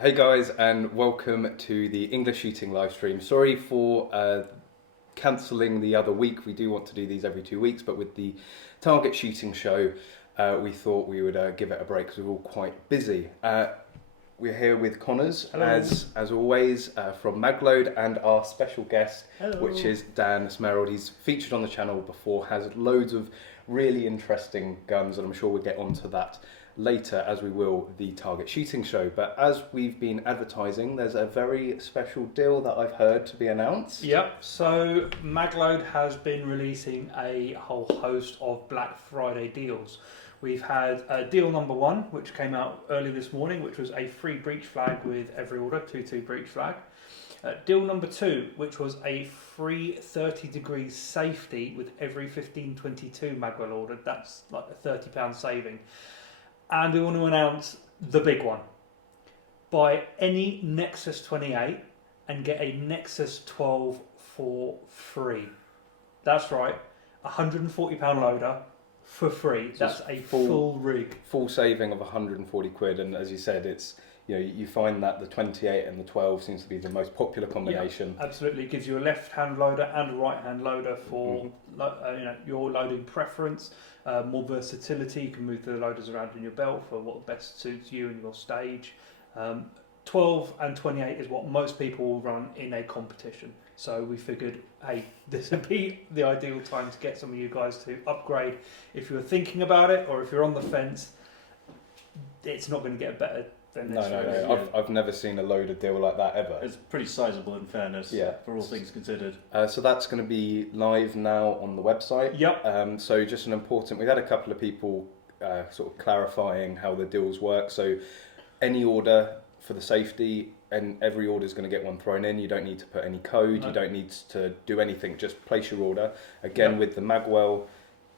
Hey guys, and welcome to the English shooting live stream. Sorry for cancelling the other week. We do want to do these every 2 weeks, but with the target shooting show, we thought we would give it a break because we're all quite busy. We're here with Connors, as always, from Magload, and our special guest, which is Dan Smerald. He's featured on the channel before, has loads of really interesting guns, and I'm sure we'll get onto that later, as we will the target shooting show. But as we've been advertising, there's a very special deal that I've heard to be announced. Yep, so Magload has been releasing a whole host of Black Friday deals. We've had deal number one, which came out early this morning, which was a free breech flag with every order, 2-2 breech flag. Deal number two, which was a free 30 degrees safety with every 1522 Magwell ordered. That's like a £30 saving. And we want to announce the big one. Buy any Nexus 28 and get a Nexus 12 for free. That's right, £140 loader for free. That's a full rig. Full saving of 140 quid, and as you said, it's, you know, you find that the 28 and the 12 seems to be the most popular combination. Yeah, absolutely. It gives you a left-hand loader and a right-hand loader for your loading preference. More versatility. You can move the loaders around in your belt for what best suits you and your stage. 12 and 28 is what most people will run in a competition. So we figured, hey, this would be the ideal time to get some of you guys to upgrade. If you're thinking about it, or if you're on the fence, it's not going to get better than this. No. I've never seen a loader deal like that ever. It's pretty sizable in fairness, for all things considered. So that's going to be live now on the website. Yep. So just we've had a couple of people sort of clarifying how the deals work. So any order for the safety, and every order is going to get one thrown in. You don't need to put any code. No. You don't need to do anything. Just place your order. Again, with the Magwell,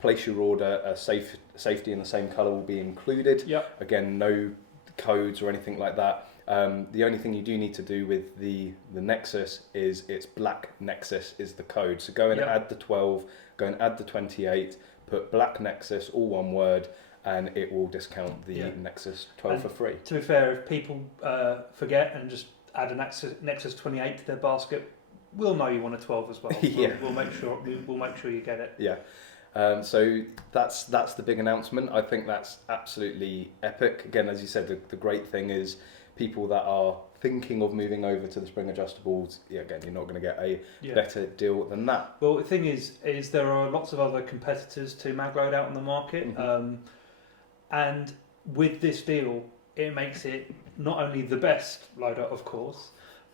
place your order. Safety in the same colour will be included. Yep. Again, no codes or anything like that. The only thing you do need to do with the Nexus is it's Black Nexus is the code. So go and add the 12, go and add the 28, put Black Nexus, all one word, and it will discount the Nexus 12 and for free. To be fair, if people forget and just add a Nexus 28 to their basket, we'll know you want a 12 as well. We'll make sure you get it. Yeah. So that's the big announcement. I think that's absolutely epic. Again, as you said, the great thing is people that are thinking of moving over to the spring adjustables, again, you're not going to get a better deal than that. Well, the thing is there are lots of other competitors to Magload out on the market. Mm-hmm. And with this deal, it makes it not only the best loader, of course,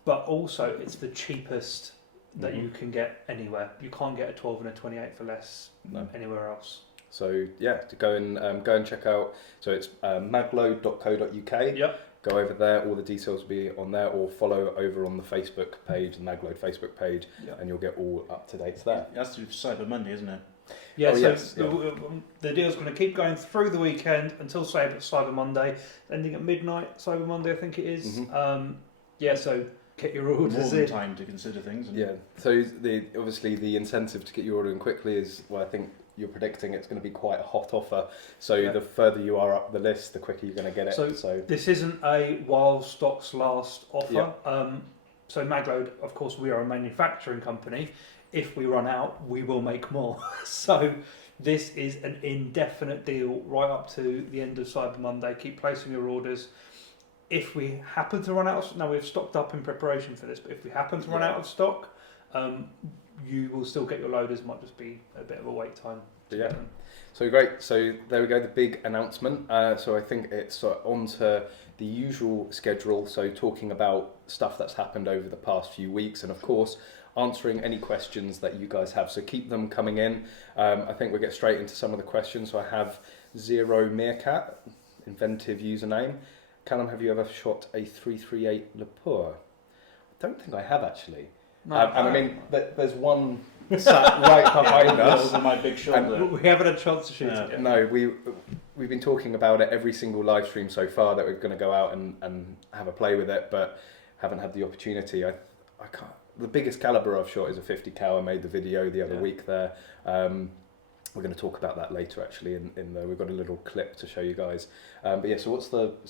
but also it's the cheapest that you can get anywhere. You can't get a 12 and a 28 for less anywhere else. So to go and check out. So it's magload.co.uk. Yep. Go over there. All the details will be on there, or follow over on the Facebook page, the Magload Facebook page, and you'll get all up to date there. That's through Cyber Monday, isn't it? Yeah, the deal's going to keep going through the weekend until Cyber Monday, ending at midnight. Cyber Monday, I think it is. Mm-hmm. So get your orders in. More time to consider things. So obviously the incentive to get your order in quickly is, well, I think you're predicting it's going to be quite a hot offer. So the further you are up the list, the quicker you're going to get it. So this isn't a while stocks last offer. So Magload, of course, we are a manufacturing company. If we run out, we will make more. So this is an indefinite deal right up to the end of Cyber Monday. Keep placing your orders. If we happen to run out of... Now, we've stocked up in preparation for this, but if we happen to run out of stock, you will still get your loaders. Might just be a bit of a wait time. So great. So there we go, the big announcement. So I think it's on to the usual schedule. So talking about stuff that's happened over the past few weeks, and of course, answering any questions that you guys have. So keep them coming in. I think we'll get straight into some of the questions. So I have Zero Meerkat, inventive username. Callum, have you ever shot a 338 Lepore? I don't think I have, actually. No, and I mean, there's one sat right behind us. My big shoulder. We haven't had a chance to shoot it yet. No, we've been talking about it every single live stream so far, that we're going to go out and have a play with it, but haven't had the opportunity. I can't. The biggest caliber I've shot is a 50 cal. I made the video the other week there. we're going to talk about that later actually. We've got a little clip to show you guys. But yeah, so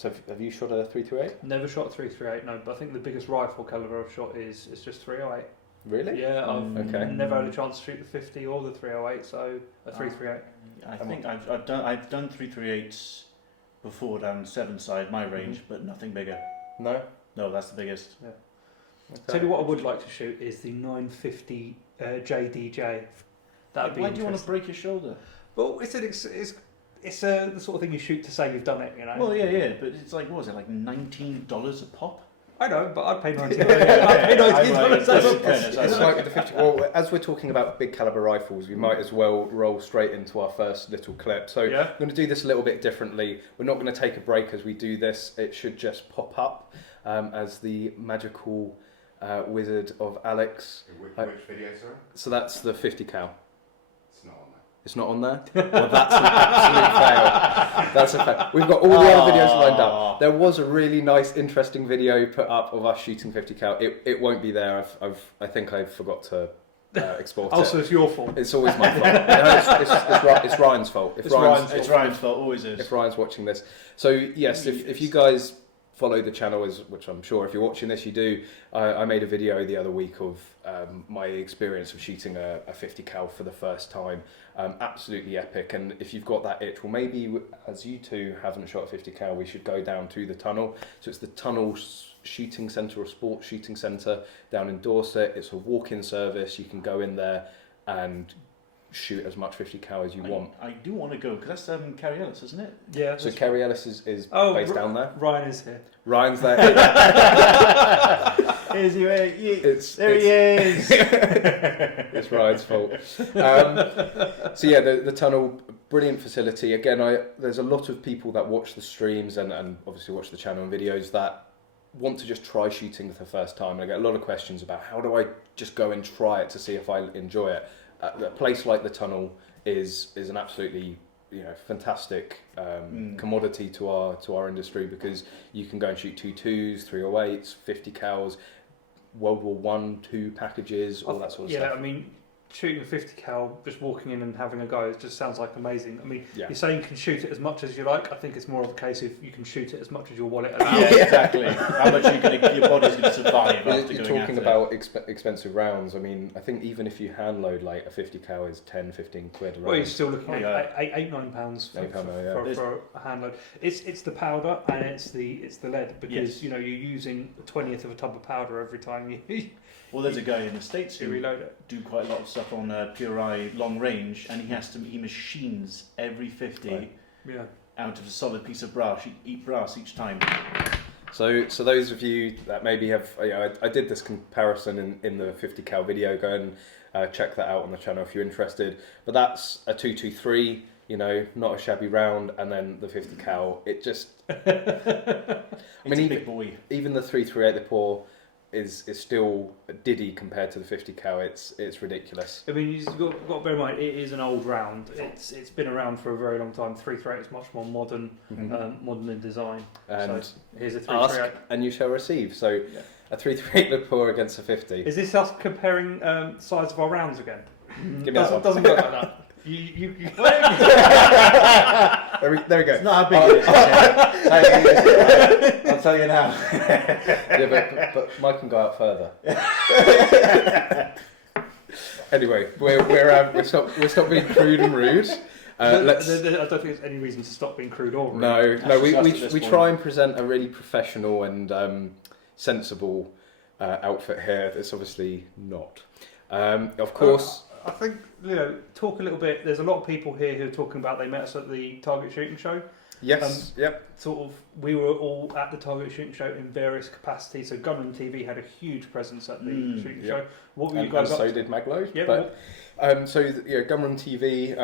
have you shot a 338? Never shot 338, no, but I think the biggest rifle caliber I've shot is just 308. Really? Yeah, I've Okay. never had a chance to shoot the 50 or the 308, so a 338. I think I've done 338s before down 7 side my range, but nothing bigger. No? No, that's the biggest. Yeah. Okay. Tell you what I would like to shoot is the 950 JDJ. That'd be Why do you want to interesting. break your shoulder? Well, it's the sort of thing you shoot to say you've done it, you know. Well, yeah, but it's like, what was it, like $19 a pop? I know, but I'd pay $19. I'd pay $19 It's like with the 50. Well, as we're talking about big caliber rifles, we might as well roll straight into our first little clip. So Yeah. I'm going to do this a little bit differently. We're not going to take a break as we do this. It should just pop up as the magical wizard of Alex. Which video, sorry? So that's the 50 cal. It's not on there. It's not on there? Well, that's an absolute fail. That's a fail. We've got all the other videos lined up. There was a really nice, interesting video put up of us shooting 50 cal. It won't be there. I think I forgot to export it. Also, it's your fault. It's always my fault. No, it's Ryan's fault. It's Ryan's fault, always is. If Ryan's watching this. So, yes, if you guys follow the channel, which I'm sure if you're watching this you do, I made a video the other week of my experience of shooting a 50 cal for the first time. Absolutely epic, and if you've got that itch, well maybe as you two haven't shot a 50 cal, we should go down to the tunnel. So it's the Tunnel Shooting Centre or Sports Shooting Centre down in Dorset. It's a walk-in service. You can go in there and shoot as much 50 cal as you want. I do want to go, because that's Carrie Ellis, isn't it? Yeah. So Kerry Ellis is based down there. Ryan is here. Ryan's there. There he is. It's Ryan's fault. So yeah, the tunnel, brilliant facility. Again, there's a lot of people that watch the streams and obviously watch the channel and videos that want to just try shooting for the first time. And I get a lot of questions about how do I just go and try it to see if I enjoy it. A place like the tunnel is an absolutely fantastic commodity to our industry, because you can go and shoot 2.2s, 308s, 50 cals, World War 1, 2 packages, all that sort of stuff. Yeah, I mean, shooting a 50 cal, just walking in and having a go, it just sounds like amazing. I mean, Yeah. you're saying you can shoot it as much as you like. I think it's more of a case of you can shoot it as much as your wallet allows. Yeah, exactly. How much your body's going to survive after You're going talking after about expensive rounds. I mean, I think even if you hand load like a 50 cal is 10, 15 quid a Well, you're round. still looking Yeah. at £8-9 for a hand load. It's the powder and it's the lead, because you're using a 20th of a tub of powder every time you Well, there's a guy in the States who reload it. do quite a lot of stuff on Pure Eye long range, and he machines every 50 Right. Yeah. out of a solid piece of brass, brass each time. So those of you that maybe have, I did this comparison in the 50 cal video. Go and check that out on the channel if you're interested. But that's a 223, not a shabby round, and then the 50 cal. It just, I mean, a big boy. Even the 338, the Paw, is still diddy compared to the 50 cal. It's ridiculous. I mean, you've got to bear in mind, it is an old round. It's been around for a very long time. 338 is much more modern, modern in design. And so here's a ask 338. and you shall receive. So a 338 Le Paw against a 50. Is this us comparing the size of our rounds again? Give me that one. Doesn't work like that. You There we go. It's not how big it is. I'll tell you now. Yeah, but Mike can go out further. Anyway, we're stop being crude and rude. I don't think there's any reason to stop being crude or rude. No. We try and present a really professional and sensible outfit here. It's obviously not. Of course. I think, talk a little bit. There's a lot of people here who are talking about they met us at the Target Shooting Show. Yes. Yep. Sort of, we were all at the Target Shooting Show in various capacities. So Gunrun TV had a huge presence at the shooting show. What were you guys up so to? did Maglow. Yeah. But, Gunrun TV.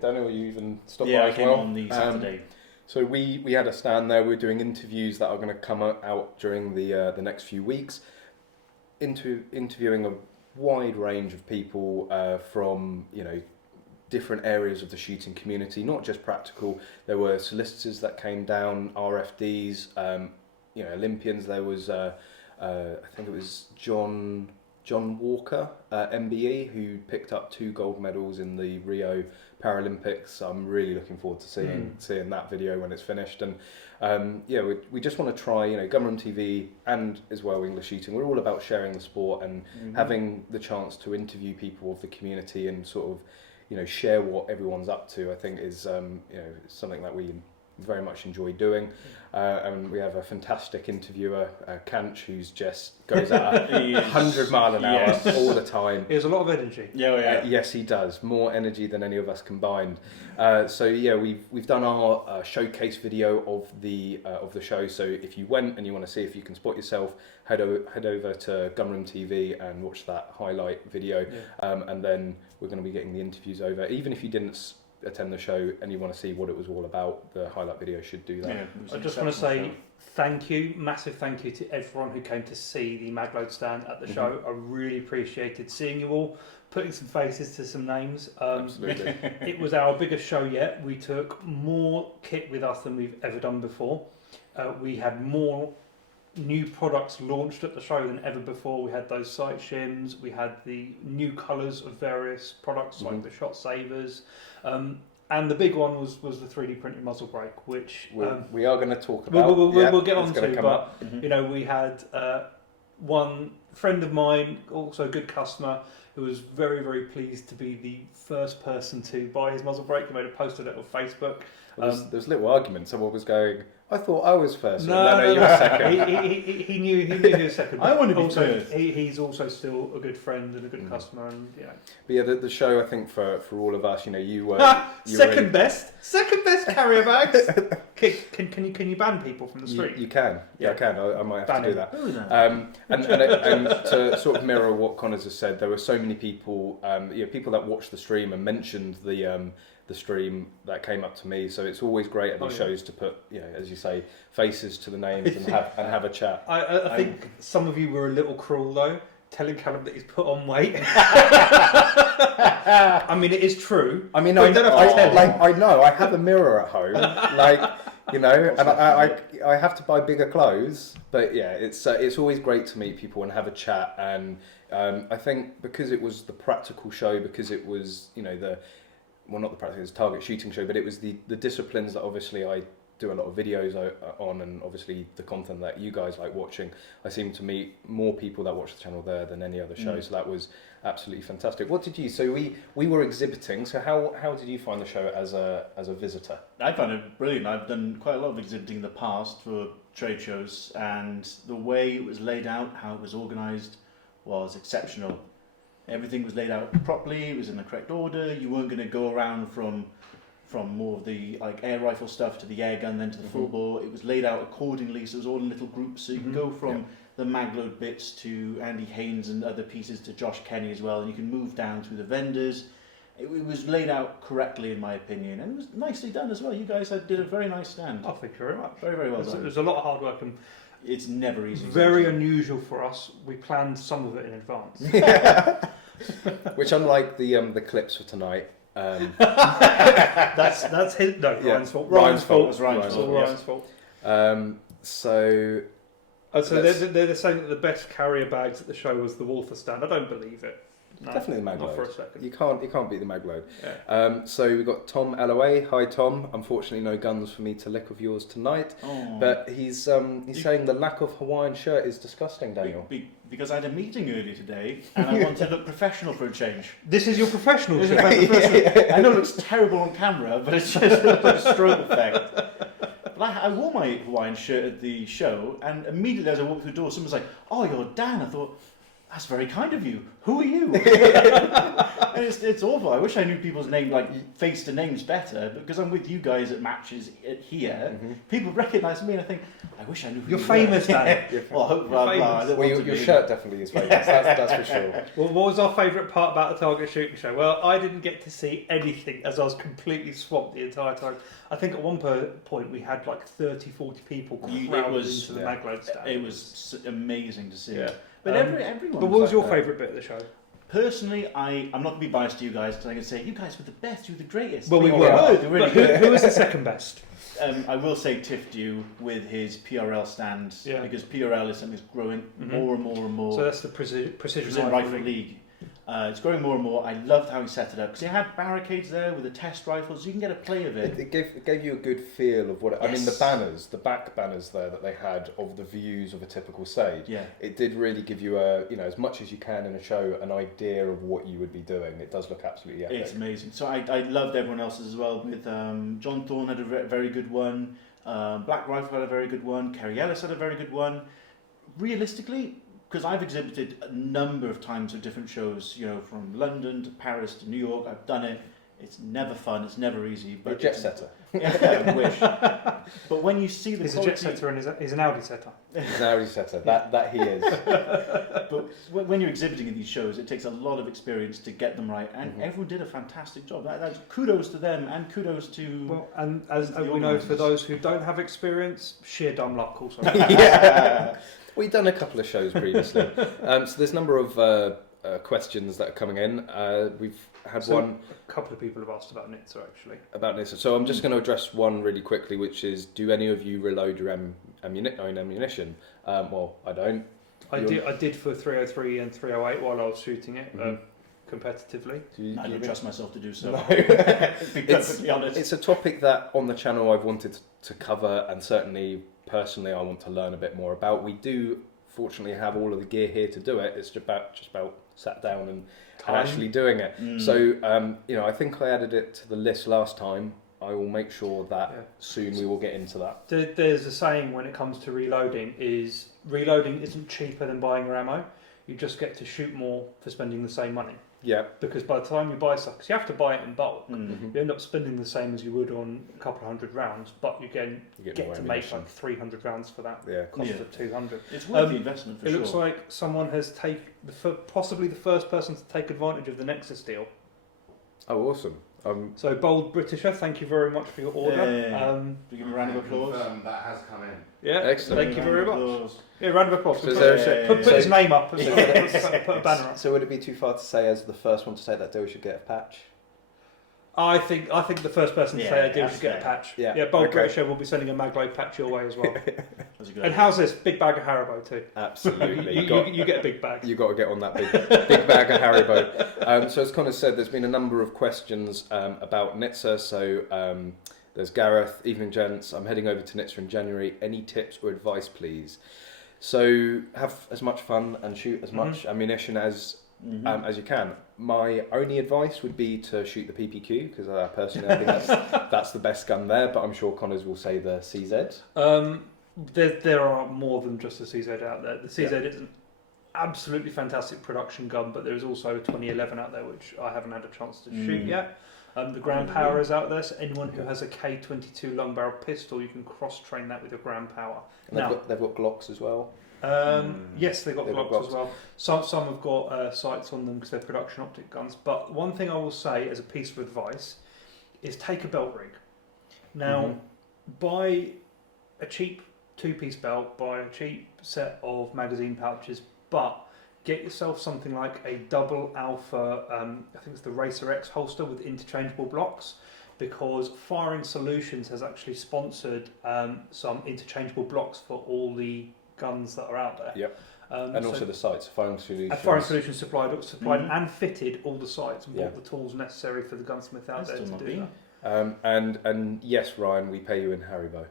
Daniel, you even stopped by I as came well. on the Saturday. So we had a stand there. We were doing interviews that are going to come out during the next few weeks. Interviewing a wide range of people from different areas of the shooting community, not just practical. There were solicitors that came down, RFDs, Olympians. There was I think it was John John Walker, MBE, who picked up 2 gold medals in the Rio Paralympics. I'm really looking forward to seeing that video when it's finished. And we just want to try, Gumroom TV and as well English Shooting. We're all about sharing the sport and having the chance to interview people of the community and sort of, share what everyone's up to. I think is something that we very much enjoy doing. And we have a fantastic interviewer, Kanch, who's just goes at 100 mile an hour all the time. He has a lot of energy. Yes, he does. More energy than any of us combined. We've done our showcase video of the show. So if you went and you want to see if you can spot yourself, head over to Gumroom TV and watch that highlight video. And then we're going to be getting the interviews over. Even if you didn't attend the show and you want to see what it was all about, the highlight video should do that. I just want to say massive thank you to everyone who came to see the Magload stand at the show. I really appreciated seeing you all, putting some faces to some names. Absolutely. It was our biggest show yet. We took more kit with us than we've ever done before. We had more new products launched at the show than ever before. We had those sight shims, we had the new colours of various products like the shot savers, and the big one was the 3D printed muzzle brake, which we are going to talk about. We'll get on to, but we had one friend of mine, also a good customer, who was very, very pleased to be the first person to buy his muzzle brake. He made a post on it on Facebook. There was a little argument. Someone was going, I thought I was first. No, you were second. He knew he was second. I want to be also, first. He's also still a good friend and a good customer, and But the show, I think for all of us, you were second best carrier bags. Can you ban people from the street? You can. I can. I might have Ban to do him. that. And to sort of mirror what Connors has said, there were so many people, people that watched the stream and mentioned the stream that came up to me. So it's always great at these shows to put, as you say, faces to the names and have a chat. I think some of you were a little cruel though, telling Callum that he's put on weight. I mean, it is true. I mean, I know. I have a mirror at home, and I have to buy bigger clothes. But it's always great to meet people and have a chat. And I think because it was the practical show, because it was not the practical, it's target shooting show, but it was the disciplines that obviously I do a lot of videos on, and obviously the content that you guys like watching. I seem to meet more people that watch the channel there than any other show, so that was absolutely fantastic. What did you? So we were exhibiting. So how did you find the show as a visitor? I found it brilliant. I've done quite a lot of exhibiting in the past for trade shows, and the way it was laid out, how it was organised, was exceptional. Everything was laid out properly. It was in the correct order. You weren't going to go around from more of the air rifle stuff to the air gun, then to the full bore. It was laid out accordingly, so it was all in little groups. So you can go from the magload bits to Andy Haynes and other pieces to Josh Kenny as well, and you can move down through the vendors. It was laid out correctly, in my opinion, and it was nicely done as well. You guys did a very nice stand. Oh, thank you very much. Very, very well done. It was a lot of hard work and it's never easy. Very unusual for us. We planned some of it in advance. Which, unlike the clips for tonight, that's his. No, Ryan's fault. Ryan's fault. It was Ryan's fault. So they're saying that the best carrier bags at the show was the Wolfer stand. I don't believe it. No, definitely the Magload. Not for a second. You can't beat the Magload. Yeah. So we've got Tom LOA. Hi Tom. Unfortunately, no guns for me to lick of yours tonight. Oh. But he's saying the lack of Hawaiian shirt is disgusting, Daniel. Because I had a meeting earlier today and I wanted to look professional for a change. This is your professional shirt. I know it looks terrible on camera, but it's just a strobe effect. But I wore my Hawaiian shirt at the show, and immediately as I walked through the door, someone was like, "Oh, you're Dan." I thought, that's very kind of you. Who are you? And it's awful. I wish I knew people's name, face to names better, because I'm with you guys at matches here. People recognise me, and I think, I wish I knew who You're you famous, were. Dan. Well, your shirt definitely is famous. That's for sure. Well, what was our favourite part about the target shooting show? Well, I didn't get to see anything as I was completely swamped the entire time. I think at one point we had 30, 40 people crowded into the Magload stand. It was amazing to see. Yeah. But everyone. But what was your favourite bit of the show? Personally, I'm not going to be biased to you guys, because I can say, you guys were the best, you were the greatest. Well, we They were. good, they're really But good. who was the second best? I will say Tiff Dew with his PRL stand, Yeah. because PRL is something that's growing more and more and more. So that's the precision Precision Rifle League. It's growing more and more. I loved how he set it up, because he had barricades there with the test rifles, so you can get a play of it. It gave you a good feel of what I mean, the Yes. banners, the back banners there that they had of the views of a typical Sage. Yeah. It did really give you as much as you can in a show, an idea of what you would be doing. It does look absolutely epic. It's amazing. So I loved everyone else's as well. With John Thorne had a very good one. Black Rifle had a very good one. Kerry Ellis had a very good one. Realistically, because I've exhibited a number of times at different shows, from London to Paris to New York, I've done it. It's never fun. It's never easy. You're a jet setter. Yeah, I wish. But when you see the He's a quality, jet setter and he's an Audi setter. He's an Audi setter. That he is. but when you're exhibiting at these shows, it takes a lot of experience to get them right, and everyone did a fantastic job. That's kudos to them, and kudos to. Well, and as the we know, for organisers. those who don't have experience, sheer dumb luck also. Yeah. We've done a couple of shows previously. So there's a number of questions that are coming in. We've had one A couple of people have asked about NITSA actually. about this. So I'm just going to address one really quickly, which is, do any of you reload your own ammunition? Well, I don't. I did for 303 and 308 while I was shooting it competitively. I don't trust myself to do so. No. To be perfectly honest. It's a topic that on the channel I've wanted to cover, and certainly personally I want to learn a bit more about. We do fortunately have all of the gear here to do it. It's just about sat down and actually doing it. So I think I added it to the list last time. I will make sure that soon we will get into that. There's a saying when it comes to reloading isn't cheaper than buying your ammo. You just get to shoot more for spending the same money. Yeah. Because by the time you buy stuff, because you have to buy it in bulk, Mm-hmm. you end up spending the same as you would on a couple of hundred rounds, but you get more to make ammunition. like 300 rounds for that Yeah. cost Yeah. of 200. It's worth the investment for It sure. looks like someone has possibly the first person to take advantage of the Nexus deal. Oh, awesome. So Bold Britisher, thank you very much for your order. Yeah. Give him a round of applause. That has come in. Yeah, Excellent. thank you very Round of much. applause. Yeah, round of applause. So is there Put his name up. Put a banner up. So would it be too far to say, as the first one to take that deal, should get a patch? I think the first person to say a deal that's should get a fair. patch. Yeah, Bold okay. Britisher will be sending a Maglow patch your way as well. That's a good And idea. how's this? Big bag of Haribo too. Absolutely. You get a big bag. You got to get on that big bag of Haribo. So as Connor said, there's been a number of questions about NITSA. So there's Gareth, evening gents. I'm heading over to NITSA in January. Any tips or advice, please? So have as much fun and shoot as much ammunition as you can. My only advice would be to shoot the PPQ, because personally I think that's the best gun there. But I'm sure Connors will say the CZ. There are more than just the CZ out there. The CZ is an absolutely fantastic production gun, but there is also a 2011 out there which I haven't had a chance to shoot yet. The ground power is out there, so anyone who has a K22 long barrel pistol, you can cross train that with your ground power. And they've got Glocks as well. Yes, they've got They've got Glocks as well. Some have got sights on them because they're production optic guns. But one thing I will say as a piece of advice is take a belt rig. Now, buy a cheap two-piece belt, buy a cheap set of magazine pouches, but get yourself something like a double alpha, I think it's the Racer X holster with interchangeable blocks, because Firing Solutions has actually sponsored some interchangeable blocks for all the guns that are out there. Yep. And also the sights, Firing Solutions. Firing Solutions supplied and fitted all the sights and bought the tools necessary for the gunsmith out there to do that. And yes, Ryan, we pay you in Haribo.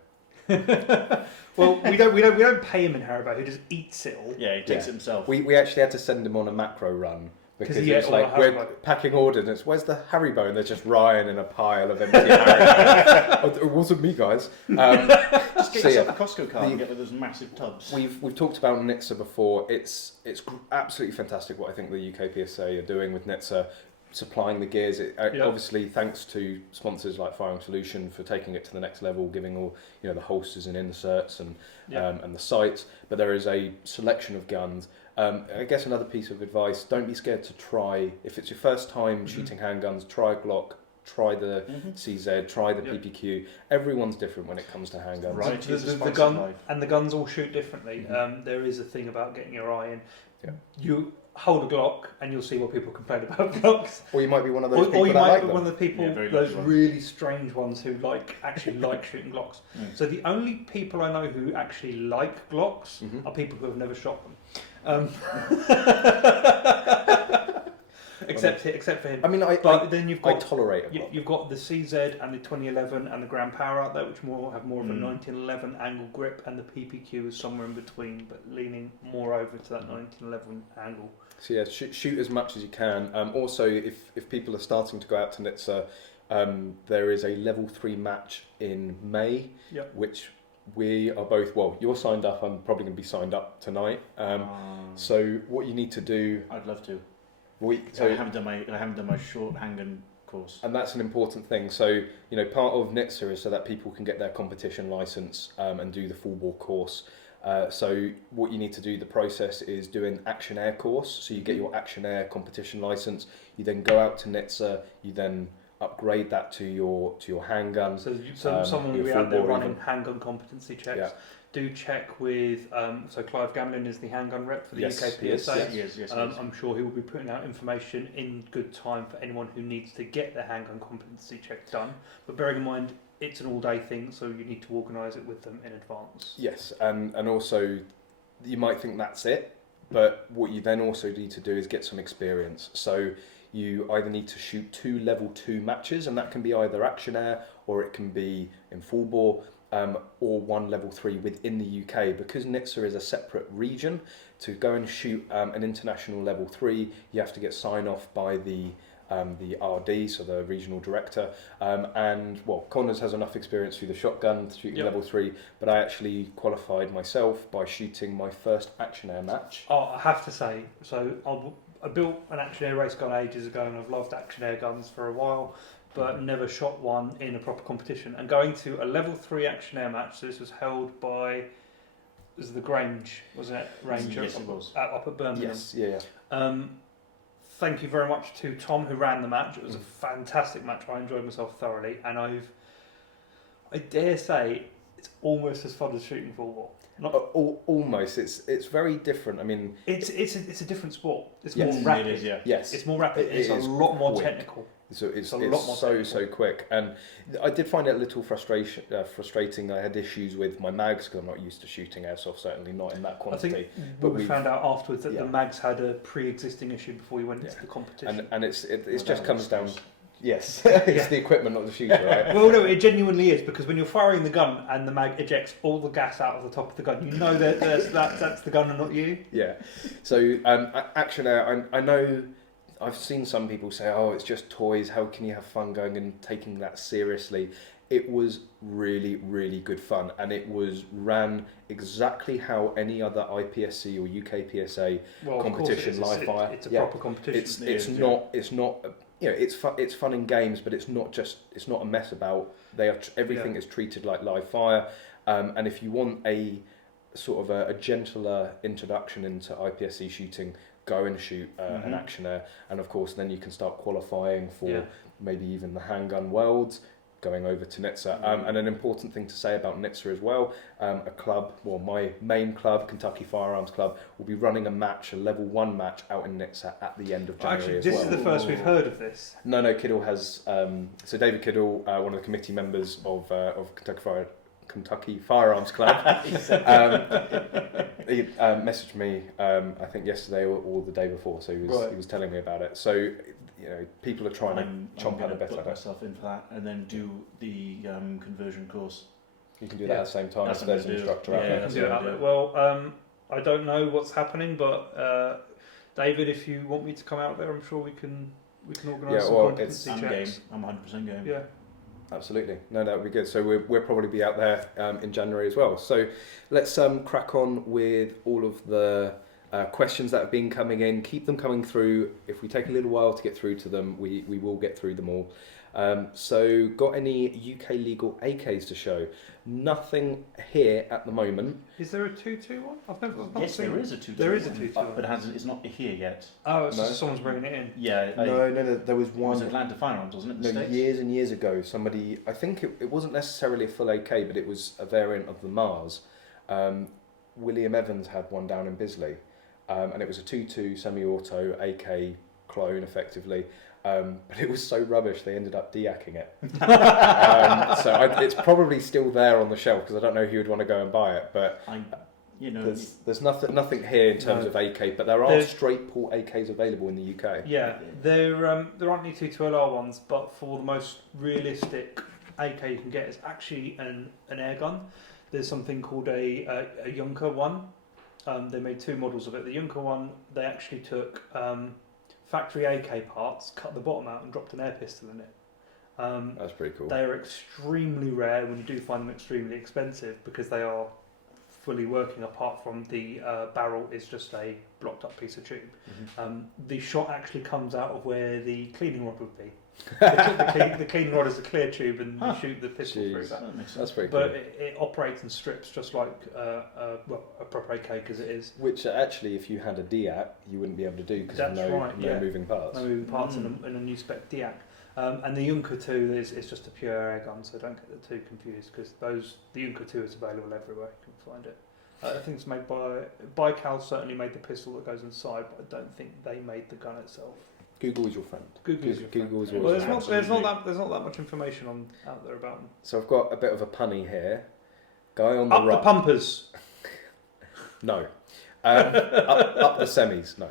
Well, we don't pay him in Haribo. He just eats it all. Yeah, he takes it himself. We actually had to send him on a macro run because he it's ate all like the we're Haribo. packing ordnance. Where's the Haribo? And there's just Ryan in a pile of empty Haribo. Oh, it wasn't me, guys. Just get So, yourself a Costco card and the- get those massive tubs. We've talked about NITSA before. It's absolutely fantastic what I think the UK PSA are doing with NITSA, supplying the gears. Obviously, thanks to sponsors like Firing Solution for taking it to the next level, giving all the holsters and inserts and the sights. But there is a selection of guns. I guess another piece of advice: don't be scared to try. If it's your first time shooting handguns, try a Glock. Try the CZ, try the PPQ. Everyone's different when it comes to handguns. Right. The gun and the guns all shoot differently. There is a thing about getting your eye in. Yeah. hold a Glock and you'll see what people complain about Glocks. Or you might be one of those people Or you that might like be them. one of the people, Yeah, very those lucky one. really strange ones who actually like shooting Glocks. Mm. So the only people I know who actually like Glocks Mhm. are people who have never shot them. Except for him. I mean, But then you've I got tolerate a Glock. you've got the CZ and the 2011 and the Grand Power out there, which have more of a Mm. 1911 angle grip, and the PPQ is somewhere in between, but leaning more over to that 1911 angle. So yeah, shoot as much as you can. Also, if people are starting to go out to Nizza, there is a level 3 match in May, Yep. which we are both. Well, you're signed up. I'm probably going to be signed up tonight. So what you need to do, I'd love to. I so haven't done my short handgun course. and that's an important thing. So part of Nizza is so that people can get their competition license and do the full bore course. So what you need to do, the process is do an Action Air course. So you get your Action Air competition license. You then go out to Nizza. You then upgrade that to your handgun. So someone will your be full out there bore running even. handgun competency checks. Yeah. Do check with so Clive Gamlin is the handgun rep for the Yes, UK PSA. Yes. I'm sure he will be putting out information in good time for anyone who needs to get their handgun competency check done. But bearing in mind, it's an all-day thing, so you need to organise it with them in advance. Yes, and also you might think that's it, but what you then also need to do is get some experience. So you either need to shoot 2 level 2 matches, and that can be either Action Air or it can be in full bore, or 1 level 3 within the UK. Because Nizza is a separate region, to go and shoot an international level 3, you have to get sign off by the RD, so the regional director, and Connors has enough experience through the shotgun shooting Yep. level 3, but I actually qualified myself by shooting my first Action Air match. Oh, I have to say, so I built an Action Air race gun ages ago, and I've loved Action Air guns for a while, but never shot one in a proper competition. And going to a level 3 Action Air match, so this was held by, was the Grange, wasn't it? Ranger Yes, it was. up at Birmingham. Yes, yeah. Thank you very much to Tom who ran the match. It was a fantastic match. I enjoyed myself thoroughly, and I dare say it's almost as fun as shooting full bore. Almost. It's very different. I mean, It's a different sport. It's Yes. more It rapid. is, yeah. yes, It's more rapid. It It's a is lot more quick. technical. so it's a lot more so technical. quick, and I did find it a little frustrating. I had issues with my mags because I'm not used to shooting airsoft, certainly not in that I quantity. think but we we've- found out afterwards that yeah. the mags had a pre-existing issue before you went into Yeah. the competition. And it's Well, just that comes was down. nice. Yes, it's Yeah. the equipment, not the shooter, right? Well, no, it genuinely is, because when you're firing the gun and the mag ejects all the gas out of the top of the gun, you know that that's the gun and not you. Yeah. So Action Air, I know I've seen some people say, "Oh, it's just toys. How can you have fun going and taking that seriously?" It was really, really good fun, and it was ran exactly how any other IPSC or UK PSA Well, competition of course, live fire. It's a Yeah. proper competition. It's It it's is, not it's not it's fun in games, but it's not a mess about. Everything is treated like live fire, and if you want a sort of a gentler introduction into IPSC shooting, go and shoot an Action Air, and of course then you can start qualifying for Yeah. maybe even the handgun worlds, going over to Nizza. And an important thing to say about Nizza as well, a club, well, my main club, Kentucky Firearms Club, will be running a match, a level 1 match out in Nizza at the end of January Actually, as this well. is the first we've heard of this. No, Kiddle has. So David Kiddle, one of the committee members of Kentucky Firearms Club, he messaged me. I think yesterday or the day before. So he was telling me about it. So people are trying to chomp at a bit put at it. myself in for that, and then do the conversion course. You can do that at the same time That's if there's what an I'm gonna instructor do. out Yeah, there. You can that's do what it I'm out there. doing. Well, I don't know what's happening, but David, if you want me to come out there, I'm sure we can organise some competency I'm checks. game. I'm 100% game. Yeah. Absolutely. No, that would be good. So we'll probably be out there in January as well. So let's crack on with all of the questions that have been coming in. Keep them coming through. If we take a little while to get through to them, we will get through them all. So got any UK legal AKs to show? Nothing here at the moment. Is there a 221? I've not Yes, seen there it. is a 221. There is a 221. But it's not here yet. Oh, it's No. just someone's bringing it in. Yeah. No, there was It was one. Atlanta Firearms, wasn't it? No, The States? years and years ago, somebody, I think it wasn't necessarily a full AK, but it was a variant of the Mars. William Evans had one down in Bisley. and it was a 2.2 semi-auto AK clone, effectively. But it was so rubbish they ended up de-acking it. It's probably still there on the shelf because I don't know who would want to go and buy it. But there's nothing here in terms of AK, but there are straight port AKs available in the UK. Yeah, there aren't any 212R ones, but for the most realistic AK you can get is actually an air gun. There's something called a Junker one. They made 2 models of it. The Junker one, they actually took factory AK parts, cut the bottom out and dropped an air pistol in it. That's pretty cool. They are extremely rare when you do find them extremely expensive because they are fully working apart from the barrel is just a blocked up piece of tube. The shot actually comes out of where the cleaning rod would be. The cleaning rod is a clear tube and you shoot the pistol through that. That's pretty cool. But it operates in strips just like a proper AK because it is. Which actually, if you had a DIAC, you wouldn't be able to do because of no moving parts. No moving parts in a new spec DIAC. And the Junker 2 is just a pure air gun, so don't get the two confused because the Junker 2 is available everywhere. You can find it. I think it's made by Cal. Certainly made the pistol that goes inside, but I don't think they made the gun itself. Google is your friend. Google is always well, there's not that much information out there about them. So I've got a bit of a punny here. Guy on the Up right. the pumpers. No. Up the semis. No.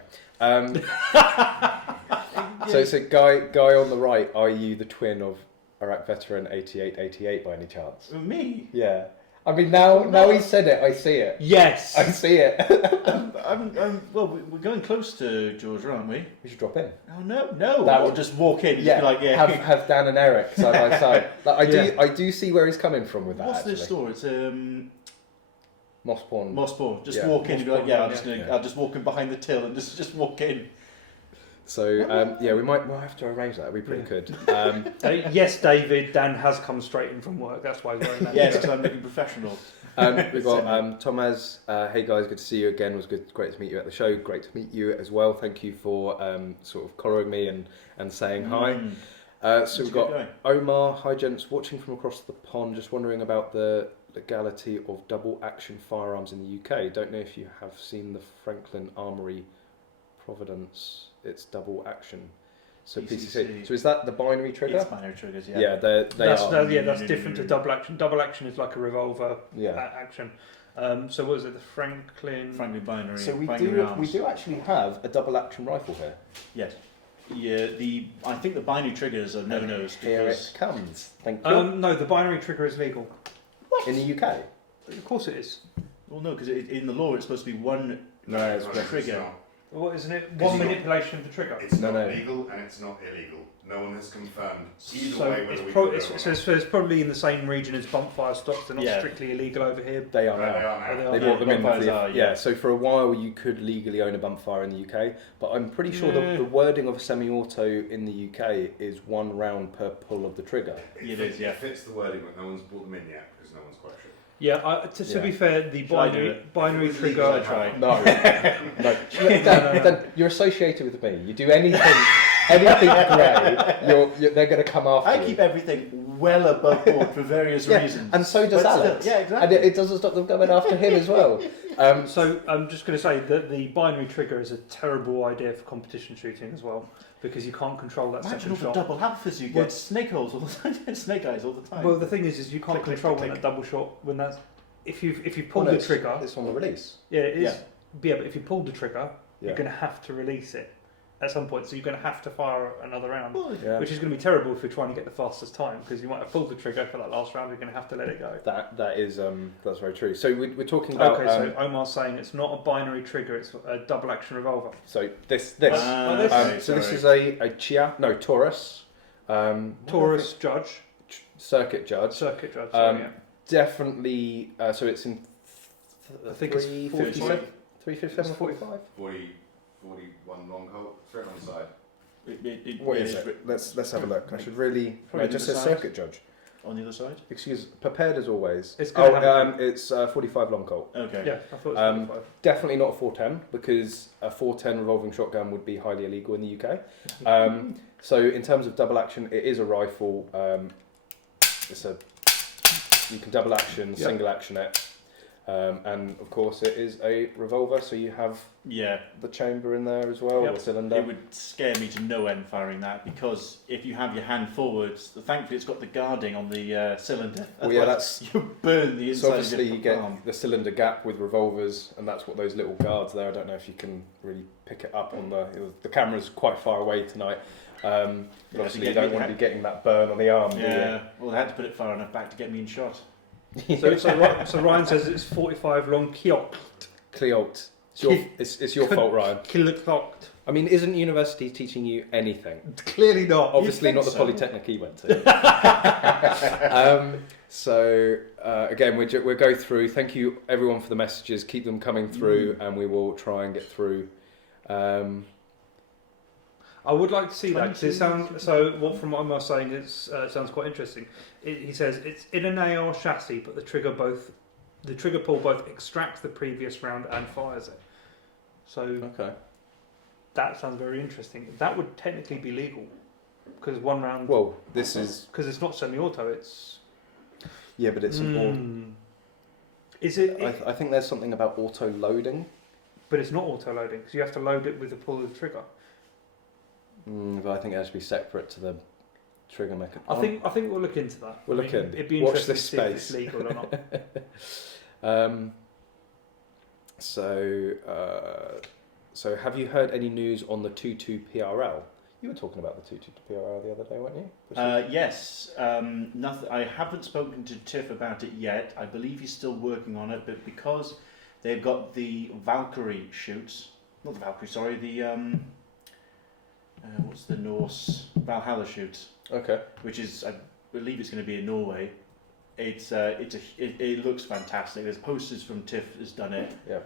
So guy on the right. Are you the twin of Iraq veteran 8888 by any chance? Me? Yeah. I mean, now he's said it, I see it. Yes. I see it. Well, we're going close to Georgia, aren't we? We should drop in. Oh no! That Or would- just walk in. Yeah, Like, have Dan and Eric side by side. Like, I do see where he's coming from with that. What's actually. this store? It's Mosspawn. Mosspawn. Just Yeah. walk in and be like, Mosspawn, I'll just walk in behind the till and just walk in. So we might have to arrange that. We pretty could. Yes, David. Dan has come straight in from work. That's why he's wearing that. Yes, because I'm looking professional. We've got Thomas. Hey guys, good to see you again. It was great to meet you at the show. Great to meet you as well. Thank you for sort of collaring me and saying hi. So we've got Omar. Hi gents, watching from across the pond. Just wondering about the legality of double action firearms in the UK. Don't know if you have seen the Franklin Armory Providence. It's double action. So PCC. So is that the binary trigger? It's binary triggers, yeah. Yeah, That's different to double action. Double action is like a revolver action. So what is it? The Franklin binary. So we binary do actually have a double action rifle here. Yes. Yeah. I think the binary triggers are no-nos. Here it comes. Thank you. No, the binary trigger is legal. What? In the UK? Of course it is. Well, no, because in the law it's supposed to be one trigger. What isn't it? One manipulation of the trigger. It's not legal and it's not illegal. No one has confirmed either way whether we can do it or not. So it's probably in the same region as bump fire stocks. They're not strictly illegal over here. They are now. They brought them in. Yeah. So for a while you could legally own a bump fire in the UK, but I'm pretty sure the wording of a semi-auto in the UK is 1 round per pull of the trigger. It is, yeah. It fits the wording, but no one's brought them in yet because no one's quite sure. Yeah, to be fair, the binary trigger. I try. No. Then you're associated with me. You do anything grey, they're going to come after you. I keep everything well above board for various reasons. And so does Alex. Still, yeah, exactly. And it doesn't stop them coming after him as well. So I'm just going to say that the binary trigger is a terrible idea for competition shooting as well, because you can't control that Imagine second all the shot. double alphas you get, snake holes all the time, snake eyes all the time. Well, the thing is you can't control when that double shot when that's if you pull the trigger. It's on the release. Yeah, it is. Yeah. But if you pull the trigger, you're going to have to release it at some point. So you're going to have to fire another round, which is going to be terrible if you're trying to get the fastest time, because you might have pulled the trigger for that last round. You're going to have to let it go. That is that's very true. So we're talking about. Okay, so Omar's saying it's not a binary trigger; it's a double action revolver. So this. This is a Taurus. Taurus Judge. Circuit Judge. Circuit Judge. Definitely. So it's in. I think it's 357, 357, 45. 41 long colt, straight on the side. What is it? Let's have a look. I should really. Probably It just the says side. Circuit Judge. On the other side? Prepared as always. It's good. It's 45 long colt. Okay. Yeah, I thought it was 45. Definitely not a 410, because a 410 revolving shotgun would be highly illegal in the UK. So in terms of double action, it is a rifle. You can double action, single action it. And of course it is a revolver, so you have Yeah, the chamber in there as well, Yep. the cylinder. it would scare me to no end firing that, because if you have your hand forwards, thankfully it's got the guarding on the cylinder. Well, yeah, Otherwise, you burn the So inside obviously of you your get palm. the cylinder gap with revolvers, and that's what those little guards there. I don't know if you can really pick it up on the camera's quite far away tonight. But Yeah, obviously to you get don't me want to the be getting that burn on the arm, Yeah, well, they had to put it far enough back to get me in shot. do you? So Ryan says it's 45 long kiok. Cleoct. It's your fault, Ryan. Kiloclocked. I mean, isn't university teaching you anything? Clearly not. Obviously not the polytechnic he went to. Again, we'll go through. Thank you everyone for the messages. Keep them coming through, and we will try and get through. I would like to see that, 'cause it 20. sounds so. What from what I'm saying, it sounds quite interesting. He says it's in an AR chassis, but the trigger pull both extracts the previous round and fires it. So Okay. that sounds very interesting. That would technically be legal because one round. Well, this is Because it's not semi-auto. It's but it's an Is it? I think there's something about auto loading. But it's not auto loading because you have to load it with the pull of the trigger. But I think it has to be separate to the trigger mechanism. I think we'll look into that. We'll I look mean, in. It'd be Watch interesting this to see if it's space. legal or not. So have you heard any news on the 22 PRL? You were talking about the 22 PRL the other day, weren't you? Yes, nothing. I haven't spoken to Tiff about it yet. I believe he's still working on it, but because they've got the Valkyrie shoots, not the Valkyrie, sorry, the what's the Norse Valhalla shoots, Okay. which is, I believe it's going to be in Norway. It looks fantastic. There's posters from Tiff has done it. Yeah.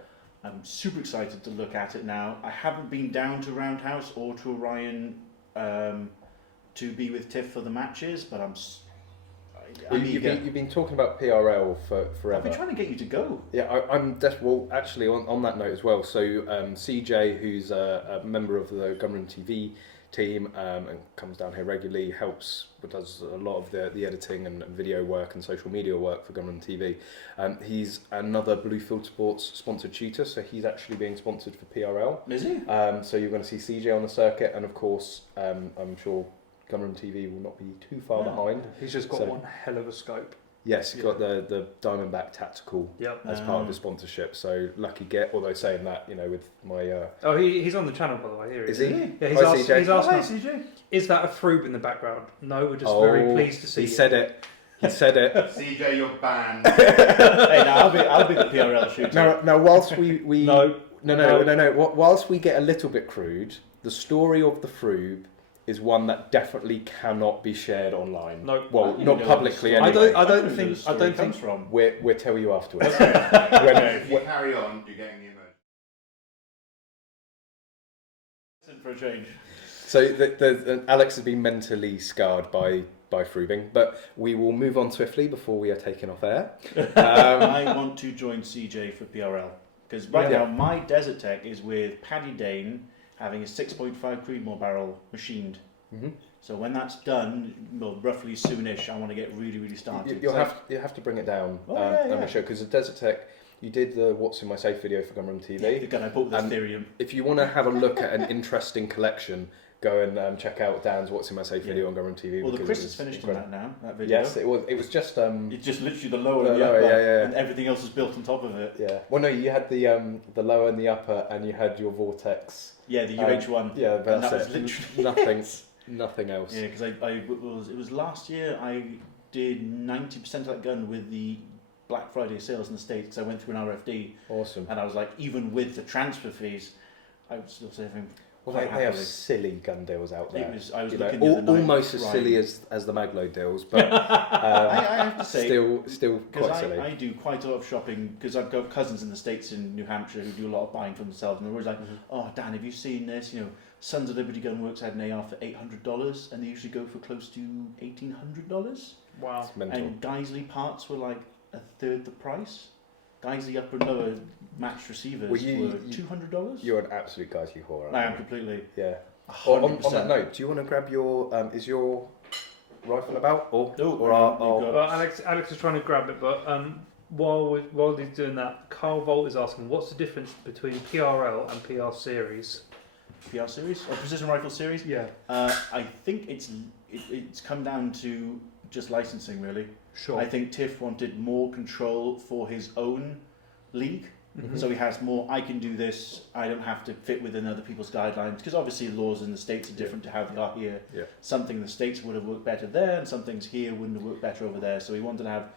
I'm super excited to look at it now. I haven't been down to Roundhouse or to Orion to be with Tiff for the matches, but I'm eager. You've been talking about PRL for forever. I've been trying to get you to go. Yeah, I'm well, actually, on that note as well. So CJ, who's a member of the Gunroom TV team and comes down here regularly, does a lot of the editing and video work and social media work for Gunroom TV. He's another Bluefield Sports sponsored shooter, so he's actually being sponsored for PRL. Is he? So you're going to see CJ on the circuit, and of course, I'm sure Gunroom TV will not be too far behind. He's just got So- one hell of a scope. Yes, he's got the Diamondback Tactical Yep. as part of the sponsorship. So lucky get. Although saying that, with my Oh, he's on the channel by the way. Here is he he? Yeah, he's Hi, asked. CJ. He's asked Hi, us, CJ. is that a froob in the background? No, we're just very pleased to see He you. said it. He said it. CJ, you're banned. Hey, now I'll be the PRL shooter. Now, whilst we No. whilst we get a little bit crude, the story of the froob is one that definitely cannot be shared online. No. Well, You not know publicly the anyway. I don't know think- where the story comes from. We'll tell you afterwards. If you carry on, you're getting the emoji. Listen for a change. So Alex has been mentally scarred by froobing, but we will move on swiftly before we are taken off air. I want to join CJ for PRL because right Yeah. now my Desert Tech is with Paddy Dane having a 6.5 Creedmoor barrel machined. Mm-hmm. So when that's done, well, roughly soonish, I want to get really started. You'll have to bring it down. Yeah. And show, because the Desert Tech, you did the What's in My Safe video for Gunroom TV. The gun I bought with And Ethereum. If you want to have a look at an interesting collection, go and check out Dan's What's in My Safe video on Gunroom TV. Well, the because Chris it is was finished incredible. on that now. That video. Yes, it was. It was just. It's just literally the lower The and the lower, upper, yeah. and everything else is built on top of it. Yeah. Well, no, you had the lower and the upper, and you had your Vortex. Yeah, the UH1. Yeah, and that's that was it. literally Nothing else. Yeah, because it was last year I did 90% of that gun with the Black Friday sales in the States because I went through an RFD Awesome. and I was like, even with the transfer fees, I was still saving. Well, they have silly gun deals out there. I was You know, looking the other night, almost as right. silly as the Magload deals, but I have to say, still quite because silly. I do quite a lot of shopping because I've got cousins in the States in New Hampshire who do a lot of buying for themselves, and they're always like, "Oh, Dan, have you seen this? You know, Sons of Liberty Gun Works had an AR for $800, and they usually go for close to $1,800. Wow. It's mental. And Geisley parts were like a third the price. Geisley upper and lower matched receivers Well, you- were $200. You're an absolute Geisley whore. aren't I am you? completely. Yeah. 100%. On that note, do you want to grab your? Is your rifle about? Or No, or no, our, you've our got- Well, Alex is trying to grab it, but while he's doing that, Carl Volt is asking, what's the difference between PRL and PR series? PR series or precision rifle series? Yeah. I think it's come down to just licensing, really. Sure. I think Tiff wanted more control for his own league. Mhm. So he has more, I can do this, I don't have to fit within other people's guidelines, because obviously laws in the States are different to how they are here. Yeah. Something in the States would have worked better there, and some things here wouldn't have worked better over there, so he wanted to have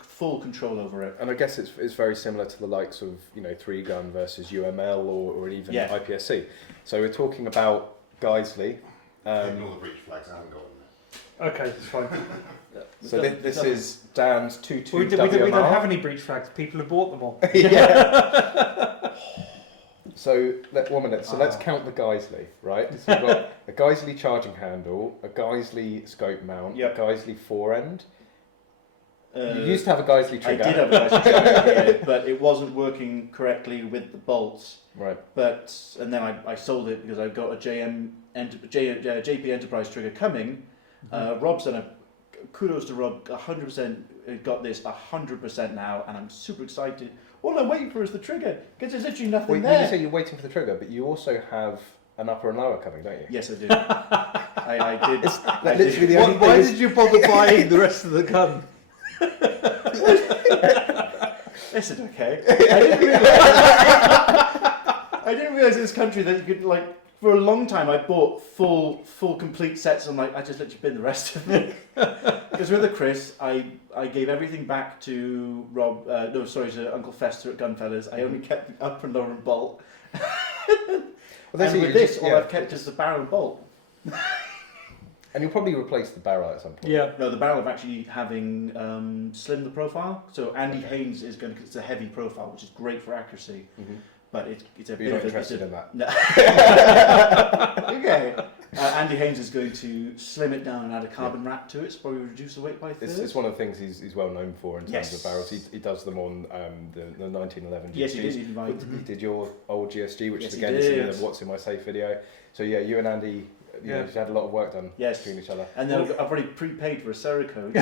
full control over it. And I guess it's very similar to the likes of, you know, 3-gun versus UML or even Yeah. IPSC. So we're talking about Geisley. Ignore the breach flags, I haven't got them Okay, that's fine. So this is Dan's 22 we WMR. don't have any breach flags. People have bought them all. Yeah. So, 1 minute. So let's count the Geisley, right? So we've got a Geisley charging handle, a Geisley scope mount, Yep. a Geisley forend. You used to have a Geisley I trigger. did have a Geisley trigger, but it wasn't working correctly with the bolts. Right. And then I sold it because I got a JP Enterprise trigger coming. Rob's done kudos to Rob, 100% got this 100% now, and I'm super excited. All I'm waiting for is the trigger, because there's literally nothing Wait, there. you say you're waiting for the trigger, but you also have an upper and lower coming, don't you? Yes, I do. I did. I literally did. the only Why thing is- did you bother buying the rest of the gun? Listen, okay. I didn't realise in this country that you could, like, for a long time I bought full complete sets, and like I just literally bin the rest of it. Because with the Chris, I gave everything back to Rob. To Uncle Fester at Gunfellas. I only kept the upper and lower and bolt. Well, that's And it, with this, just- all yeah. I've kept is the barrel and bolt. And you'll probably replace the barrel at some point. Yeah. No, the barrel of actually having slimmed the profile. So Andy Haynes is going to. It's a heavy profile, which is great for accuracy. Mm-hmm. But it's a But you're not bit of a- interested in that. No. Okay. Andy Haynes is going to slim it down and add a carbon wrap to it, so probably reduce the weight by a third. It's one of the things he's well known for in terms Yes. of barrels. He does them on the 1911 GSGs. Yes, he did. He invited He did your old GSG, which Yes, is he again is in did. the What's in My Safe video. So yeah, you and Andy, you know, you've had a lot of work done Yes. between each other. And then I've already prepaid for a Cerakote.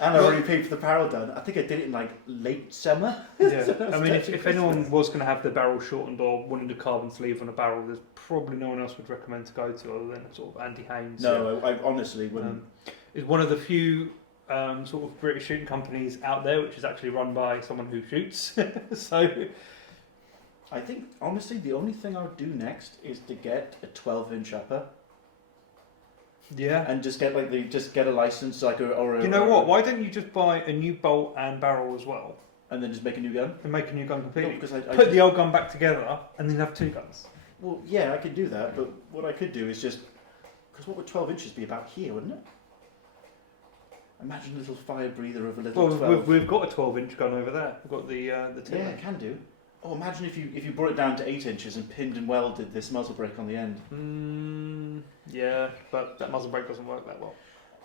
And I've already paid for the barrel done. I think I did it in like late summer. Yeah. So that's I mean, touching if Christmas. anyone was going to have the barrel shortened or wanted a carbon sleeve on a barrel, there's probably no one else would recommend to go to other than sort of Andy Haynes. No, I honestly wouldn't. Is one of the few sort of British shooting companies out there which is actually run by someone who shoots. So I think, honestly, the only thing I would do next is to get a 12-inch upper yeah. and just get a license, like You know what? Why don't you just buy a new bolt and barrel as well and then just make a new gun. and make a new gun No, completely? because I Put the old gun back together and then have two guns. well, yeah, I could do that, but what I could do is just because what would 12 inches be about here, wouldn't it? Imagine a little fire breather of a little Well, 12. we've got a 12-inch gun over there. We've got the Yeah, 10. I can do. Oh, imagine if you brought it down to 8 inches and pinned and welded this muzzle brake on the end. Yeah, but that muzzle brake doesn't work that well.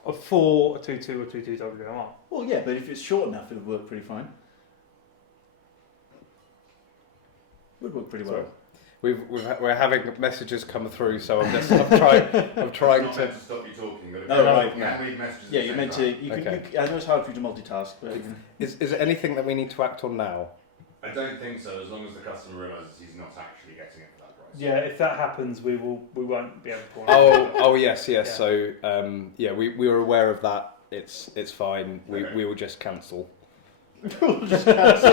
A 4, a 2.2, or 2.2 WMR. Well, yeah, but if it's short enough, it would work pretty fine. Would work pretty well. Sorry. We're having messages come through, so I'm trying It's to. not meant to stop you talking, but if Oh, you right, can yeah. read messages Yeah, at the you're same meant to. time. You can, Okay. I know it's hard for you to multitask, but Is it anything that we need to act on now? I don't think so, as long as the customer realises he's not actually getting it for that price. Yeah, if that happens, we won't be able to. Oh yes. Yeah. So we were aware of that. It's fine. Okay. We will just cancel. we'll just cancel.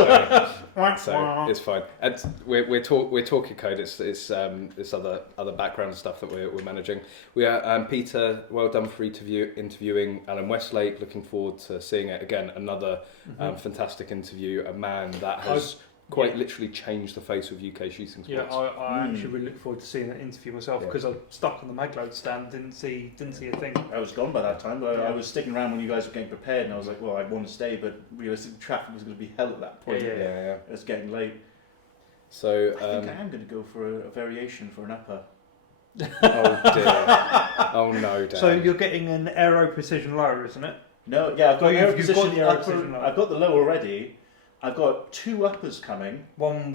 So it's fine. And we're talking code. It's this other background stuff that we're managing. We are Peter. Well done for interviewing Alan Westlake. Looking forward to seeing it again. Another fantastic interview. A man that has quite literally changed the face of UK shooting sports. Yeah, I actually really look forward to seeing that interview myself Yeah. because I'm stuck on the magload stand, didn't see a thing. I was gone by that time, but Yeah. I was sticking around when you guys were getting prepared, and I was like, well, I want to stay, but realistically, traffic was going to be hell at that point. Yeah. It's getting late. So I think I am going to go for a variation for an upper. oh dear. Oh no, Dan. So you're getting an aero precision lower, isn't it? No, yeah, I've got, Oh, aero you've got position, the aero upper, position lower. I've got the low already. I've got 2 uppers coming, One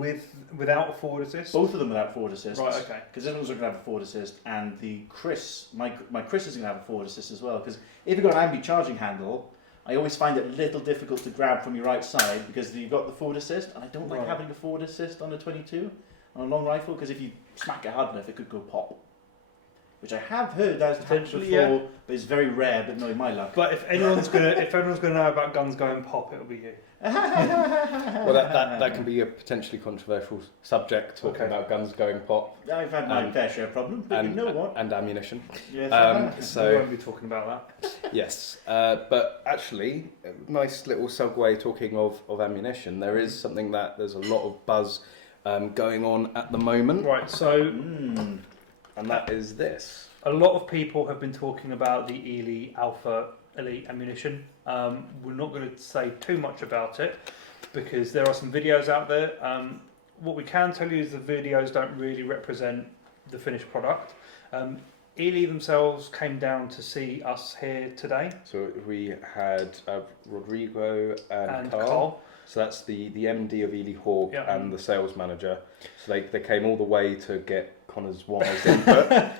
without a forward assist. both of them without forward assist. Right. Okay. Because this one's going to have a forward assist, and the Chris, my Chris is going to have a forward assist as well. Because if you've got an ambi charging handle, I always find it a little difficult to grab from your right side because you've got the forward assist, and I don't like having a forward assist on a 22 on a long rifle because if you smack it hard enough, it could go pop. Which I have heard that's Potentially, before, yeah. but it's very rare. But no, in my luck. But if anyone's gonna know about guns going pop, it'll be you. Well, that can be a potentially controversial subject, talking about guns going pop. I've had my fair share of problems, but you know what? And ammunition. Yes, So we won't be talking about that. Yes, but actually, a nice little segue talking of ammunition. There is something that there's a lot of buzz going on at the moment. Right, so and that is this. a lot of people have been talking about the Ely Alpha Elite ammunition. We're not going to say too much about it because there are some videos out there. What we can tell you is the videos don't really represent the finished product. Ely themselves came down to see us here today. So we had Rodrigo and Carl. So that's the MD of Ely Hawk and the sales manager. So they came all the way to get Connor's wise input.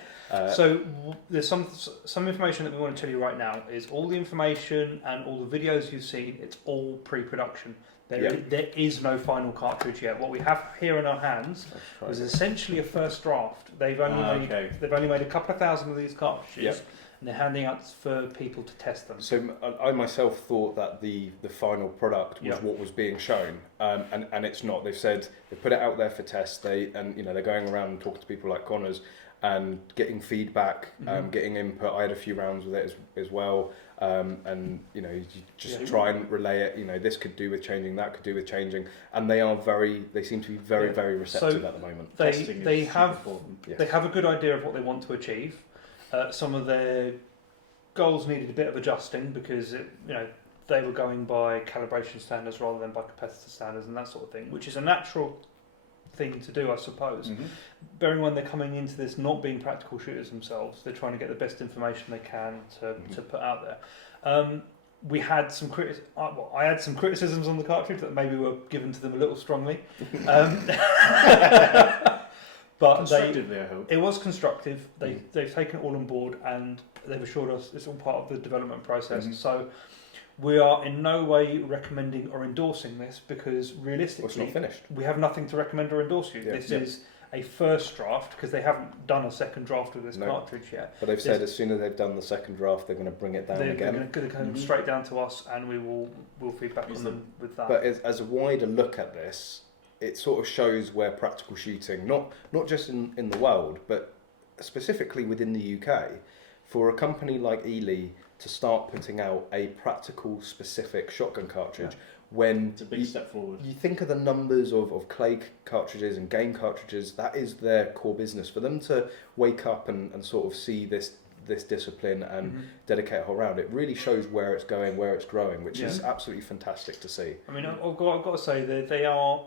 So there's some information that we want to tell you right now. Is all the information and all the videos you've seen, it's all pre-production. There is no final cartridge yet. What we have here in our hands is essentially a first draft. They've only made a couple of thousand of these cartridges, and they're handing out for people to test them. So I myself thought that the final product was what was being shown, and it's not. They've said they put it out there for test. They're going around and talking to people like Connors and getting feedback, getting input. I had a few rounds with it as well. And you just try and relay it. This could do with changing, that could do with changing, and they seem to be very very receptive at the moment. They have a good idea of what they want to achieve. Some of their goals needed a bit of adjusting because they were going by calibration standards rather than by competitor standards and that sort of thing, which is a natural thing to do, I suppose. Bearing in mind they're coming into this not being practical shooters themselves, they're trying to get the best information they can to put out there. We had some I had some criticisms on the cartridge that maybe were given to them a little strongly. But constructively, I hope. It was constructive. They've taken it all on board and they've assured us it's all part of the development process. So we are in no way recommending or endorsing this because realistically, it's not finished. We have nothing to recommend or endorse you. This is a first draft because they haven't done a second draft of this cartridge yet. But they've said as soon as they've done the second draft, they're going to bring it down again. They're going to come straight down to us and we'll feedback on them with that. But as a wider look at this, it sort of shows where practical shooting, not just in the world, but specifically within the UK, for a company like Ely to start putting out a practical specific shotgun cartridge when it's a big step forward. You think of the numbers of clay cartridges and game cartridges, that is their core business. For them to wake up and sort of see this discipline and dedicate a whole round, it really shows where it's going, where it's growing, which is absolutely fantastic to see. I mean, I've got to say that they are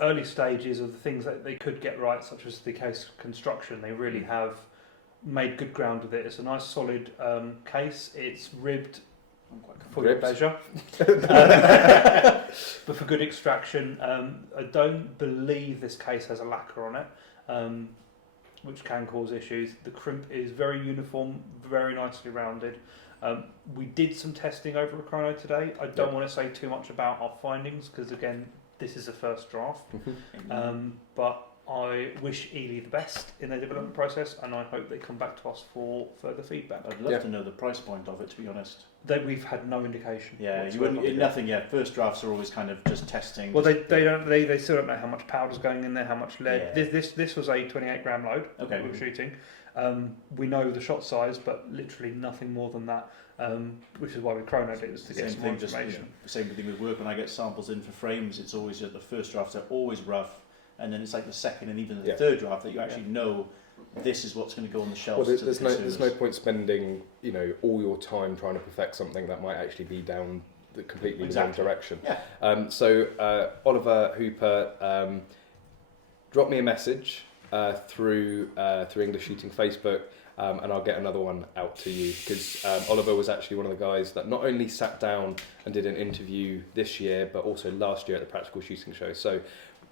early stages of the things that they could get right, such as the case construction. They really have made good ground with it. It's a nice solid case. It's ribbed for your pleasure, but for good extraction. I don't believe this case has a lacquer on it, which can cause issues. The crimp is very uniform, very nicely rounded. We did some testing over a chrono today. I don't want to say too much about our findings because again, this is a first draft, but I wish Ely the best in their development process, and I hope they come back to us for further feedback. I'd love to know the price point of it, to be honest. We've had no indication. Yeah, you wouldn't, nothing yet. First drafts are always kind of just testing. Well, they still don't know how much powder's going in there, how much lead. Yeah. This was a 28 gram load that we were shooting. We know the shot size, but literally nothing more than that. Which is why we chronoed it, to get some more information. The same thing with work. When I get samples in for frames, it's always the first drafts are always rough, and then it's like the second and even the third draft that you actually know this is what's going to go on the shelves. Well, there's no point spending all your time trying to perfect something that might actually be down the completely wrong direction. Yeah. So Oliver Hooper dropped me a message through English Shooting Facebook. And I'll get another one out to you because Oliver was actually one of the guys that not only sat down and did an interview this year, but also last year at the Practical Shooting Show. So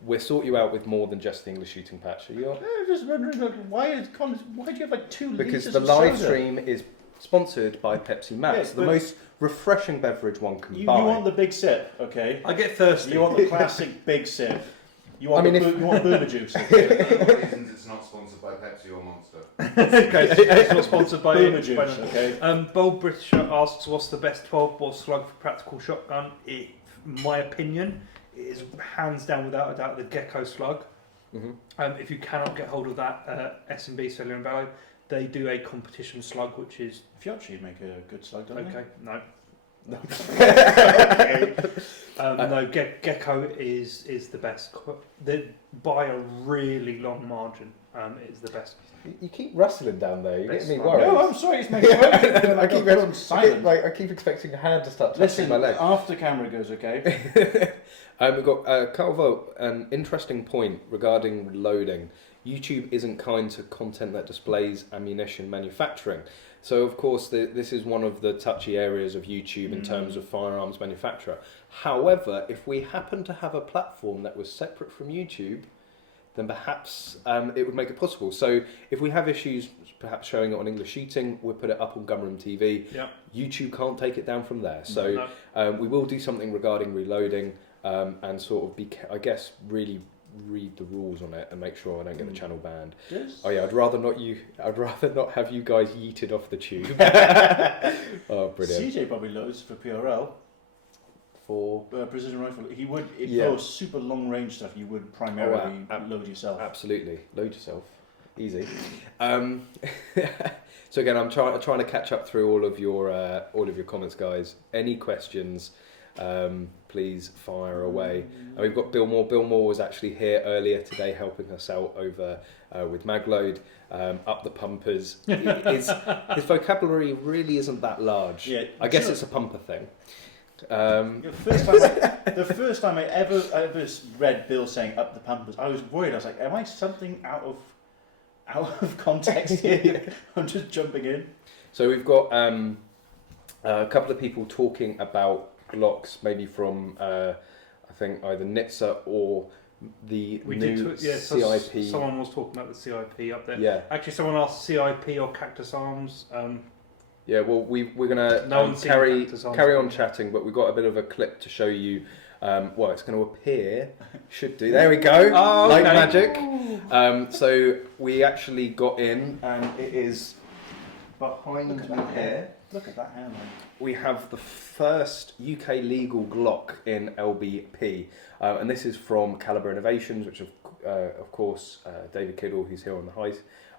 we'll sort you out with more than just the English Shooting patch. Are you? I'm just wondering, why do you have like 2 litres because the of live soda? stream is sponsored by Pepsi Max, Yes, the but- most refreshing beverage one can You buy. want the big sip, okay? I get thirsty. You want the classic big sip. You want, I mean, you want boomer juice. For reasons it's not sponsored by Pepsi or Monster. Okay, it's not sponsored by Boomer juice, okay? Bold British asks, what's the best 12-bore slug for practical shotgun? In my opinion, it is hands down, without a doubt, the Gecko slug. Mhm. If you cannot get hold of that, S&B Cellular and Value, they do a competition slug, which is Fiocchi make a good slug, don't okay. No, they? Okay. no, Gecko is the best. By a really long margin, it is the best. You keep rustling down there. You're Best getting me slug. worried. No, I'm sorry, it's my phone. I keep silent. I keep expecting a hand to start touching Listen, my leg. after camera goes, okay? We've got Carl Vogt, an interesting point regarding loading. YouTube isn't kind to content that displays ammunition manufacturing. So, of course, this is one of the touchy areas of YouTube in terms of firearms manufacturer. However, if we happen to have a platform that was separate from YouTube, then perhaps it would make it possible. So, if we have issues, perhaps showing it on English Shooting, we'll put it up on Gunroom TV. Yeah. YouTube can't take it down from there. So, we will do something regarding reloading and sort of really read the rules on it and make sure I don't get the channel banned. Yes. Oh yeah, I'd rather not have you guys yeeted off the tube. Oh, brilliant. CJ probably loads for PRL. For Precision rifle. He would, if Yeah. there was super long range stuff, you would primarily load yourself. absolutely, load yourself, easy. So again, I'm trying to catch up through all of your comments, guys. Any questions? Please fire away. And we've got Bill Moore. Bill Moore was actually here earlier today helping us out over with Magload, up the pumpers. His vocabulary really isn't that large. Yeah, I guess sure. it's a pumper thing. The first time I ever read Bill saying "up the pumpers," I was worried. I was like, "Am I something out of context here?" I'm just jumping in. So we've got a couple of people talking about Glocks, maybe from I think either Nitsa or the new CIP. Someone was talking about the CIP up there. Yeah, Actually, someone asked CIP or Cactus Arms. yeah. Well, we're gonna No one's seen carry Cactus Arms on before. chatting, but we've got a bit of a clip to show you. Well, it's going to appear. Should do. There we go. Oh, Like okay. magic. So we actually got in, and it is behind Look at me that here. hair. Look at that hairline. We have the first UK legal Glock in LBP, and this is from Caliber Innovations, which of course David Kiddle, who's here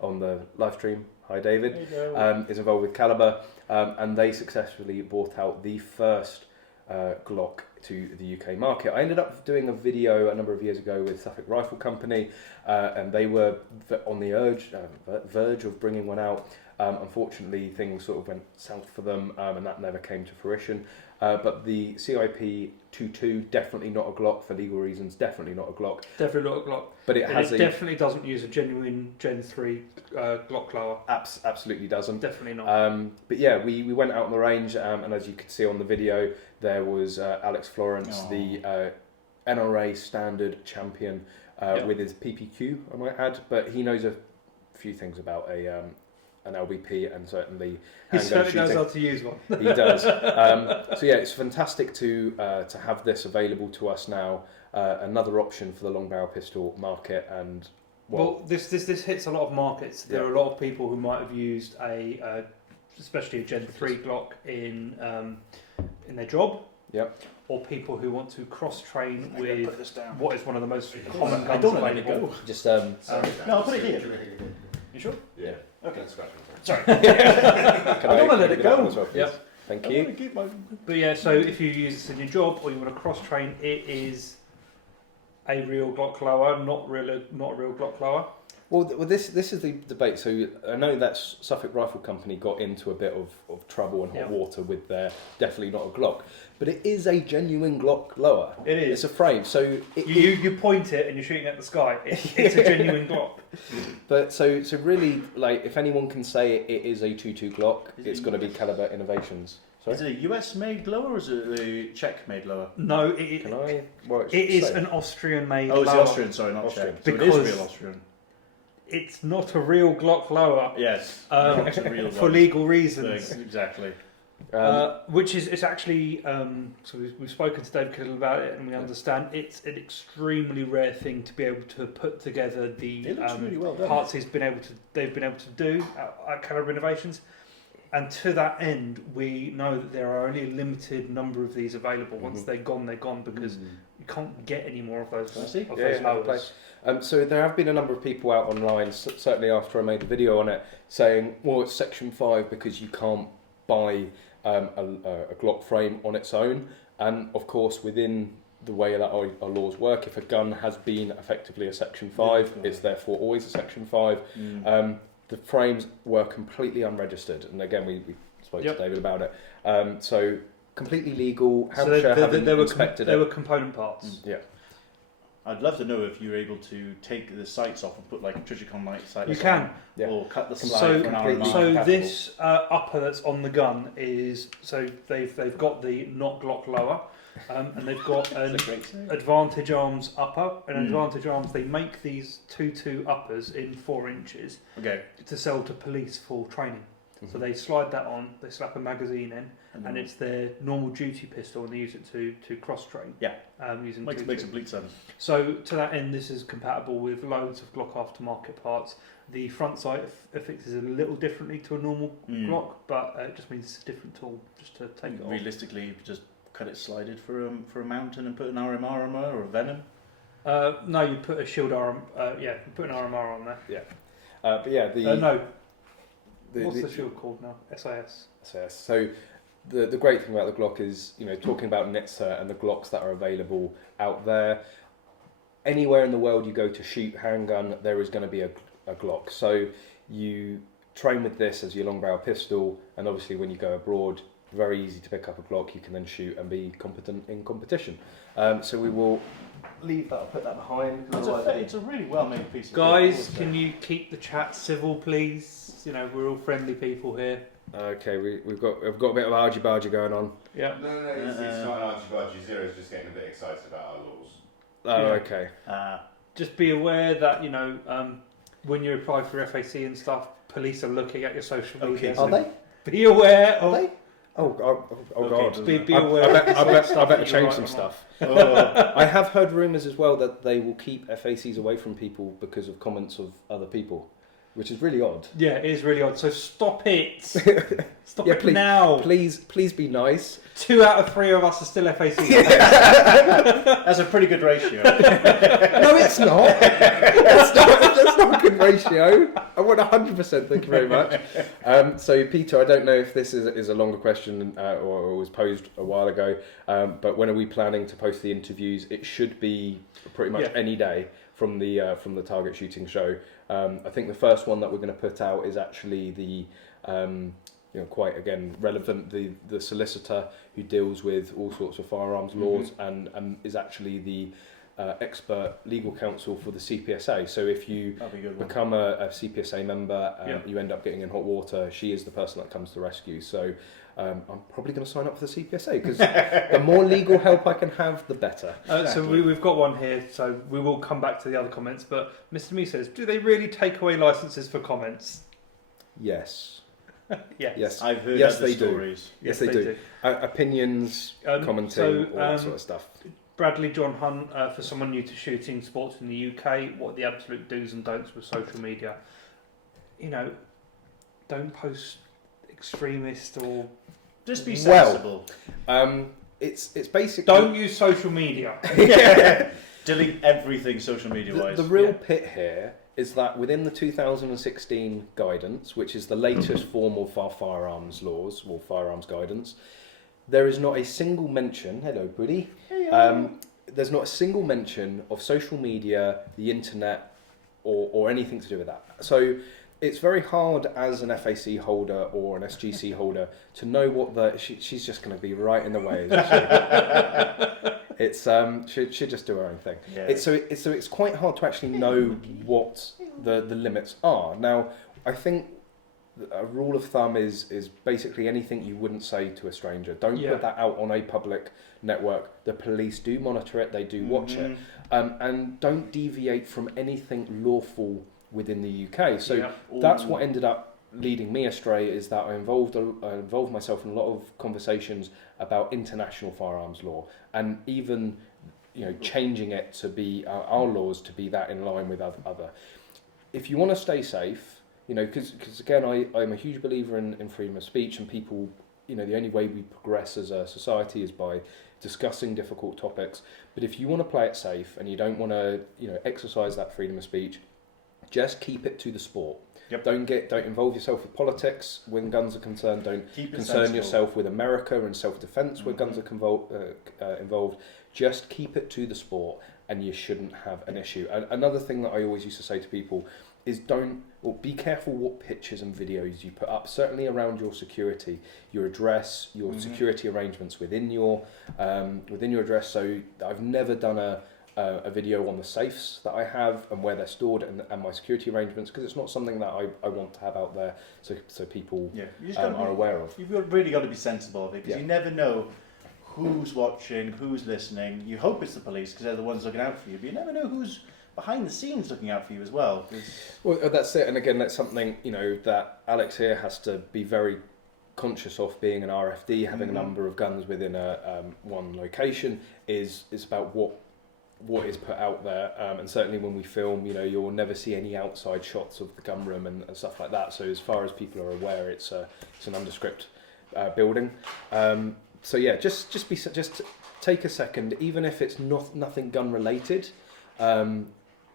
on the live stream. Hi, David. There you go. Is involved with Caliber, and they successfully bought out the first Glock to the UK market. I ended up doing a video a number of years ago with Suffolk Rifle Company, and they were on the verge of bringing one out. Unfortunately, things sort of went south for them, and that never came to fruition. But the CIP 22, definitely not a Glock for legal reasons. Definitely not a Glock. Definitely not a Glock. But it has definitely doesn't use a genuine Gen 3 Glock lower. absolutely doesn't. Definitely not. But yeah, we went out on the range, and as you could see on the video, there was Alex Florence, the NRA standard champion, with his PPQ, I might add. But he knows a few things about an LBP and certainly He handgun certainly knows shooting. how to use one. He does. So yeah, it's fantastic to have this available to us now. Another option for the long barrel pistol market, and Well, this hits a lot of markets. There are a lot of people who might have used especially a Gen 3 Glock in their job. Yep. Or people who want to cross train Put with this down. what is one of the most common I guns don't want to let it available. go. Just No, I'll put it here. You sure? Yeah. Okay. That's scratch. Sorry. can I don't wanna let it give that go. one as well, please? Yep. Thank I you. want to keep my... But yeah, so if you use this in your job or you want to cross train, it is a real Glock lower, not a real Glock lower. Well, this is the debate. So I know that Suffolk Rifle Company got into a bit of trouble and hot water with their definitely not a Glock, but it is a genuine Glock lower. It is. It's a frame, so You point it and you're shooting at the sky. It's a genuine Glock. But so really, like, if anyone can say it is a 2.2 Glock, Is it it's going to be Caliber Innovations. Sorry? Is it a US made lower or is it a Czech made lower? No, Can I? Well, it is an Austrian made Oh, it's lower. Austrian, sorry, not Austrian. Czech. So it Because- is real Austrian. it's not a real Glock lower. Yes, Um, not a real for one. legal reasons. Exactly. Which is it's actually so we've spoken to Dave Kittle about it, and we understand it's an extremely rare thing to be able to put together the It looks really well done. parts they've been able to do at Callum Innovations. And to that end, we know that there are only a limited number of these available. Once they're gone, because you can't get any more of those. Lowers. So there have been a number of people out online, certainly after I made the video on it, saying, well, it's Section 5 because you can't buy a Glock frame on its own. And of course, within the way that our laws work, if a gun has been effectively a Section 5, it's therefore always a Section 5. The frames were completely unregistered. And again, we spoke to David about it. So completely legal. Hampshire haven't inspected it. They were component parts. Yeah. I'd love to know if you're able to take the sights off and put like a Trijicon light sight. You can. Or cut the slide So, for an hour and a half. so this upper that's on the gun is they've got the not Glock lower, and they've got an Advantage Arms upper. And Advantage Arms, they make these 2.2 uppers in 4 inches to sell to police for training. So they slide that on, they slap a magazine in, and it's their normal duty pistol, and they use it to cross train. Using makes complete sense. So to that end, this is compatible with loads of Glock aftermarket parts. The front sight affixes a little differently to a normal Glock, but it just means it's a different tool just to take it off. Realistically, just cut it slided for a mountain and put an RMR armor or a Venom. No, you put a shield arm. You put an RMR on there. Yeah. But yeah, What's the shield called now? SAS. SAS. So the great thing about the Glock is, talking about NITSA and the Glocks that are available out there, anywhere in the world you go to shoot handgun, there is going to be a Glock. So you train with this as your long barrel pistol, and obviously when you go abroad, very easy to pick up a Glock. You can then shoot and be competent in competition. So we will leave that. I'll put that behind. It's a really well made piece. Guys, can you keep the chat civil, please? We're all friendly people here. Okay, we've got a bit of argy-bargy going on. Yeah. No, it's not an argy-bargy. Zero's just getting a bit excited about our laws. Oh, okay. Just be aware that, when you apply for FAC and stuff, police are looking at your social media. Are they? Be aware of... Are they? Oh God! Be aware. I better change some stuff. I have heard rumours as well that they will keep FACs away from people because of comments of other people, which is really odd. Yeah, it is really odd. So stop it. Stop it now. Please be nice. 2 out of 3 of us are still FAC. That's a pretty good ratio. No, it's not. That's not a good ratio. I want 100%. Thank you very much. So, Peter, I don't know if this is a longer question or was posed a while ago, but when are we planning to post the interviews? It should be pretty much any day from the target shooting show. I think the first one that we're going to put out is actually the quite again relevant, the solicitor who deals with all sorts of firearms laws and is actually the expert legal counsel for the CPSA. So if you become a CPSA member and you end up getting in hot water, she is the person that comes to rescue. So I'm probably going to sign up for the CPSA because the more legal help I can have, the better. So we've got one here, so we will come back to the other comments. But Mr. Me says, do they really take away licenses for comments? Yes. Yes. I've heard they stories. Do. Yes, they do. Opinions, commenting, all that sort of stuff. Bradley John Hunt, for someone new to shooting sports in the UK, what are the absolute do's and don'ts with social media? Don't post extremist or... Just be sensible. It's basically... Don't use social media. Delete everything social media wise. The real pit here is that within the 2016 guidance, which is the latest form of our firearms laws, or firearms guidance, there is not a single mention, hello buddy, there's not a single mention of social media, the internet, or anything to do with that. So it's very hard as an FAC holder or an SGC holder to know what she's just going to be right in the way, isn't she? It's she'll just do her own thing. Yeah. It's quite hard to actually know what the limits are. Now, I think a rule of thumb is basically anything you wouldn't say to a stranger. Don't put that out on a public network. The police do monitor it. They do watch it, and don't deviate from anything lawful within the UK. So that's what ended up leading me astray, is that I involved myself in a lot of conversations about international firearms law, and even changing it to be our laws to be that in line with other. If you want to stay safe, because again, I'm a huge believer in freedom of speech, and people, the only way we progress as a society is by discussing difficult topics. But if you want to play it safe and you don't want to exercise that freedom of speech, just keep it to the sport. Yep. Don't involve yourself with politics when guns are concerned. Don't concern yourself with America and self-defense where guns are involved. Just keep it to the sport, and you shouldn't have an issue. And another thing that I always used to say to people is be careful what pictures and videos you put up, certainly around your security, your address, your security arrangements within your address. So I've never done a video on the safes that I have and where they're stored and my security arrangements, because it's not something that I want to have out there so people are aware of. You've really got to be sensible of it, because you never know who's watching, who's listening. You hope it's the police because they're the ones looking out for you, but you never know who's behind the scenes looking out for you as well. Well, that's it. And again, that's something that Alex here has to be very conscious of, being an RFD, having a number of guns within one location. Is about what is put out there, and certainly when we film, you'll never see any outside shots of the gun room and stuff like that. So as far as people are aware, it's an nondescript building. So yeah, just take a second, even if it's nothing gun related.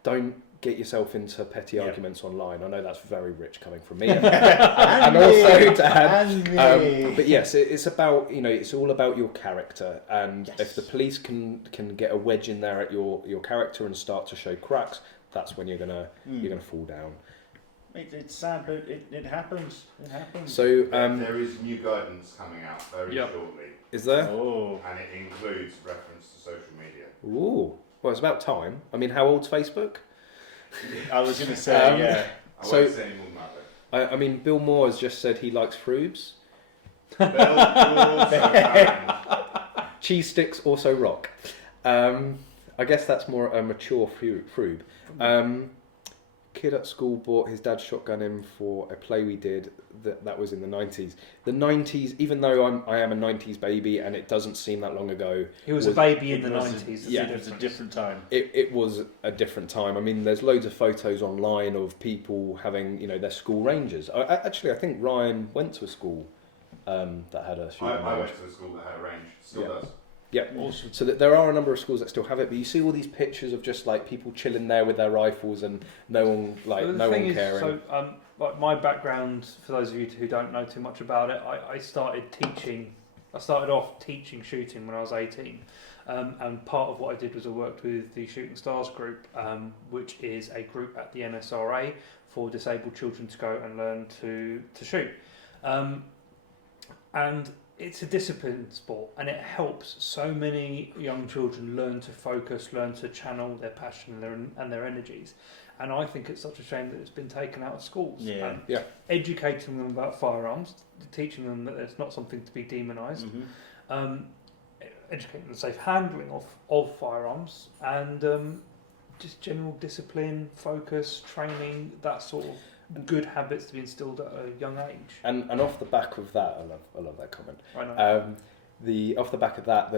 Don't get yourself into petty arguments online. I know that's very rich coming from me, and also Dad. But yes, it's about it's all about your character, and if the police can get a wedge in there at your character and start to show cracks, that's when you're gonna fall down. It's sad, but it happens. It happens. So there is new guidance coming out very shortly. Is there? Oh. And it includes reference to social media. Ooh. Well, it's about time. I mean, how old's Facebook? I was going to say, yeah. I won't say any more than that, though. I mean, Bill Moore has just said he likes frubes. Cheese sticks also rock. I guess that's more a mature frube. Kid at school bought his dad's shotgun in for a play we did that was in the 90s. The 90s, even though I am a 90s baby and it doesn't seem that long ago. He was a baby in the 90s. It was a different time. It was a different time. I mean, there's loads of photos online of people having, their school rangers. I think Ryan went to a school that had a shooting range. I went to a school that had a range. Still does. Yeah, awesome. So there are a number of schools that still have it, but you see all these pictures of just like people chilling there with their rifles and no one caring. So, my background, for those of you who don't know too much about it, I started off teaching shooting when I was 18, and part of what I did was I worked with the Shooting Stars group, which is a group at the NSRA for disabled children to go and learn to shoot, and it's a discipline sport, and it helps so many young children learn to focus, learn to channel their passion and their energies. And I think it's such a shame that it's been taken out of schools. Educating them about firearms, teaching them that it's not something to be demonised, educating them safe handling of firearms, and just general discipline, focus, training, that sort of good habits to be instilled at a young age. And off the back of that, I love that comment. I know. Off the back of that, I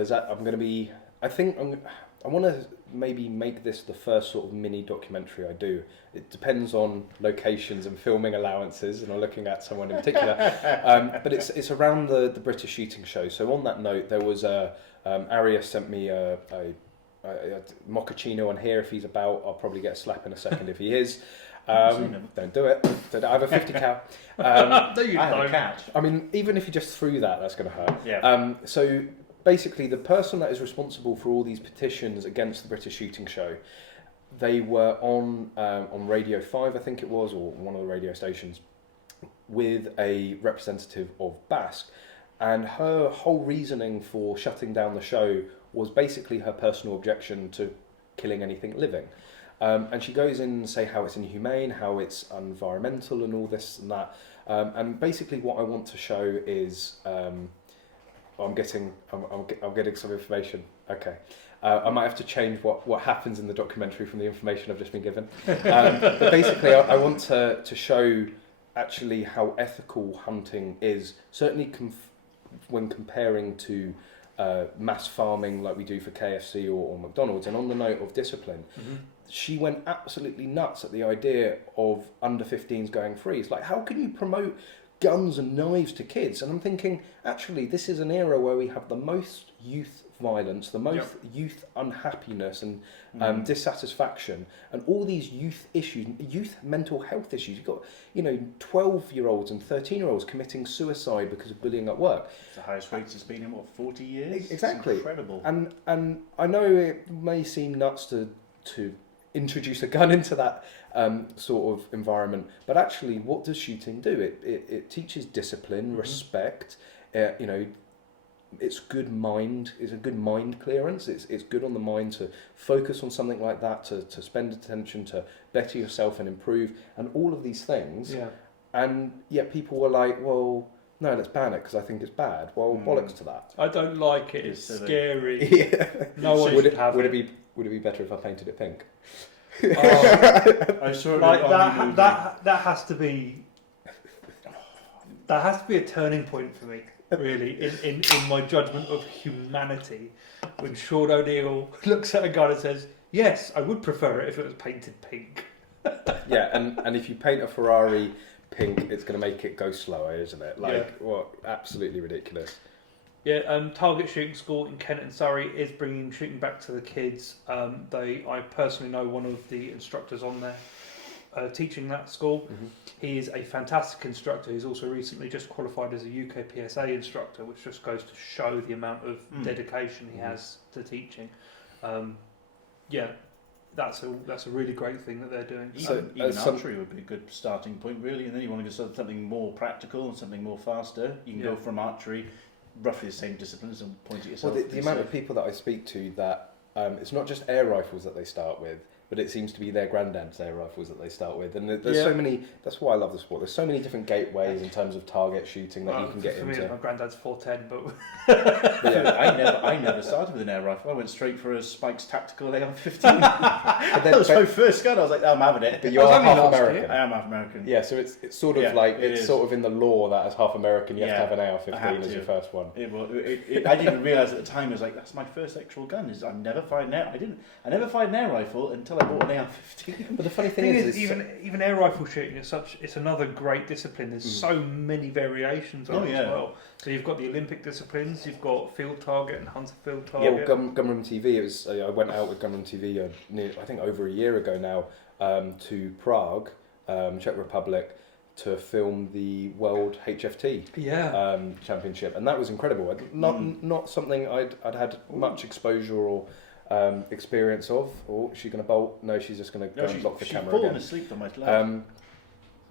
want to maybe make this the first sort of mini documentary I do. It depends on locations and filming allowances, and I'm looking at someone in particular. But it's around the British Shooting Show. So on that note, there was Arias sent me a mochaccino on here. If he's about, I'll probably get a slap in a second if he is. Don't do it. I have a 50 cal. No, you I have don't. a cat. I mean, even if you just threw that's going to hurt. Yeah. So basically, the person that is responsible for all these petitions against the British Shooting Show, they were on Radio 5, I think it was, or one of the radio stations, with a representative of Basque. And her whole reasoning for shutting down the show was basically her personal objection to killing anything living. And she goes in and say how it's inhumane, how it's environmental and all this and that. And basically what I want to show is... I'm getting some information. Okay. I might have to change what happens in the documentary from the information I've just been given. But basically, I want to show actually how ethical hunting is, certainly when comparing to mass farming like we do for KFC or McDonald's. And on the note of discipline, she went absolutely nuts at the idea of under 15s going free. It's like, how can you promote guns and knives to kids? And I'm thinking, actually, this is an era where we have the most youth violence, the most youth unhappiness and dissatisfaction, and all these youth issues, youth mental health issues. You've got, 12-year-olds and 13-year-olds committing suicide because of bullying at work. It's the highest rates it's been in 40 years. Exactly. It's incredible. And I know it may seem nuts to introduce a gun into that sort of environment, but actually, what does shooting do? It teaches discipline, respect. It's good mind. It's a good mind clearance. It's good on the mind to focus on something like that, to spend attention, to better yourself and improve, and all of these things. Yeah. And yet people were like, well, no, let's ban it because I think it's bad. Well, bollocks to that. I don't like it. It's scary. Yeah. No one should have would it. Would it be better if I painted it pink? I saw it Like on that has to be a turning point for me, really, in my judgment of humanity. When Sean O'Neill looks at a gun and says, "Yes, I would prefer it if it was painted pink." Yeah, and if you paint a Ferrari pink, it's going to make it go slower, isn't it? What? Absolutely ridiculous. Yeah, Target Shooting School in Kent and Surrey is bringing shooting back to the kids. I personally know one of the instructors on there teaching that school. He is a fantastic instructor. He's also recently just qualified as a UK PSA instructor, which just goes to show the amount of dedication he has to teaching. That's a really great thing that they're doing. Even archery would be a good starting point, really. And then you want to go something more practical and something more faster. You can go from archery, roughly the same disciplines, and point at yourself. Well, the amount of people that I speak to that it's not just air rifles that they start with, but it seems to be their granddad's air rifles that they start with. And there's so many, that's why I love the sport. There's so many different gateways in terms of target shooting that you can get into. For me, my granddad's 410, but I never started with an air rifle. I went straight for a Spike's Tactical AR-15. That was my first gun. I was like, I'm having it. But you're half American. I am half American. Yeah, so it's sort of like, it's sort of in the law that as half American you have to have an AR-15 as your first one. I didn't realise at the time, I was like, that's my first actual gun. I never fired an air rifle until I bought an AR-15. But the funny thing is even air rifle shooting it's another great discipline. There's so many variations on it as well. So you've got the Olympic disciplines, you've got field target and hunter field target. Yeah, well, Gunroom TV. I went out with Gunroom TV I think over a year ago now to Prague, Czech Republic, to film the World HFT Championship, and that was incredible. Not something I'd had much exposure or experience of. Or is she going to bolt? No, she's just going to go and lock the camera again. She's fallen asleep on my leg.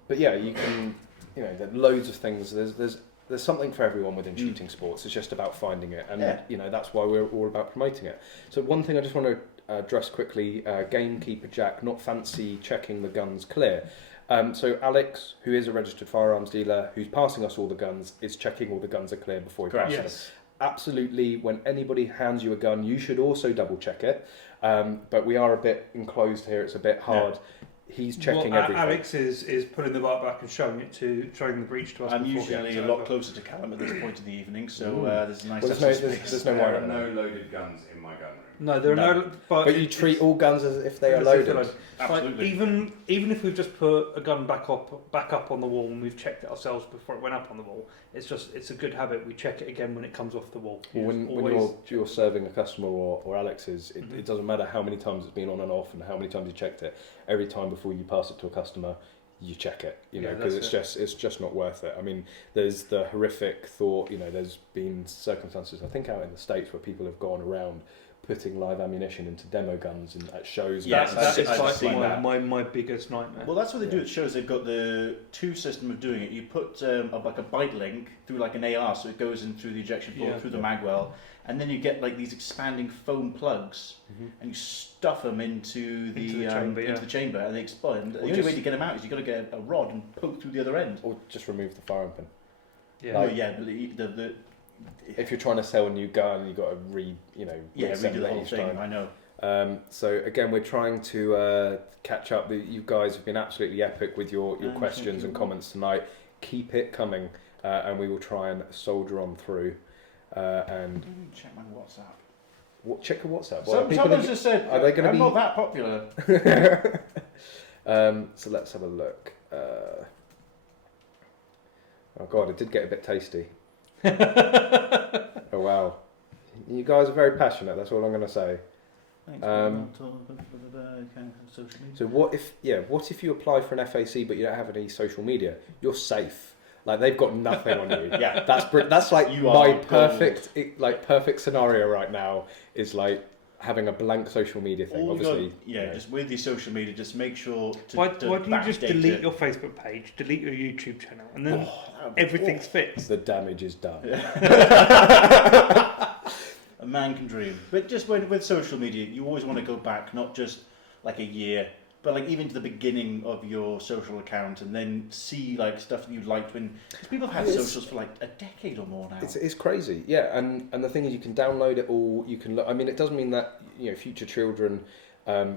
But yeah, you can, there are loads of things. There's something for everyone within shooting sports. It's just about finding it, and that's why we're all about promoting it. So one thing I just want to address quickly: Gamekeeper Jack not fancy checking the guns clear. So Alex, who is a registered firearms dealer, who's passing us all the guns, is checking all the guns are clear before he passes them. Absolutely, when anybody hands you a gun, you should also double check it. But we are a bit enclosed here; it's a bit hard. He's checking everything. Alex is pulling the bar back and showing the breach to us. I'm usually a lot closer to Callum at this point in the evening, so there's a nice. There's no there are no loaded guns in my gun room. No, there are no. But you treat all guns as if they are loaded. Absolutely. Like, even if we've just put a gun back up on the wall and we've checked it ourselves before it went up on the wall, it's a good habit. We check it again when it comes off the wall. Well, when you're serving a customer or Alex's, it doesn't matter how many times it's been on and off and how many times you checked it. Every time before you pass it to a customer, you check it, because it's just not worth it. I mean, there's the horrific thought, there's been circumstances, I think out in the States, where people have gone around putting live ammunition into demo guns and at shows. That's my biggest nightmare. Well, that's what they do at shows. They've got the two system of doing it. You put like a bite link through like an AR, so it goes in through the ejection port, through the magwell, and then you get like these expanding foam plugs, and you stuff them into the chamber, and they explode. And the only way to get them out is you've got to get a rod and poke through the other end, or just remove the firing pin. Yeah, if you're trying to sell a new gun, you've got to redo reset the whole each thing. time. I know. So again, we're trying to catch up. You guys have been absolutely epic with your questions and comments tonight. Keep it coming, and we will try and soldier on through. And check my WhatsApp. Check your WhatsApp. Someone's just said, are they going to be not that popular? So let's have a look. Oh God, it did get a bit tasty. Oh wow, you guys are very passionate. That's all I'm going to say. So what if you apply for an FAC but you don't have any social media? You're safe. Like they've got nothing on you. Yeah, that's like you my are perfect scenario right now is like having a blank social media thing. Obviously, just with your social media, just make sure to. Why don't you just delete your Facebook page, delete your YouTube channel, and then everything's fixed? The damage is done. A man can dream, but just with social media, you always want to go back, not just like a year, but like even to the beginning of your social account, and then see like stuff that you liked when. Because people have had socials for like a decade or more now. It's crazy, yeah. And the thing is, you can download it all. You can look. I mean, it doesn't mean that future children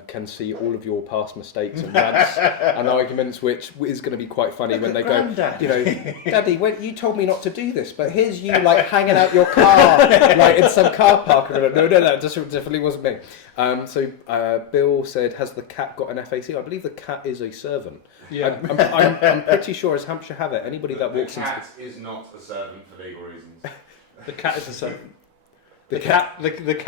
can see all of your past mistakes and rants and arguments, which is going to be quite funny when they go, Daddy, when you told me not to do this, but here's you like hanging out your car like in some car park. No, it definitely wasn't me. So Bill said, has the cat got an FAC? I believe the cat is a servant. Yeah, I'm pretty sure as Hampshire have it. Anybody that walks into... The cat is not a servant for legal reasons. the cat is a servant. The cat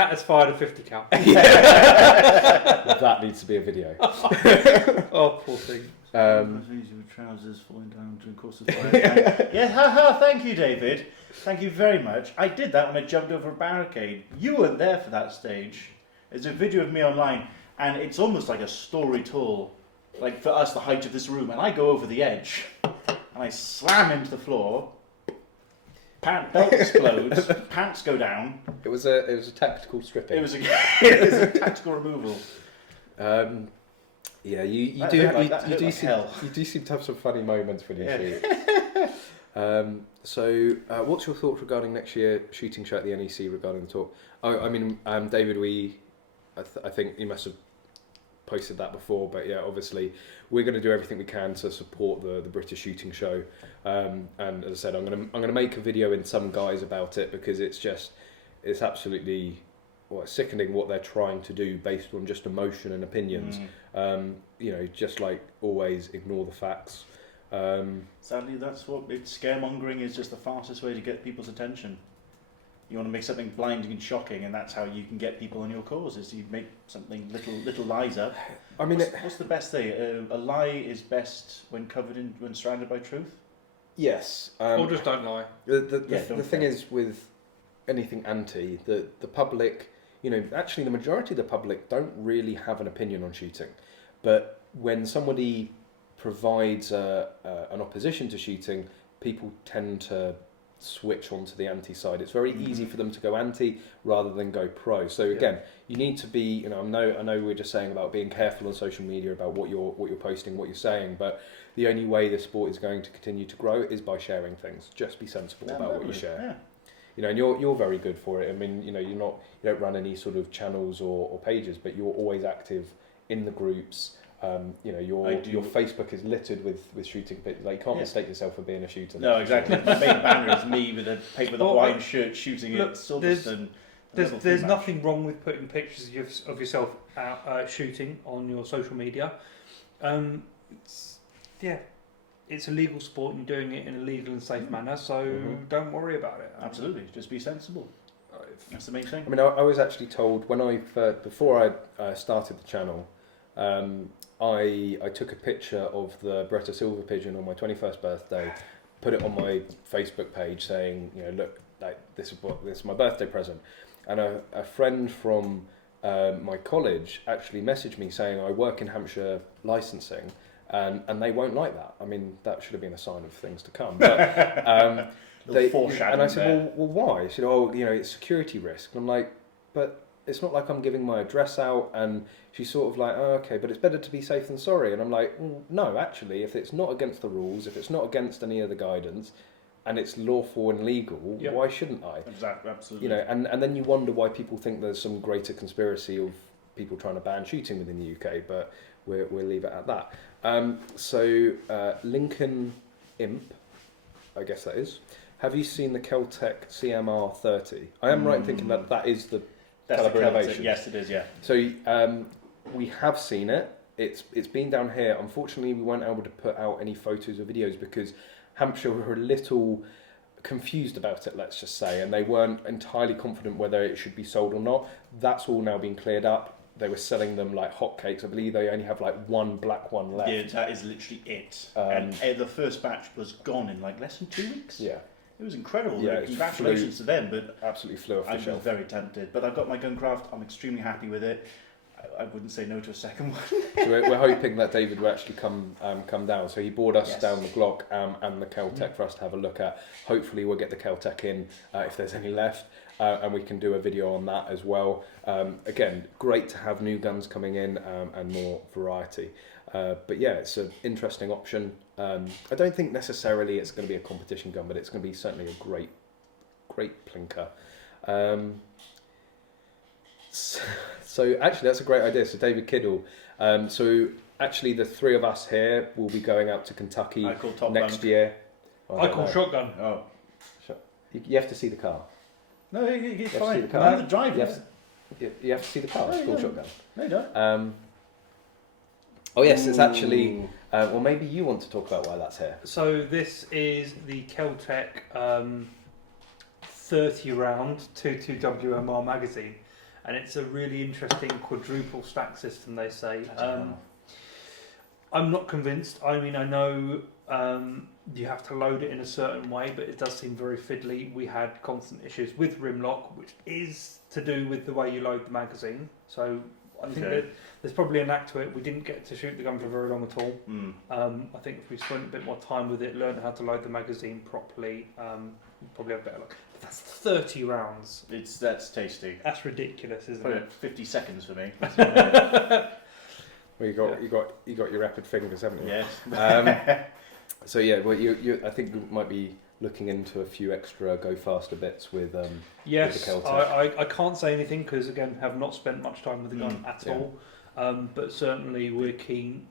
has fired a 50 cal. That needs to be a video. Oh, poor thing. Trousers falling down during course of fire. Thank you, David. Thank you very much. I did that when I jumped over a barricade. You weren't there for that stage. There's a video of me online, and it's almost like a story told. Like for us, the height of this room, and I go over the edge, and I slam into the floor. Belt explodes, pants go down. It was a tactical stripping. It was a tactical removal. Yeah, you do seem to have some funny moments when you shoot. So what's your thoughts regarding next year shooting show at the NEC regarding the talk? Oh, I mean, David, I think you must have posted that before, but yeah, obviously we're going to do everything we can to support the British shooting show, and as I said, I'm going to make a video in some guise about it, because it's absolutely sickening what they're trying to do based on just emotion and opinions. Just like always ignore the facts. Sadly, that's what scaremongering is, just the fastest way to get people's attention. You want to make something blinding and shocking, and that's how you can get people on your cause, is you make something little lies up. I mean, what's the best thing? A lie is best when surrounded by truth? Yes. Or just don't lie. The thing is with anything anti, the public, actually the majority of the public don't really have an opinion on shooting. But when somebody provides an opposition to shooting, people tend to switch onto the anti side. It's very easy for them to go anti rather than go pro. So again, you need to be, I know we're just saying about being careful on social media about what you're posting, what you're saying, but the only way the sport is going to continue to grow is by sharing things. Just be sensible about what you share. Yeah. And you're very good for it. I mean, you don't run any sort of channels or pages, but you're always active in the groups. Your Facebook is littered with shooting pictures. Like, you can't mistake yourself for being a shooter. No, exactly. My main banner is me with a Hawaiian shirt shooting at Silverstone. There's nothing wrong with putting pictures of yourself out shooting on your social media. It's a legal sport and you're doing it in a legal and safe manner, so don't worry about it. Absolutely, just be sensible. That's the main thing. I mean, I was actually told before I started the channel, I took a picture of the Beretta Silver Pigeon on my 21st birthday, put it on my Facebook page saying, look, like this is my birthday present. And a friend from my college actually messaged me saying, I work in Hampshire licensing, and they won't like that. I mean, that should have been a sign of things to come. But and I said, well, why? She said, it's security risk. And I'm like, but it's not like I'm giving my address out. And she's sort of like, oh, okay, but it's better to be safe than sorry. And I'm like, well, no, actually, if it's not against the rules, if it's not against any of the guidance, and it's lawful and legal, Yep. why shouldn't I? Exactly, absolutely. You know, and then you wonder why people think there's some greater conspiracy of people trying to ban shooting within the UK, but we'll leave it at that. So Lincoln Imp, I guess that is. Have you seen the Kel-Tec CMR 30? I am right in thinking that is the That's caliber the Celtic. innovation. Yes, it is. Yeah. So we have seen it. It's been down here. Unfortunately, we weren't able to put out any photos or videos because Hampshire were a little confused about it, let's just say, and they weren't entirely confident whether it should be sold or not. That's all now been cleared up. They were selling them like hotcakes. I believe they only have like one black one left. Yeah, that is literally it. And the first batch was gone in like less than 2 weeks. Yeah, It was incredible. Yeah, Congratulations to them, but absolutely flew off the I was shelf. very tempted. But I've got my Guncraft. I'm extremely happy with it. I wouldn't say no to a second one. So we're hoping that David will actually come down. So he bought us Yes. down the Glock and the Kel-Tec for us to have a look at. Hopefully we'll get the Kel-Tec in if there's any left, and we can do a video on that as well. Again, great to have new guns coming in and more variety. But yeah, it's an interesting option. I don't think necessarily it's going to be a competition gun, but it's going to be certainly a great plinker. So actually, that's a great idea. So David Kiddle. So actually, the three of us here will be going out to Kentucky I call top next bunk. year. I call shotgun. Oh. You have to see the car. No, he's to see fine. the car. I'm the driver. You have to see the car. It's No, called no. shotgun. No, you don't. Oh yes, it's actually. Ooh. Well, maybe you want to talk about why that's here. So this is the Kel-Tec 30 round 22 WMR magazine, and it's a really interesting quadruple stack system, they say. I'm not convinced. I mean, I know you have to load it in a certain way, but it does seem very fiddly. We had constant issues with rim lock, which is to do with the way you load the magazine. So I think Okay. that there's probably a knack to it. We didn't get to shoot the gun for very long at all. I think if we spent a bit more time with it, learned how to load the magazine properly, we'd probably have better luck. But that's 30 rounds. That's tasty. That's ridiculous, isn't Put it? it 50 seconds for me. Well, you got your rapid fingers, haven't you? Yes. So yeah, well, you I think you might be looking into a few extra go faster bits with Yes, the Kel-Tec. I can't say anything because again, have not spent much time with the gun at yeah. all. But certainly we're keen.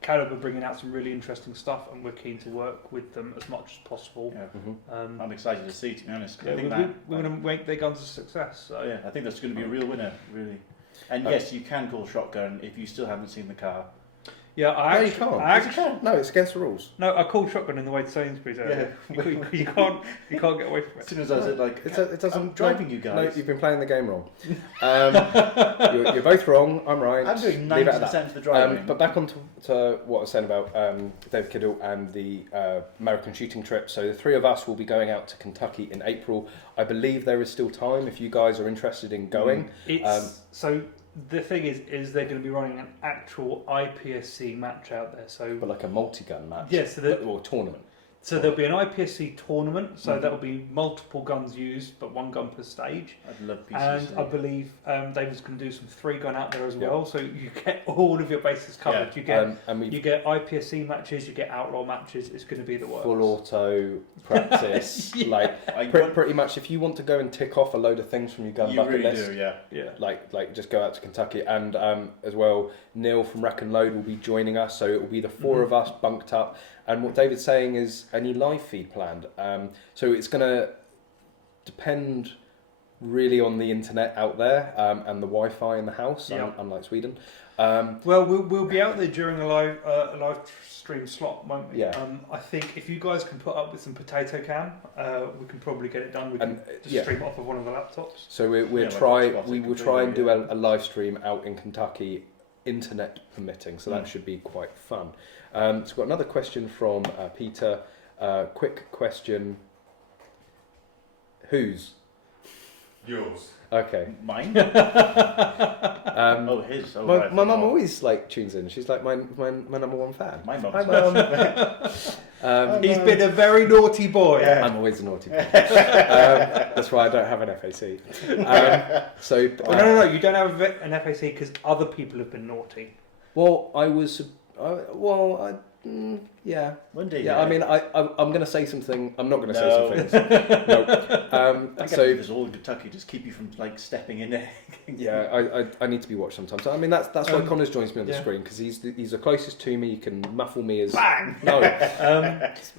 Callum are bringing out some really interesting stuff, and we're keen to work with them as much as possible. Yeah. Mm-hmm. I'm excited to see, to be honest. 'Cause I Yeah, think we're going to make their guns a success. So. yeah, I think that's going to be a real winner, really. And yes, you can call shotgun if you still haven't seen the car. Yeah, No, you can't. No, it's against the rules. No, I called shotgun in the way to Sainsbury's earlier. You can't get away from As it. soon as I said, like, It doesn't. I'm driving you No, guys. you've been playing the game wrong. You're both wrong. I'm right. I'm doing Leave it at that. 90% of the driving. But back on to what I was saying about David Kiddle and the American shooting trip. So the three of us will be going out to Kentucky in April. I believe there is still time if you guys are interested in going. It's so the thing is they're going to be running an actual IPSC match out there. So But like a multi-gun match. yeah, so Or tournament. So there'll be an IPSC tournament, so that'll be multiple guns used, but one gun per stage. I'd love PCC. And I believe David's going to do some 3-gun out there as Yeah. well, so you get all of your bases covered. Yeah. You get And you get IPSC matches, you get outlaw matches. It's going to be the works. full auto practice. Yeah. Like I pretty much, if you want to go and tick off a load of things from your gun you bucket really list, do, yeah. Yeah. like just go out to Kentucky. And as well, Neil from Rack and Load will be joining us, so it will be the four of us bunked up. And what David's saying is any live feed planned. So it's going to depend really on the internet out there and the Wi-Fi in the house, Yeah. unlike Sweden. Well, we'll be out there during a live stream slot, won't we? Yeah. I think if you guys can put up with some potato cam, we can probably get it done. We can And, just yeah. stream it off of one of the laptops. So we Yeah, will like try Xbox, we it will could try be, and do yeah. a live stream out in Kentucky, internet permitting. So that should be quite fun. So we've got another question from Peter. Quick question. Whose? Yours. Okay. Mine? Um, Oh, his. Oh, my right, mum oh. always like tunes in. She's like my number one fan. My mum. Hi, Mum. He's been a very naughty boy. Yeah. I'm always a naughty boy. That's why I don't have an FAC. So No. You don't have an FAC because other people have been naughty. well, I was Yeah. One day. Yeah, I mean, I'm going to say something. I'm not going to say some things. No. I So there's all in Kentucky just keep you from like stepping in there. yeah, I need to be watched sometimes. I mean, that's why Connors joins me on the screen, because he's the closest to me. He can muffle me as bang. No.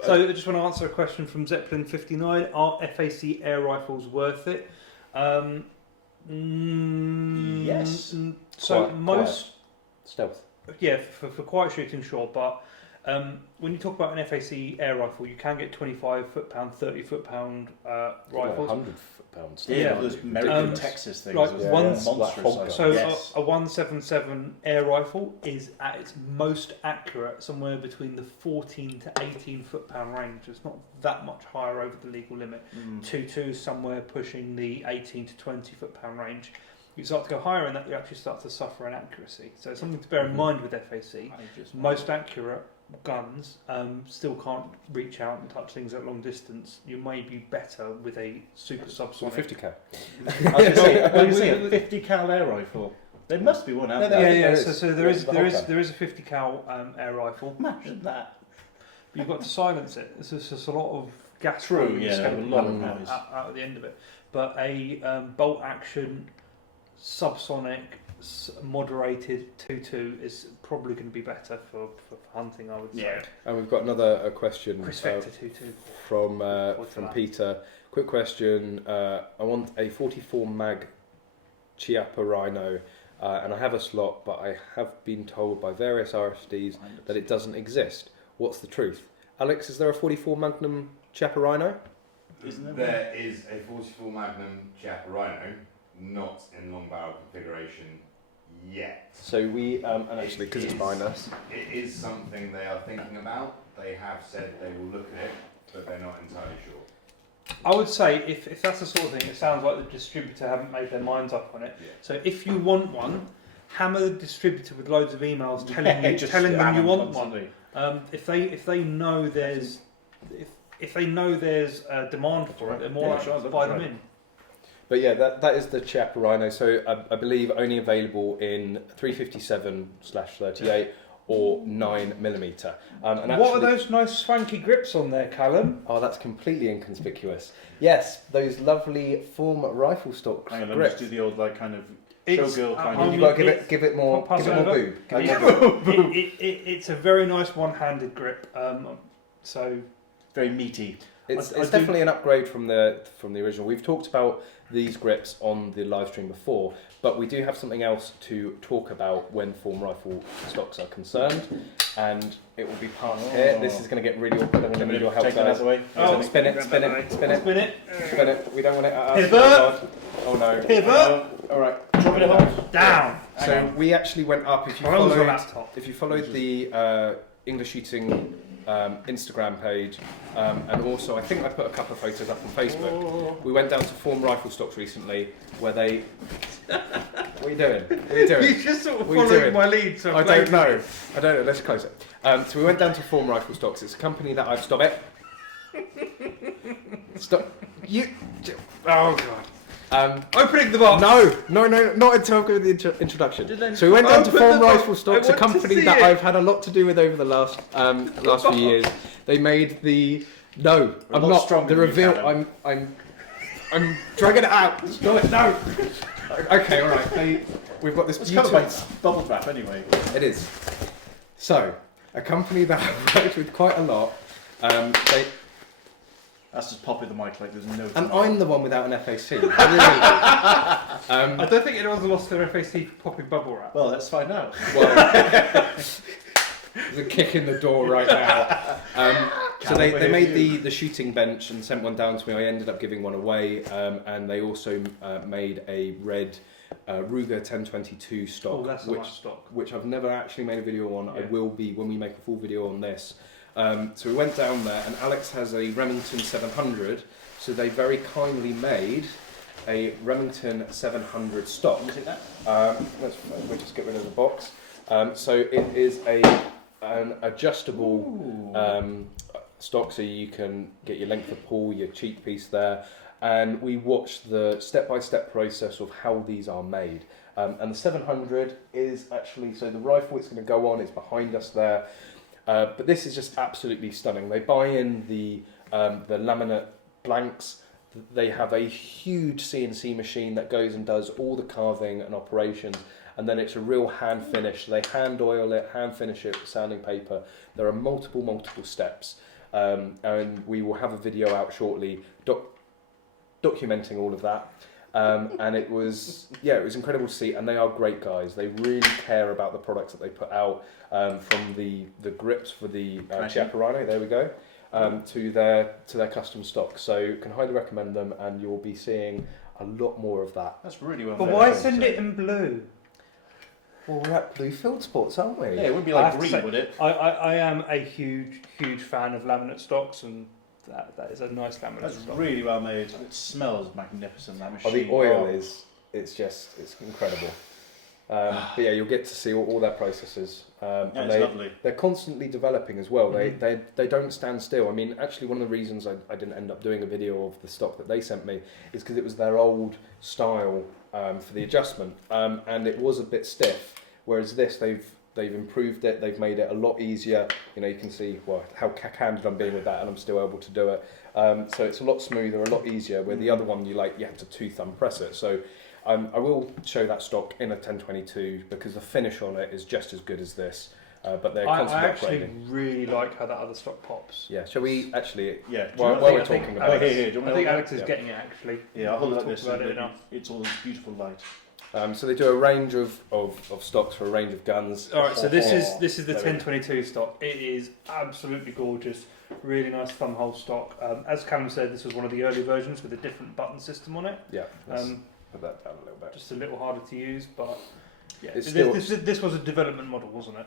So I just want to answer a question from Zeppelin59. Are FAC air rifles worth it? Yes. So Quiet. most. Stealth. Yeah, for quiet shooting, sure, but when you talk about an FAC air rifle, you can get 25 foot-pound, 30 foot-pound rifles. 100 pounds. Yeah, those American Texas things. Like those one's- monstrous. So Yes. a 177 air rifle is at its most accurate somewhere between the 14 to 18 foot-pound range. It's not that much higher over the legal limit. 22 is somewhere pushing the 18 to 20 foot-pound range. You start to go higher in that, you actually start to suffer inaccuracy. So it's something to bear in mind with FAC. Most accurate guns still can't reach out and touch things at long distance. You may be better with a super subsonic. 50k. I was going to say a 50 cal air rifle. There must be one out there. Yeah. So there is a 50 cal air rifle. Imagine that. But you've got to silence it. It's just a lot of gas. True. Yeah, a escaping lot of noise. out at the end of it. But a bolt action subsonic moderated 2.2 is probably going to be better for hunting, I would say. Yeah. And we've got another question Chris Vector 2.2. from Peter. Quick question. I want a 44 mag Chiappa Rhino, and I have a slot, but I have been told by various RFDs that it doesn't exist. What's the truth? Alex, is there a 44 Magnum Chiappa Rhino? Isn't There is a 44 Magnum Chiappa Rhino, not in long barrel configuration yet. So we, and actually because it's behind us. It is something they are thinking about. They have said they will look at it, but they're not entirely sure. I would say if that's the sort of thing, it sounds like the distributor haven't made their minds up on it. Yeah. So if you want one, hammer the distributor with loads of emails telling them you want one. If they know there's if they know there's a demand for it, they're more likely to buy them in. But yeah, that is the Chiappa Rhino. So I believe only available in 357/38 or 9mm. And actually, What are those nice swanky grips on there, Callum? Oh, that's completely inconspicuous. Yes, those lovely form rifle stock Hang on, let me grips. just do the old like kind of It's- showgirl kind I of. You've got to give it more Pass it boob. over. Give it more boob. It's a very nice one-handed grip. So Very meaty. It's I do- definitely an upgrade from the original. We've talked about these grips on the live stream before, but we do have something else to talk about when form rifle stocks are concerned, and it will be passed here. This is going to get really awkward. I'm going to need your help, Take that out guys. of the way. So spin it. spin it. We don't want it at us. Pivot. Oh no. Pivot. All right. Drop it off. Down. So we actually went up. If you Close your followed, laptop. if you followed the English Shooting Instagram page, and also I think I put a couple of photos up on Facebook. We went down to Form Rifle Stocks recently, where they. What are you doing? What are you doing? You're just sort of What are you following doing? my lead. So I don't know. Let's close it. So we went down to Form Rifle Stocks. It's a company that I've stop it. Stop. You. Oh god. Opening the box. No, not until I've given the introduction. So we went down to Form Rifle Stocks, a company that I've had a lot to do with over the last few years. They made the I'm lot not stronger the than you, reveal. Callum. I'm dragging it out. Stop it. No. Okay, all right. We've got this It's kind beautiful. of like bubble wrap anyway. It is. So a company that I've worked with quite a lot. That's just popping the mic like there's no. And I'm the one without an FAC. Really. I don't think anyone's lost their FAC for popping bubble wrap. Well, let's find out. Well, there's a kick in the door right now. So they made the shooting bench and sent one down to me. I ended up giving one away, and they also made a red Ruger 1022 stock, Oh, that's a nice stock. which I've never actually made a video on. I Yeah. will be when we make a full video on this. So we went down there, and Alex has a Remington 700. So they very kindly made a Remington 700 stock. Can you take that? We'll just get rid of the box. So it is an adjustable stock, so you can get your length of pull, your cheek piece there. And we watched the step-by-step process of how these are made. And the 700 is actually, so the rifle it's going to go on is behind us there. But this is just absolutely stunning. They buy in the laminate blanks. They have a huge CNC machine that goes and does all the carving and operations, and then it's a real hand finish. They hand oil it, hand finish it with sanding paper. There are multiple steps, and we will have a video out shortly documenting all of that. And it was incredible to see, and they are great guys. They really care about the products that they put out, from the grips for the Chiaparano, there we go, to their custom stock. So can highly recommend them, and you'll be seeing a lot more of that. That's really well But made. why send it in blue? Well, we're at Blue Field Sports, aren't we? Yeah, it wouldn't be I like have to green, say- would it? I am a huge fan of laminate stocks, and that is a nice laminate That's stock. really well made. It smells magnificent, that Oh, machine. the oil it's incredible. But yeah, you'll get to see all their processes. Yeah, And it's lovely. they're constantly developing as well. They don't stand still. I mean, actually, one of the reasons I didn't end up doing a video of the stock that they sent me is because it was their old style for the adjustment, and it was a bit stiff. Whereas this, they've improved it. They've made it a lot easier. You know, you can see how cack-handed I'm being with that, and I'm still able to do it. So it's a lot smoother, a lot easier. Where the other one, you have to two-thumb press it. So I will show that stock in a 1022 because the finish on it is just as good as this. But they're I constantly actually upgrading. really like how that other stock pops. Yeah, shall we actually? Yeah. While I we're think talking Alex- about it. Here, do you want I me think to hold Alex is Yeah. getting it actually. Yeah, I'll hold it We'll like this. talk about it and enough. It's all this beautiful light. So they do a range of stocks for a range of guns. All right, so this is the There we go. 1022 stock. It is absolutely gorgeous, really nice thumb hole stock. As Callum said, this was one of the early versions with a different button system on it. Yeah, let's Um, put that down a little bit. just a little harder to use, but yeah, It's this was a development model, wasn't it?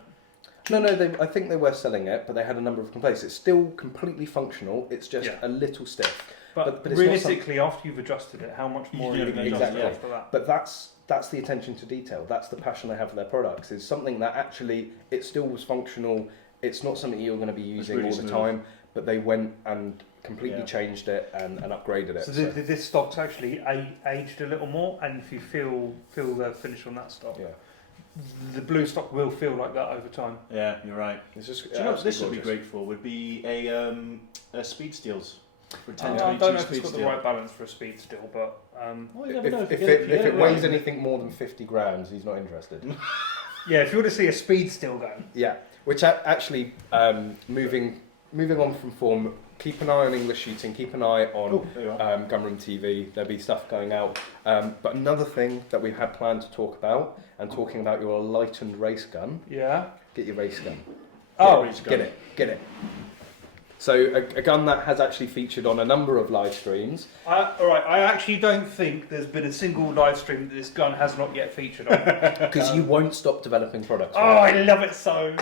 No, I think they were selling it, but they had a number of complaints. It's still completely functional. It's just Yeah. a little stiff. But But it's not realistically, after you've adjusted it, how much more are you Yeah, going to adjust exactly. it after that? But that's the attention to detail. That's the passion they have for their products. Is something that actually it still was functional. It's not something you're going to be using really all the smooth. time. But they went and completely Yeah. changed it and upgraded it. So So, this stock's actually aged a little more, and if you feel the finish on that stock, yeah, the blue stock will feel like that over time. Yeah, you're right. it's just. Do you know what this would absolutely be gorgeous. great for? Would be a speed steels. For I 1022 don't know if speed it's got the steel. right balance for a speed still, but Well, you never know. If you get it it weighs right. anything more than 50 grams, he's not interested. yeah, if you want to see a speed still gun, Yeah, which actually, moving on from form, keep an eye on English Shooting, keep an eye on Oh, there you are. Gunroom TV, there'll be stuff going out. But another thing that we had planned to talk about, and talking about your lightened race gun, yeah. get your race gun. Oh, Race gun. Get it. So a gun that has actually featured on a number of live streams. all right. I actually don't think there's been a single live stream that this gun has not yet featured on. Because you won't stop developing products. Oh, right? I love it so.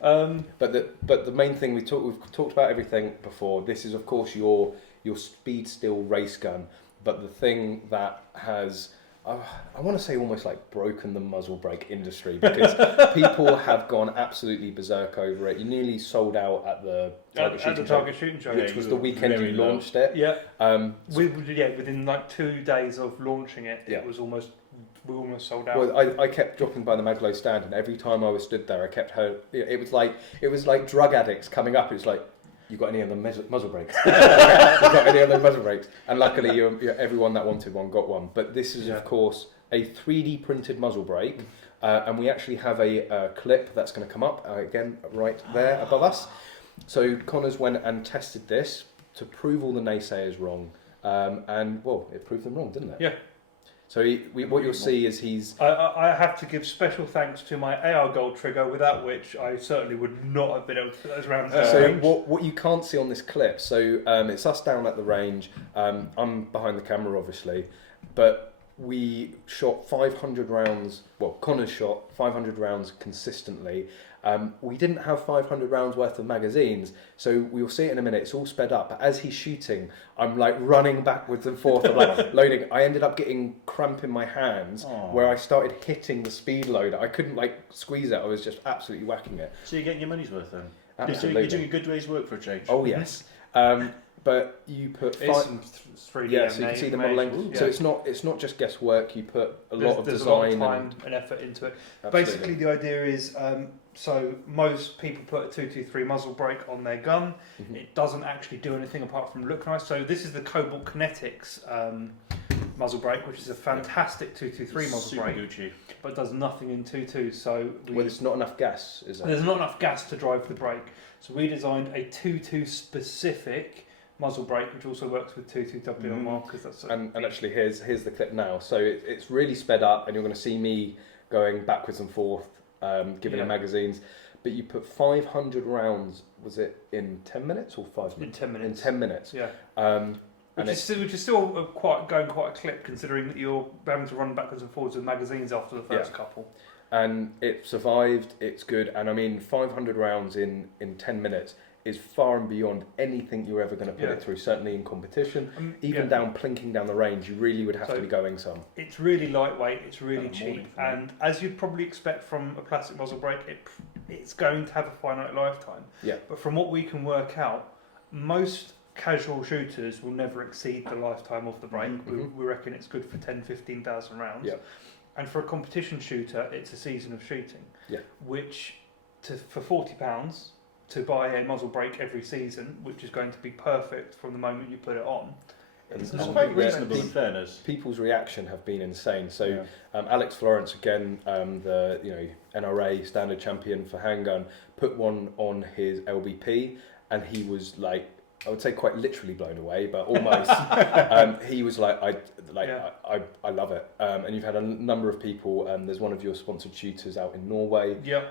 But the main thing we've talked about everything before. This is of course your speed steel race gun, but the thing that has I want to say almost like broken the muzzle brake industry because people have gone absolutely berserk over it. You nearly sold out at the target shooting show, target shooting show. which Yeah, was you the were weekend very you low. launched it. Yeah. So- Within like 2 days of launching it, Yeah. we almost sold out. Well, I kept dropping by the Maglo stand, and every time I was stood there, I kept heard. It was like drug addicts coming up. It was like, you got any other muzzle brakes? You got any other muzzle brakes? And luckily, everyone that wanted one got one. But this is, of course, a 3D printed muzzle brake, and we actually have a clip that's going to come up again right there above us. So Connors went and tested this to prove all the naysayers wrong, and well, it proved them wrong, didn't it? Yeah. So what you'll see is he's. I have to give special thanks to my AR gold trigger, without which I certainly would not have been able to put those rounds down. So what you can't see on this clip, so it's us down at the range. I'm behind the camera, obviously, but we shot 500 rounds. Well, Connor shot 500 rounds consistently. We didn't have 500 rounds worth of magazines, so we'll see it in a minute. It's all sped up. But as he's shooting, I'm like running backwards and forth, I'm like loading. I ended up getting cramp in my hands where I started hitting the speed loader. I couldn't like squeeze it. I was just absolutely whacking it. So you're getting your money's worth then? Absolutely. You're doing a good day's work for a change. Oh yes. But you put It's some 3D yeah, so you can see the modelling. animation. So it's not just guesswork. You put a lot of There's design a lot of time and effort into it. absolutely. Basically, the idea is So most people put a 223 muzzle brake on their gun. Mhm. It doesn't actually do anything apart from look nice. So this is the Cobalt Kinetics muzzle brake, which is a fantastic 223 muzzle Super brake, Gucci. but does nothing in 2.2. So Well, there's not enough gas, is there? there's not enough gas to drive the brake. So we designed a 2.2 specific muzzle brake, which also works with 2.2 WMR because that's. And actually, here's the clip now. So it's really sped up, and you're going to see me going backwards and forth, giving Yeah. the magazines. But you put 500 rounds. Was it in 10 minutes or 5 in minutes? 10 minutes. In 10 minutes. Yeah. And Which is still going quite a clip, considering that you're having to run backwards and forwards with magazines after the first couple. And it survived. It's good. And I mean, 500 rounds in 10 minutes is far and beyond anything you're ever going to put Yeah. it through. Certainly in competition, even Yeah. down plinking down the range, you really would have So- to be going some. It's really lightweight, it's really Kind of morning cheap, for me. and as you'd probably expect from a plastic muzzle brake, it's going to have a finite lifetime. Yeah. But from what we can work out, most casual shooters will never exceed the lifetime of the brake. Mhm. We reckon it's good for 10,000-15,000 rounds. Yeah. And for a competition shooter, it's a season of shooting. Yeah. Which, for £40, to buy a muzzle brake every season, which is going to be perfect from the moment you put it on. It's It's not quite big, reasonable yeah. in fairness. People's reaction have been insane. So Yeah. Alex Florence, again, the NRA standard champion for handgun, put one on his LBP, and he was like, I would say quite literally blown away, but almost. He was like, I love it. And you've had a number of people. There's one of your sponsored shooters out in Norway. Yeah.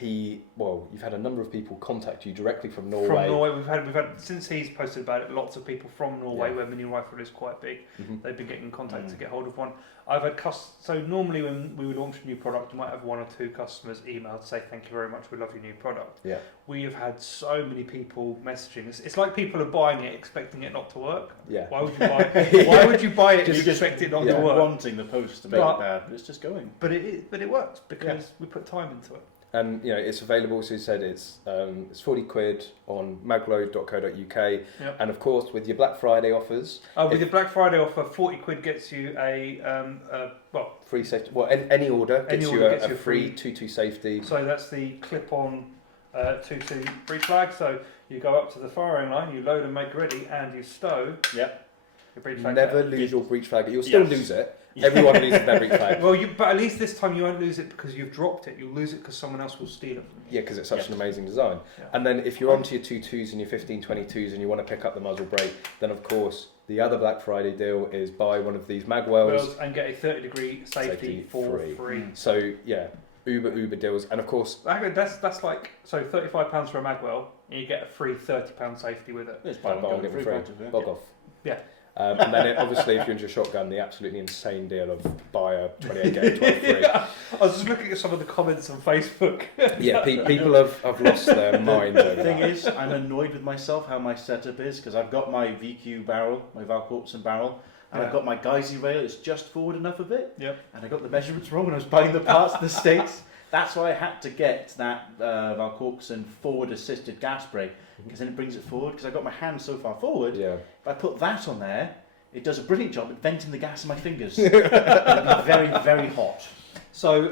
You've had a number of people contact you directly from Norway. From Norway, we've had since he's posted about it. Lots of people from Norway, Yeah. where Mini Rifle is quite big. Mhm. They've been getting in contact to get hold of one. I've had so normally when we would launch a new product, you might have one or two customers email to say thank you very much, we love your new product. Yeah. We have had so many people messaging us. It's like people are buying it expecting it not to work. Yeah. Why would you buy it? Why would you buy it and Just expect it not yeah. to work? Wanting the post to make But- it bad, but it's just going. But it works because we put time into it. And it's available. So you said it's £40 on magload.co.uk, Yep. and of course with your Black Friday offers, With the Black Friday offer, £40 gets you free safety. Well, any order Any gets order you gets a you a free free- 2.2 safety. So that's the clip-on 2.2 breech flag. So you go up to the firing line, you load and make ready, and you stow Yep. your breech flag. Never there. lose your breech flag. You'll still Yes. lose it. Everyone loses their breech flag. Well, but at least this time you won't lose it because you've dropped it. You'll lose it because someone else will steal it from you. Yeah, because it's such Yes. an amazing design. Yeah. And then if you're onto your 2.2s and your 1522s and you want to pick up the muzzle brake, then of course the other Black Friday deal is buy one of these magwells. Wells and get a 30-degree safety for free. free. So yeah, Uber deals, and of course Actually, that's like so £35 for a magwell, and you get a free £30 safety with it. It's buy one, bargain get one free. part of it. Bog off. Yeah. And then obviously if you're into a shotgun, the absolutely insane deal of buy a 28 get a 12 free. Yeah. I was just looking at some of the comments on Facebook. Yeah, people have lost their mind over The thing that. is, I'm annoyed with myself how my setup is because I've got my VQ barrel, my Valkorpsen barrel, and Yeah. I've got my Geysey rail. It's just forward enough of it, Yep. and I got the measurements wrong when I was buying the parts in the States. That's why I had to get that Valkorpsen forward assisted gas brake because then it brings it forward. Because I got my hand so far forward. Yeah. If I put that on there, it does a brilliant job at venting the gas in my fingers. It'll be very, very hot. So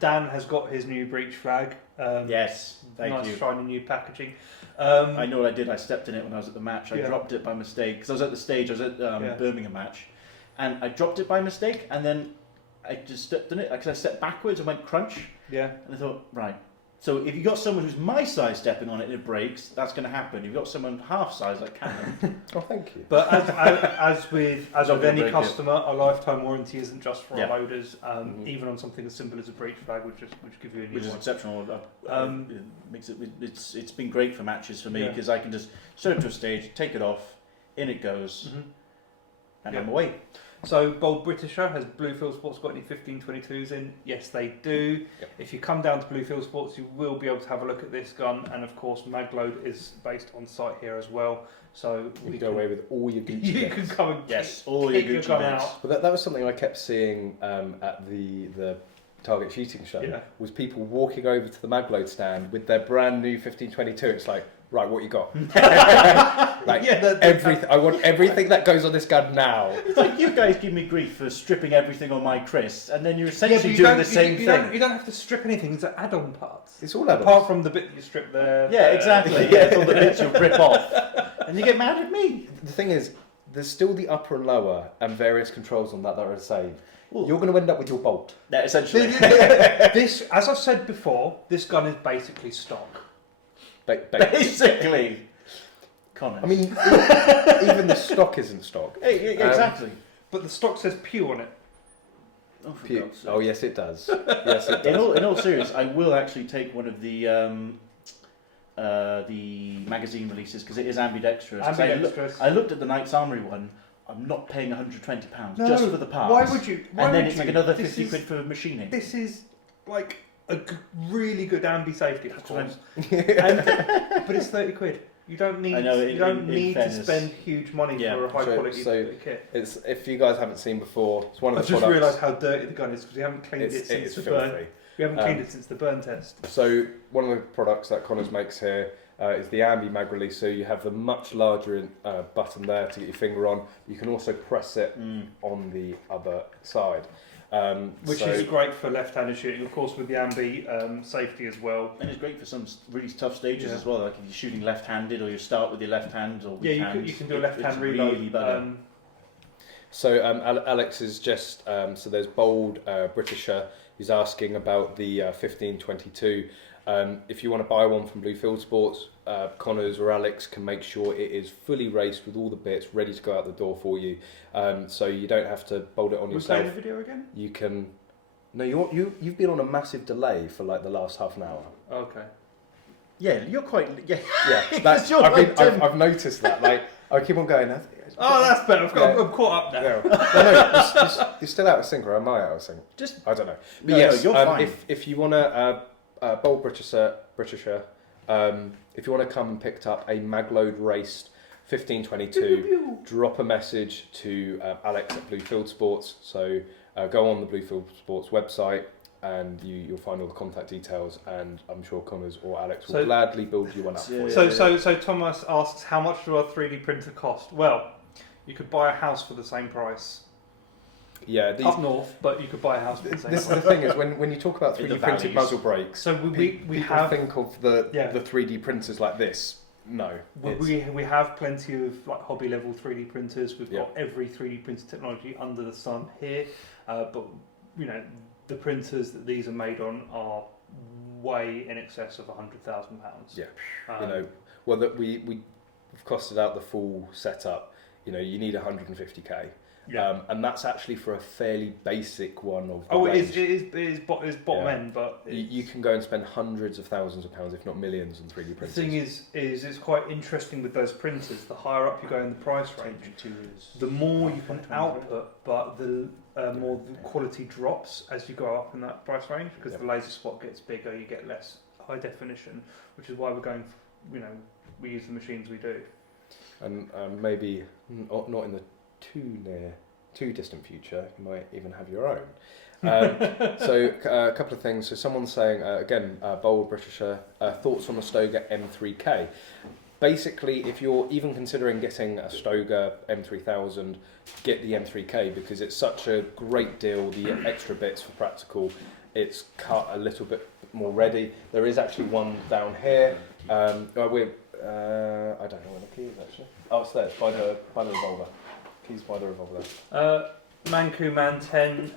Dan has got his new breech flag. Yes, thank nice you. shiny new packaging. I know what I did. I stepped in it when I was at the match. I Yeah. dropped it by mistake because I was at the stage. I was at Yeah. Birmingham match, and I dropped it by mistake, and then I just stepped in it because I stepped backwards and went crunch, Yeah. and I thought, right. So if you got someone who's my size stepping on it and it breaks, that's going to happen. You've got someone half size like Callum. Oh, thank you. But as with Not gonna any break it. customer, a lifetime warranty isn't just for Yeah. our loaders. Mhm. Even on something as simple as a breech flag, which give you a new Which is one. exceptional. It makes it's been great for matches for me Yeah. because I can just set it to a stage, take it off, in it goes, Mhm. and Yeah. I'm away. So, Bold Britisher, has Bluefield Sports got any 1522s in? Yes, they do. Yep. If you come down to Bluefield Sports, you will be able to have a look at this gun, and of course, Magload is based on site here as well. So You can go away with all your Gucci You bits. can come and Yes, all your kick your Gucci gun bits. out. But that was something I kept seeing at the Target Shooting Show, Yeah. was people walking over to the Magload stand with their brand new 1522. It's like, right, what you got? Like Yeah, everything. I want everything that goes on this gun now. It's like you guys give me grief for stripping everything on my Chris, and then you're Yeah, essentially but doing the same thing. You don't have to strip anything. It's add-on parts. It's all add-ons. Apart from the bit that you strip there. Yeah, exactly. Yeah, it's all the bits you rip off, and you get mad at me. The thing is, there's still the upper and lower and various controls on that are the same. Ooh. You're going to end up with your bolt. Yeah, essentially. This, as I've said before, this gun is basically stock. Basically. Connor. I mean, even the stock isn't stock. Hey, exactly. But the stock says Pew on it. Oh, for Pew. God's sake. Oh yes, it does. Yes, it In does. all seriousness, I will actually take one of the magazine releases because it is ambidextrous. 'Cause Ambidextrous. I looked at the Knight's Armoury one. I'm not paying £120 No, just for the parts. Why would you? Why And then would it's you? like another This 50 is- quid for machining. This is like a really good ambi safety, of That's what course. But it's 30 quid. You don't need. I know, you don't in need to fairness. spend huge money Yeah, for a high quality so kit. It's, if you guys haven't seen before, it's one of I've the just products. realised how dirty the gun is because we haven't cleaned it It since is the burn. filthy. We haven't cleaned it since the burn test. So one of the products that Connors makes here is the ambi mag release. So you have the much larger button there to get your finger on. You can also press it on the other side. Which so- is great for left-handed shooting, of course, with the ambi safety as well. And it's great for some really tough stages Yeah. as well, like if you're shooting left-handed or you start with your left hand or Yeah, weak you hand. can do a left-hand it's reload. Really better. So Alex is just so there's Bold Britisher who's asking about the 1522. If you want to buy one from Bluefield Sports, Connors or Alex can make sure it is fully raced with all the bits ready to go out the door for you. So you don't have to bolt it on Was that in the yourself. video again? You can. No, you've been on a massive delay for like the last half an hour. Okay. Yeah, you're quite. Yeah, Yeah, 'Cause that's, you're like I've noticed that. Like I keep on going. Oh, that's better. Yeah. I'm caught up now. Yeah. No, you're still out of sync, or am I out of sync? just I don't know. But No, yes, you're fine. if you want to Bold Britisher, if you want to come and pick up a Magload raced 1522, drop a message to Alex at Bluefield Sports. So go on the Bluefield Sports website and you'll find all the contact details. And I'm sure Connors or Alex will So- gladly build you one up for you. So Thomas asks, how much do a 3D printer cost? Well, you could buy a house for the same price. Yeah, these, Up north, but you could buy a house for the same this is price. the thing is when you talk about In 3D the printed valleys. muzzle brakes, So we people have think of the Yeah. 3D printers like this. No, we have plenty of like hobby level 3D printers. We've Yeah. got every 3D printer technology under the sun here, but you know the printers that these are made on are way in excess of £100,000. Yeah. You know, well, that we've costed out the full setup. You know, you need 150k, and that's actually for a fairly basic one of. The range. It is bottom Yeah. end, but You can go and spend hundreds of thousands of pounds, if not millions, on 3D the printers. thing is it's quite interesting with those printers. The higher up you go in the price range, the more you can output, but the more the quality drops as you go up in that price range because the laser spot gets bigger, you get less high definition, which is why we're going. We use the machines we do. And maybe not in the too distant future, you might even have your own. So a couple of things. So someone's saying again, Bold Britisher, thoughts on the Stoger M3K. Basically, if you're even considering getting a Stoger M3000, get the M3K because it's such a great deal. The extra bits for practical, it's cut a little bit more ready. There is actually one down here. I don't know where the key is actually. Oh, it's there. It's by the revolver. Keys by the revolver. Manku Man 10,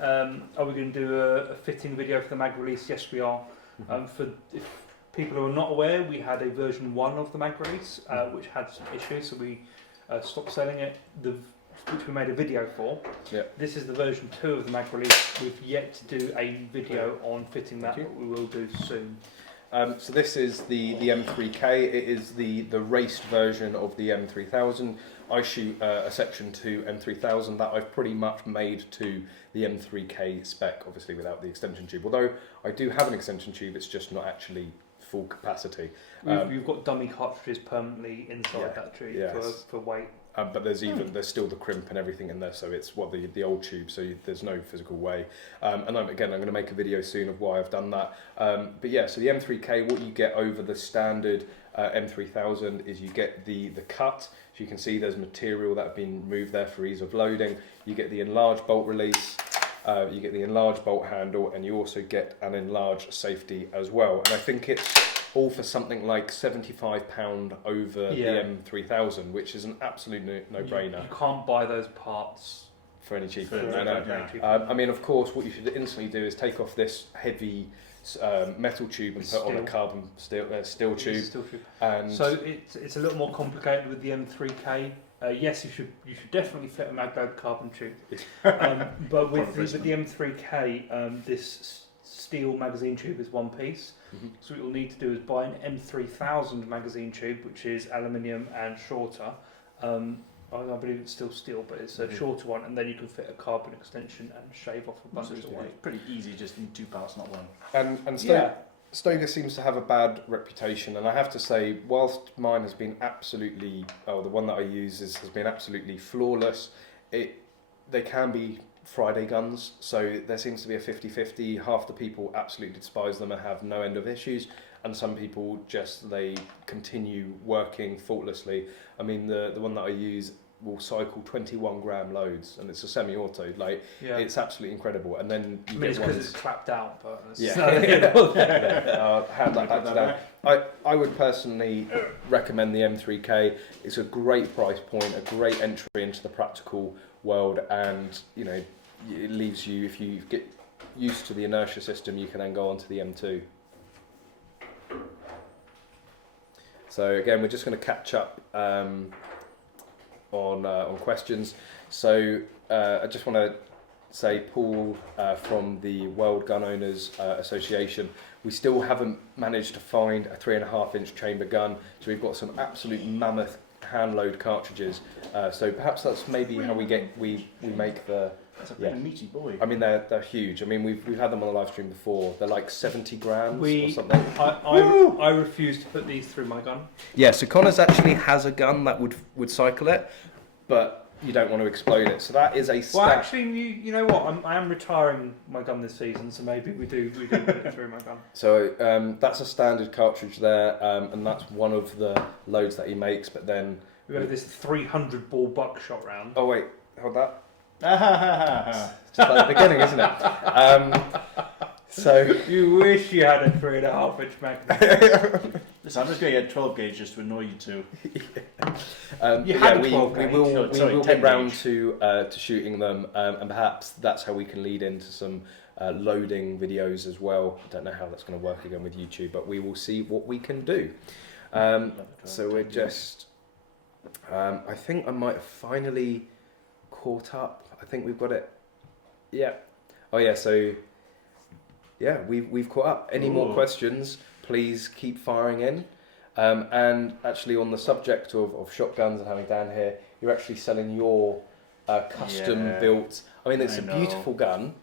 are we going to do a fitting video for the mag release? Yes, we are. For if people who are not aware, we had a version 1 of the mag release, which had some issues, so we stopped selling it, which we made a video for. Yep. This is the version 2 of the mag release. We've yet to do a video on fitting that, but we will do soon. So this is the M3K. It is the raced version of the M3000. I shoot a Section 2 M3000 that I've pretty much made to the M3K spec, obviously without the extension tube. Although I do have an extension tube, it's just not actually full capacity. We've got dummy cartridges permanently inside that tree for weight. But there's still the crimp and everything in there, so it's the old tube, so there's no physical way. And I'm going to make a video soon of why I've done that. But yeah, so the M3K, what you get over the standard M3000 is you get the cut, So you can see there's material that have been removed there for ease of loading. You get the enlarged bolt release, you get the enlarged bolt handle, and you also get an enlarged safety as well. And I think it's all for something like £75 over the M3000, which is an absolute no-brainer. You can't buy those parts for any cheaper. For- I mean, of course, what you should instantly do is take off this heavy metal tube and put on a carbon steel tube. And so it's a little more complicated with the M3K. Yes, you should definitely fit a magload carbon tube. But with the M3K, this steel magazine tube is one piece. Mhm. So what you'll need to do is buy an M3000 magazine tube, which is aluminium and shorter. I believe it's still steel, but it's a shorter one, and then you can fit a carbon extension and shave off a bunch of weight. It's pretty easy, just in 2 parts, not one. And Stoker seems to have a bad reputation, and I have to say, whilst mine has been absolutely, the one that I use has been absolutely flawless, they can be Friday guns, so there seems to be a 50-50. Half the people absolutely despise them and have no end of issues, and some people they continue working faultlessly. I mean, the one that I use will cycle 21 gram loads, and it's a semi-auto. It's absolutely incredible. And then you get it's ones. because it's clapped out, but Hand that back to down. I would personally recommend the M3K. It's a great price point, a great entry into the practical world, and it leaves you, if you get used to the inertia system, you can then go on to the M2. So again, we're just going to catch up on questions. So I just want to say, Paul from the World Gun Owners Association, we still haven't managed to find a 3.5-inch chamber gun. So we've got some absolute mammoth hand load cartridges. So perhaps that's maybe how we make the. That's a pretty meaty boy. I mean, they're huge. I mean, we've had them on the live stream before. They're like 70 grams or something. I refuse to put these through my gun. Yeah, so Connors actually has a gun that would cycle it, but you don't want to explode it. So that is a Well, actually, you know what? I am retiring my gun this season, so maybe we do put it through my gun. So that's a standard cartridge there, and that's one of the loads that he makes. But then we have this 300 ball buckshot round. Oh wait, hold that. Just like the beginning, isn't it? So you wish you had a 3.5-inch magnum. Listen, I'm just going to get 12 gauge just to annoy you two. You had a 12 gauge. We will 10 get round gauge. to shooting them, and perhaps that's how we can lead into some loading videos as well. I don't know how that's going to work again with YouTube, but we will see what we can do. So we're just. I think I might have finally caught up. I think we've got it. Yeah. Oh yeah. So. Yeah, we've caught up. Any more questions, please keep firing in. And actually on the subject of shotguns and having Dan here, you're actually selling your custom built. I mean, it's a beautiful gun,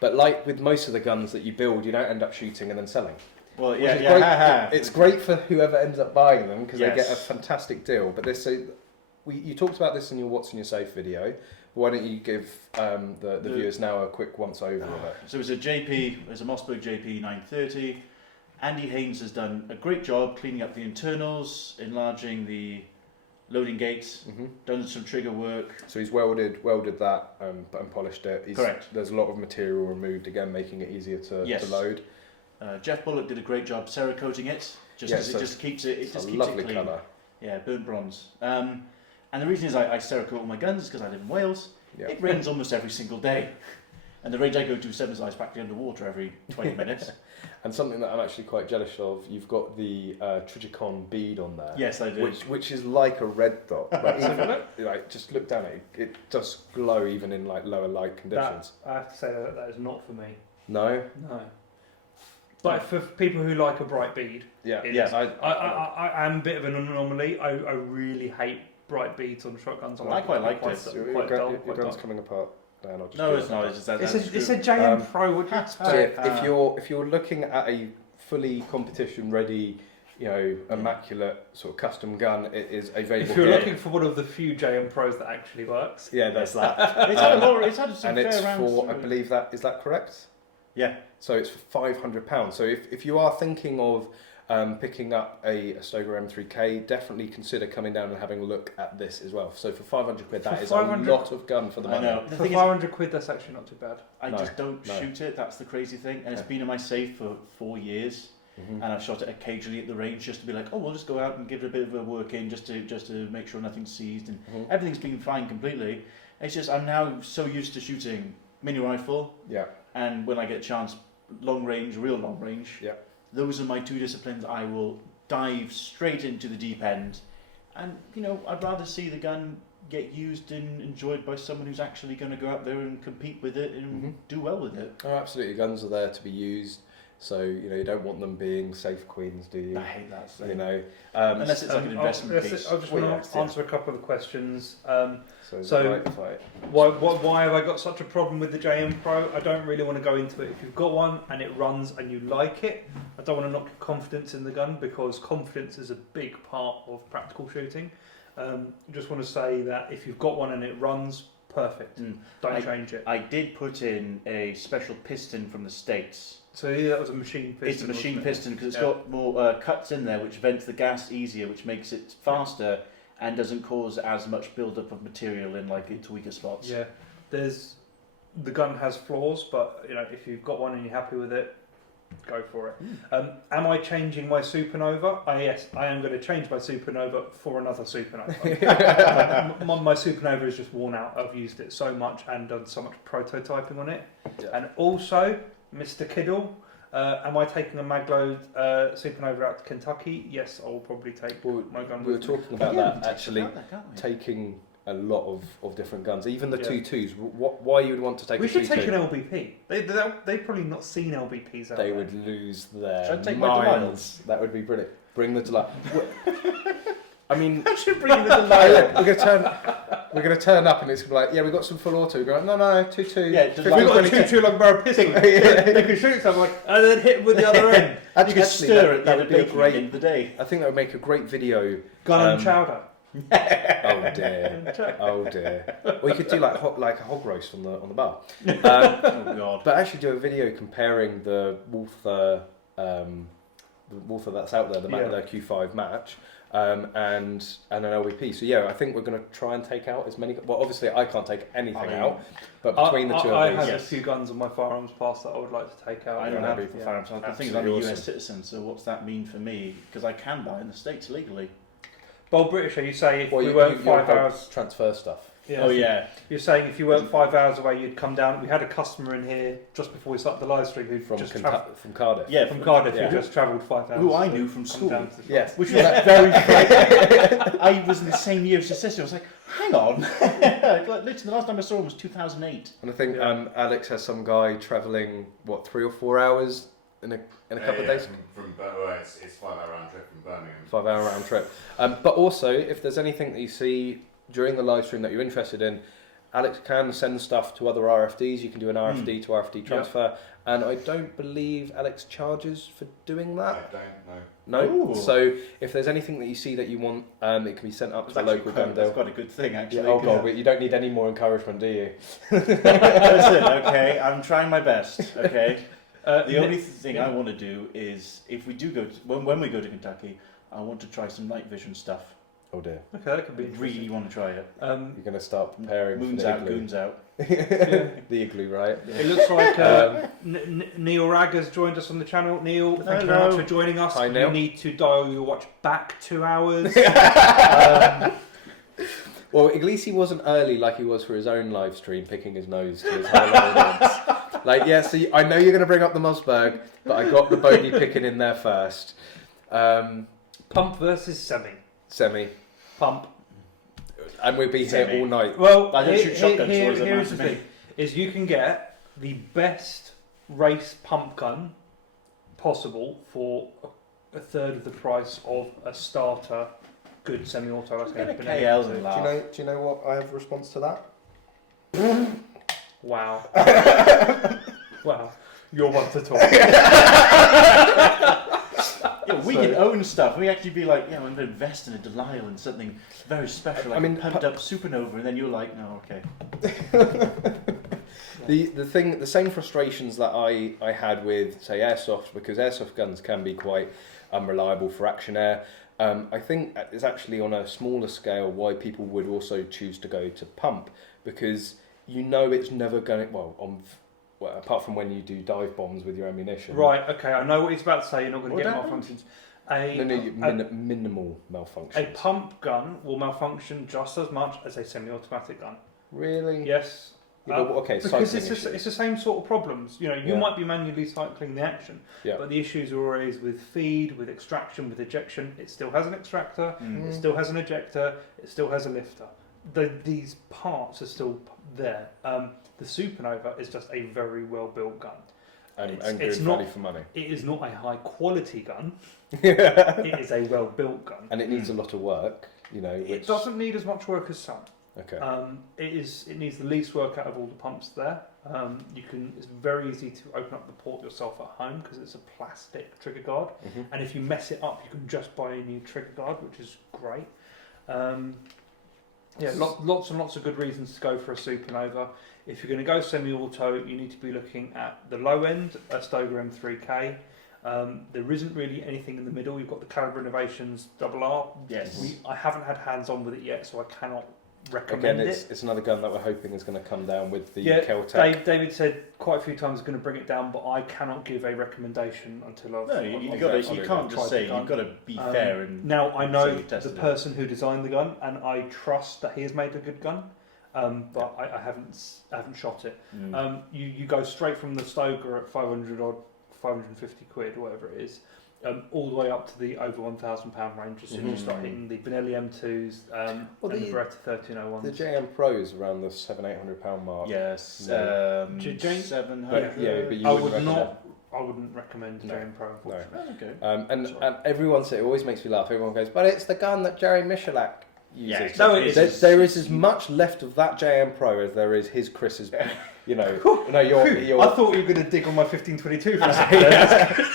but like with most of the guns that you build, you don't end up shooting and then selling. Well, It's great for whoever ends up buying them because they get a fantastic deal. But you talked about this in your What's in Your Safe video. Why don't you give the viewers now a quick once over of it? So it's a Mossberg JP 930. Andy Haynes has done a great job cleaning up the internals, enlarging the loading gates, done some trigger work. So he's welded that and polished it. Correct. There's a lot of material removed, again making it easier to load. Jeff Bullock did a great job Cerakoting it, because it just keeps it clean. Lovely colour. Yeah, burnt bronze. And the reason is I Cerakote all my guns is because I live in Wales. Yeah. It rains almost every single day. And the range I go to, Sevens Eyes practically underwater every 20 minutes. And something that I'm actually quite jealous of, you've got the Trigicon bead on there. Yes, I do. Which is like a red dot. Like, just look down at it. It does glow even in like lower light conditions. I have to say that is not for me. No? No. But for people who like a bright bead, Yeah. it Yes. is. I am a bit of an anomaly. I really hate bright beads on shotguns. I quite liked it. Your gun's coming apart. Dan, I'll just No, do it's it. not. It's just It's a JM Pro. What do you expect? If you're looking at a fully competition ready, immaculate sort of custom gun, it is available. If you're here. looking for one of the few JM Pros that actually works, Yeah, there's that. It's had some And it's fair rounds. for, I believe is that correct? Yeah. So it's for £500. So if you are thinking of picking up a Stoker M3K, definitely consider coming down and having a look at this as well. So for 500 quid, that is a lot of gun for the money. I know. For 500 quid, that's actually not too bad. I just don't shoot it. That's the crazy thing. And it's been in my safe for 4 years. And I've shot it occasionally at the range just to be like, oh, we'll just go out and give it a bit of a work in just to make sure nothing's seized, and everything's been fine completely. It's just I'm now so used to shooting mini rifle, and when I get a chance, long range, real long range. Those are my two disciplines. I will dive straight into the deep end, and I'd rather see the gun get used and enjoyed by someone who's actually going to go out there and compete with it and do well with it. Oh, absolutely. Guns are there to be used. So you don't want them being safe queens, do you? I hate that. Unless it's like an investment piece. I just want to answer a couple of questions. So why have I got such a problem with the JM Pro? I don't really want to go into it. If you've got one and it runs and you like it, I don't want to knock your confidence in the gun, because confidence is a big part of practical shooting. Just want to say that if you've got one and it runs, perfect. Don't change it. I did put in a special piston from the States. So that was a machine piston. It's a machine piston because it's got more cuts in there, which vents the gas easier, which makes it faster and doesn't cause as much build-up of material in its weaker spots. Yeah, the gun has flaws, but if you've got one and you're happy with it, go for it. Am I changing my Supernova? Yes, I am going to change my Supernova for another Supernova. my Supernova is just worn out. I've used it so much and done so much prototyping on it. And also, Mr. Kiddle, am I taking a magload Supernova out to Kentucky? Yes, I will probably take my gun. We were talking about that actually, taking a lot of different guns, even the 2.2s. Why you would want to take? We should take an LBP. They've probably not seen LBPs out They there. would lose their Should I take minds. That would be brilliant. Bring the delight. I mean, I should bring the delight. We're going to turn up and it's going to be like, we've got some full auto. We're going, no, 2.2. Yeah, We've got a 2.2 long barrel pistol. They can shoot something and then hit with the other end. You could stir it. That would be a great end of the day. I think that would make a great video. Gun and chowder. Oh dear. Or you could do like a hog roast on the bar. Oh god. But actually do a video comparing the Walther that's out there, the Q5 match, and an LVP. So I think we're going to try and take out as many. Well, obviously I can't take anything out, but between the two I of these, have a few guns on my firearms pass that I would like to take out. I don't have for firearms. The thing is, I'm a Awesome. US citizen, so what's that mean for me? Because I can buy in the States legally. Well, British, you say if we weren't 5 hours transfer stuff. Yeah. Oh yeah. You're saying if you weren't 5 hours away, you'd come down. We had a customer in here just before we started the live stream who From from Cardiff. Yeah, from Cardiff yeah. who just travelled 5 hours. Who I knew from school. Yes. Which was very frightening. I was in the same year as his sister. I was like, hang on. Literally, the last time I saw him was 2008. And I think Alex has some guy travelling 3 or 4 hours in a couple of days. It's 5 hour round trip from Birmingham. 5 hour round trip. But also, if there's anything that you see during the live stream that you're interested in, Alex can send stuff to other RFDs. You can do an RFD to RFD transfer, and I don't believe Alex charges for doing that. I don't know. No. So if there's anything that you see that you want, it can be sent up to a local gun deal. That's quite a good thing, actually. Oh god, you don't need any more encouragement, do you? Listen, okay, I'm trying my best. Okay. The only thing I want to do is, if we do go when we go to Kentucky, I want to try some night vision stuff. Oh dear. Okay, that could be. I really want to try it. You're going to start preparing Moons for the out, igloo. goons out. The igloo, right? It looks like Neil Ragg has joined us on the channel. Neil, thank you very much for joining us. Hi, Neil. You need to dial your watch back 2 hours. Well, Iglesi wasn't early like he was for his own live stream, picking his nose to his whole audience. So I know you're going to bring up the Mossberg, but I got the bogey picking in there first. Pump versus semi. Semi. Pump. And we'll be here all night. Well, I don't shoot shotguns, so what does it here's the matter to thing: is you can get the best race pump gun possible for a third of the price of a starter good semi-auto. Just get a KL and laugh. Do you know what I have a response to that? Wow. Wow. You're one to talk. Yeah, we can own stuff. We actually be like, I'm going to invest in a Delisle and something very special. Like pumped up Supernova, and then you're like, no, okay. The same frustrations that I had with, say, airsoft, because airsoft guns can be quite unreliable for action air. I think it's actually on a smaller scale why people would also choose to go to pump, because you know it's never going to, apart from when you do dive bombs with your ammunition. Right, okay, I know what he's about to say. You're not going to What get happened? malfunctions. Minimal malfunction. A pump gun will malfunction just as much as a semi-automatic gun. Really? Yes. Yeah, but, okay, because cycling it's the same sort of problems. You know, you Yeah. might be manually cycling the action, Yeah. but the issues are always with feed, with extraction, with ejection. It still has an extractor, it still has an ejector, it still has a lifter. These parts are still there. The Supernova is just a very well built gun. And It's good not- value for money. It is not a high quality gun. and It is a well built gun. it needs a lot of work, you know. It which- doesn't need as much work as some. Okay. It needs the least work out of all the pumps there. It's very easy to open up the port yourself at home because it's a plastic trigger guard. Mhm. And if you mess it up, you can just buy a new trigger guard, which is great. Lots and lots of good reasons to go for a Supernova. If you're going to go semi-auto, you need to be looking at the low end, a Stoger M3K. There isn't really anything in the middle. You've got the Caliber Innovations RR. Yes. I haven't had hands-on with it yet, so I cannot recommend Again, it. it's another gun that we're hoping is going to come down with the Yeah, Kel-Tec. David said quite a few times he's going to bring it down, but I cannot give a recommendation until I've. No, you I've can't tried just the say. gun. You've got to be fair and. Now I So know you've the tested it. person who designed the gun, and I trust that he has made a good gun, but I haven't shot it. You go straight from the Stoker at 500 odd, 550 quid, whatever it is, all the way up to the over £1,000 range as soon as you start hitting the Benelli M2s and the Beretta 1301s. The JM Pros around the £700-800 mark. Yes. Jane- 700. Yeah, but you I wouldn't would recommend not. I wouldn't recommend No. JM Pro, unfortunately. Okay. And everyone says, it always makes me laugh. Everyone goes, but it's the gun that Jerry Michalak uses. Yeah, No, it is. There is as much left of that JM Pro as there is his Chris's. You know, no, you're. I thought you were going to dig on my 1522 for a second.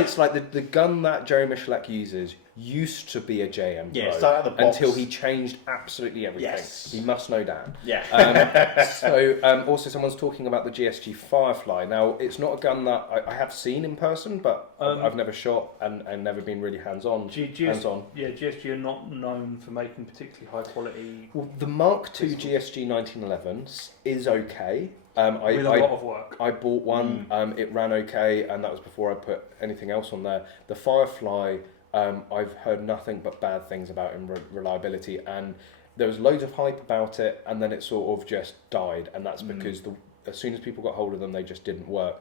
It's like the gun that Jerry Michalak uses used to be a JM Pro Yeah, start at the box. until he changed absolutely everything. Yes. He must know Dan. Yeah. Also someone's talking about the GSG Firefly. Now, it's not a gun that I have seen in person, but I've never shot and never been really hands-on. hands-on. Yeah, GSG are not known for making particularly high quality Well, the Mark II GSG 1911s is okay. with a lot of work. I bought one, it ran okay, and that was before I put anything else on there. The Firefly, I've heard nothing but bad things about in reliability, and there was loads of hype about it, and then it sort of just died, and that's because as soon as people got hold of them, they just didn't work.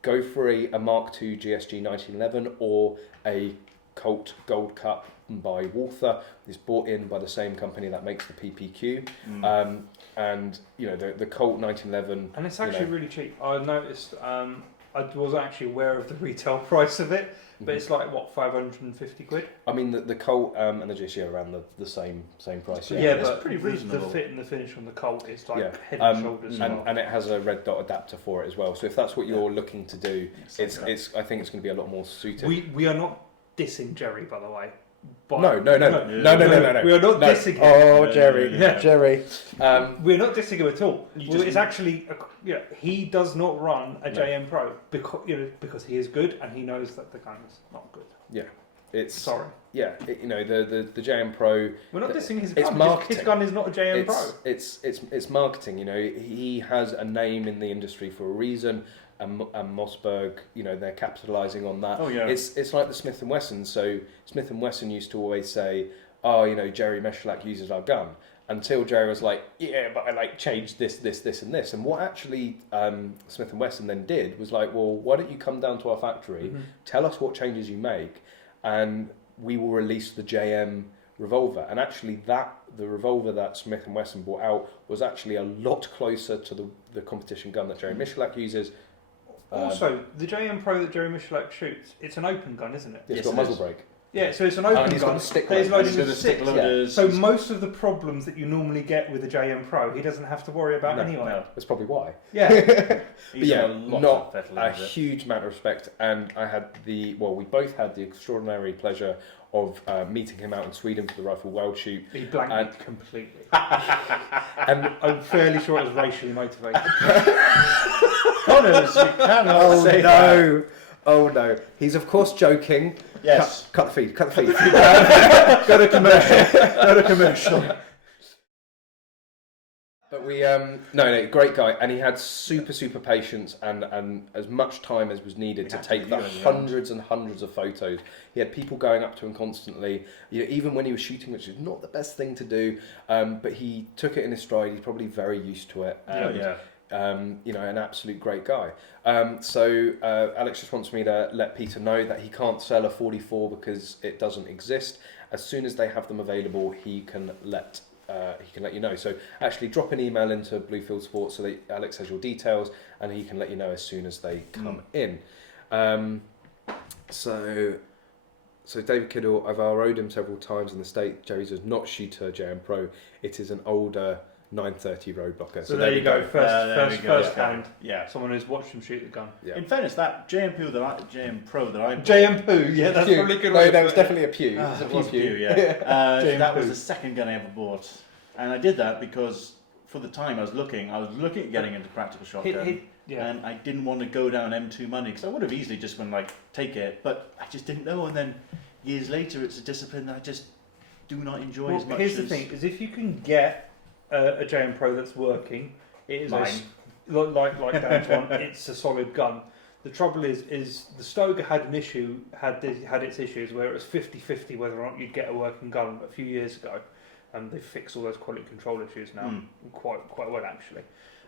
Go for a Mark II GSG 1911 or a Colt Gold Cup by Walther. It's bought in by the same company that makes the PPQ. And you know the Colt 1911, And it's actually really cheap. I noticed. I wasn't actually aware of the retail price of it, but it's like what, 550 quid. I mean the Colt and the GSG are around the same price. Yeah, it's but pretty reasonable. The fit and the finish on the Colt is like Yeah. head and shoulders. and it has a red dot adapter for it as well. So if that's what you're looking to do, Yes, it's I think it's going to be a lot more suited. We are not dissing Jerry, by the way. But No. We are not dissing him. Oh, Jerry, Yeah. Jerry. We're not dissing him at all. just- It's actually, he does not run a JM Pro because he is good and he knows that the gun is not good. It's Sorry, the JM Pro. we're not dissing his It's gun. marketing. His gun is not a JM Pro. It's marketing. You know, he has a name in the industry for a reason. And Mossberg, you know, they're capitalising on that. Oh, yeah. It's like the Smith & Wesson. So Smith & Wesson used to always say, oh, you know, Jerry Michalak uses our gun. Until Jerry was like, yeah, but I like changed this, and this. And what actually Smith & Wesson then did was like, well, why don't you come down to our factory, tell us what changes you make, and we will release the JM revolver. And actually the revolver that Smith & Wesson brought out was actually a lot closer to the competition gun that Jerry Michalak uses. Also, the JM Pro that Jerry Michalak shoots, it's an open gun, isn't it? It's Yes, got it muzzle is. brake. Yeah, so it's an open And he's got gun. the stick That is loaders. loaded Instead with of stick six. loaders. So most of the problems that you normally get with a JM Pro, he doesn't have to worry about anyway. No. That's probably why. Yeah. But He's yeah, got a lot not of petal a in it. huge amount of respect, and I had we both had the extraordinary pleasure of meeting him out in Sweden for the Rifle World Shoot. He blanked me completely. And I'm fairly sure it was racially motivated. Connors, you cannot say that. Oh no, he's of course joking. Yes. Cut the feed. Cut the feed. Go to commercial. Go to commercial. But we no, great guy, and he had super patience and as much time as was needed to take the hundreds and hundreds of photos. He had people going up to him constantly, even when he was shooting, which is not the best thing to do, but he took it in his stride. He's probably very used to it. And, an absolute great guy. So Alex just wants me to let Peter know that he can't sell a 44 because it doesn't exist. As soon as they have them available, he can let you know. So actually drop an email into Bluefield Sports so that Alex has your details and he can let you know as soon as they come in. So David Kiddle, I've rode him several times in the state. Jerry's does not shoot a JM Pro. It is an older 930 roadblocker. So there you go. First hand. Yeah. Someone who's watched him shoot the gun. Yeah. In fairness, that JM Pro that I bought, JM Poo, yeah, that's Pew. probably good. No, that was definitely a Pew. it was a Pew, yeah. That was the second gun I ever bought, and I did that because for the time I was looking at getting into practical shotgun, and I didn't want to go down M2 money because I would have easily just been like take it, but I just didn't know. And then years later, it's a discipline that I just do not enjoy as much. Here's the thing: is if you can get a JM Pro that's working, it is like Dan's one. It's a solid gun. The trouble is the Stoker had its issues where it was 50-50 whether or not you'd get a working gun a few years ago, and they fixed all those quality control issues now quite well actually.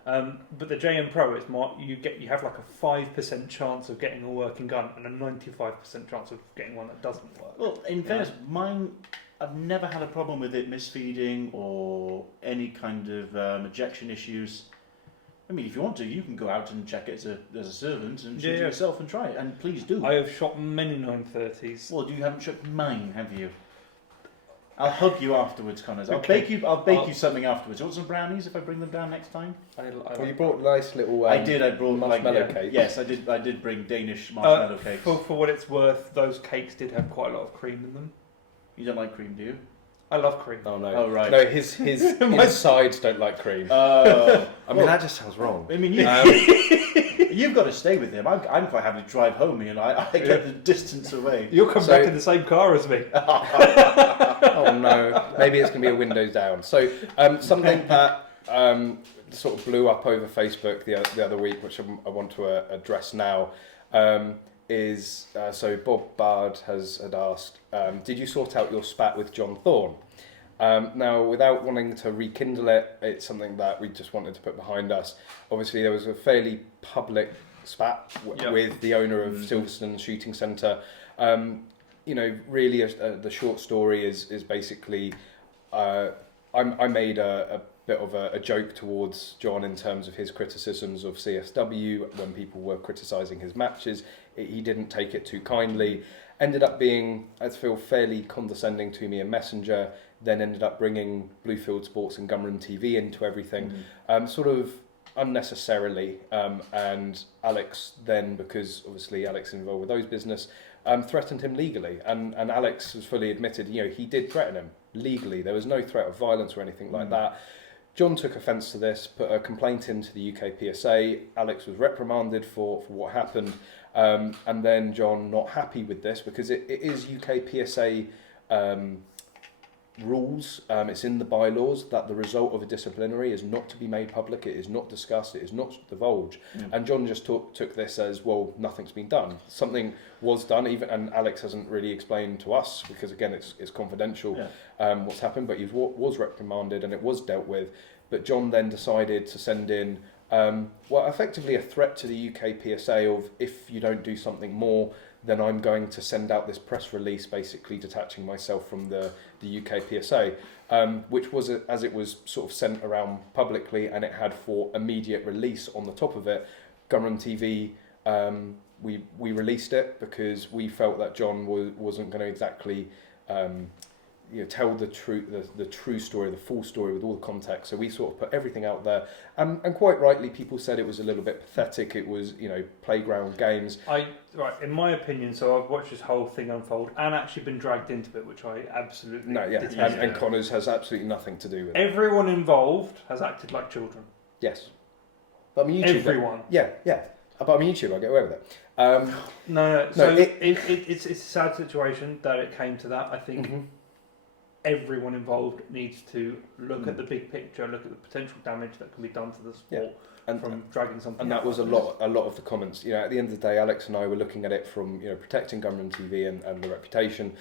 But the JM Pro is more you have like a 5% chance of getting a working gun and a 95% chance of getting one that doesn't work. Well, in fairness, mine. I've never had a problem with it misfeeding or any kind of ejection issues. I mean, if you want to, you can go out and check it as a servant and shoot it yourself and try it. And please do. I have shot many 930s. Well, you haven't shot mine, have you? I'll hug you afterwards, Connors. Okay. I'll bake you something afterwards. You want some brownies if I bring them down next time? Well, you brought nice little. I brought marshmallow cakes. Yes, I did bring Danish marshmallow cakes. For what it's worth, those cakes did have quite a lot of cream in them. You don't like cream, do you? I love cream. Oh no! Oh right. No, his sides don't like cream. I mean, that just sounds wrong. I mean, you've got to stay with him. I'm quite happy to drive home, I get the distance away. You'll come back in the same car as me. Oh no! Maybe it's going to be a windows down. So something that sort of blew up over Facebook the other week, which I want to address now. Is so Bob Bard had asked, did you sort out your spat with John Thorne? Now, without wanting to rekindle it, it's something that we just wanted to put behind us. Obviously, there was a fairly public spat with the owner of Silverstone Shooting Centre. Really, the short story is basically, I made a bit of a joke towards John in terms of his criticisms of CSW when people were criticising his matches. He didn't take it too kindly. Ended up being, I feel, fairly condescending to me in Messenger. Then ended up bringing Bluefield Sports and Gumrun TV into everything, sort of unnecessarily. And Alex then, because obviously Alex is involved with those business, threatened him legally. And Alex has fully admitted, he did threaten him legally. There was no threat of violence or anything like that. John took offence to this, put a complaint into the UK PSA. Alex was reprimanded for what happened. And then John, not happy with this, because it is UK PSA rules, it's in the bylaws that the result of a disciplinary is not to be made public, it is not discussed, it is not divulged. And John just took this as, well, nothing's been done. Something was done, and Alex hasn't really explained to us, because again, it's confidential what's happened, but he was reprimanded and it was dealt with. But John then decided to send in effectively a threat to the UK PSA of, if you don't do something more, then I'm going to send out this press release basically detaching myself from the UK PSA, which was, as it was sort of sent around publicly, and it had for immediate release on the top of it, Gumrun TV, we released it because we felt that John wasn't going to exactly tell the true story, the full story with all the context. So we sort of put everything out there, and quite rightly, people said it was a little bit pathetic. It was playground games. In my opinion, so I've watched this whole thing unfold and actually been dragged into it, which I absolutely detest. And Connors has absolutely nothing to do with it. Everyone involved has acted like children. Yes, but I mean, YouTube, everyone. Yeah. But I'm a YouTuber, I get away with it. No. No, So it's a sad situation that it came to that. I think everyone involved needs to look at the big picture, look at the potential damage that can be done to the sport from dragging something. And that was a lot of the comments. You know, at the end of the day, Alex and I were looking at it from, you know, protecting Gunroom TV and the reputation.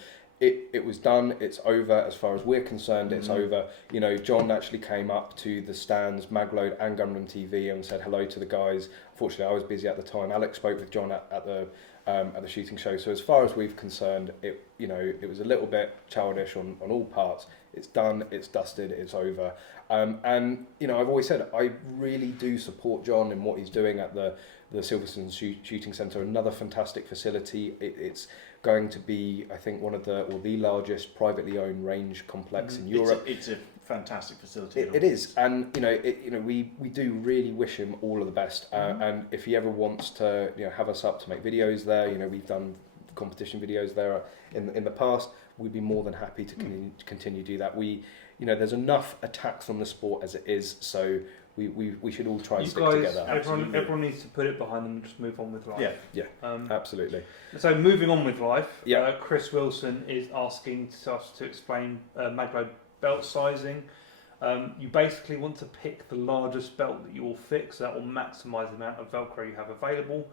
It was done. It's over as far as we're concerned. It's over. You know, John actually came up to the stands, Magload and Gunroom TV, and said hello to the guys. Unfortunately, I was busy at the time. Alex spoke with John at the shooting show. So as far as we're concerned, it was a little bit childish on all parts. It's done. It's dusted. It's over. And you know, I've always said I really do support John in what he's doing at the Silverstone Shooting Centre. Another fantastic facility. It's going to be, I think, one of the largest privately owned range complex in Europe. It's a fantastic facility. It is, and we do really wish him all of the best. And if he ever wants to, have us up to make videos there, we've done competition videos there in the past. We'd be more than happy to continue to do that. There's enough attacks on the sport as it is, so we should all try and stick together. Everyone needs to put it behind them and just move on with life. Yeah, absolutely. So moving on with life, yeah. Chris Wilson is asking us to explain Magload belt sizing. You basically want to pick the largest belt that you will fit, so that will maximise the amount of Velcro you have available.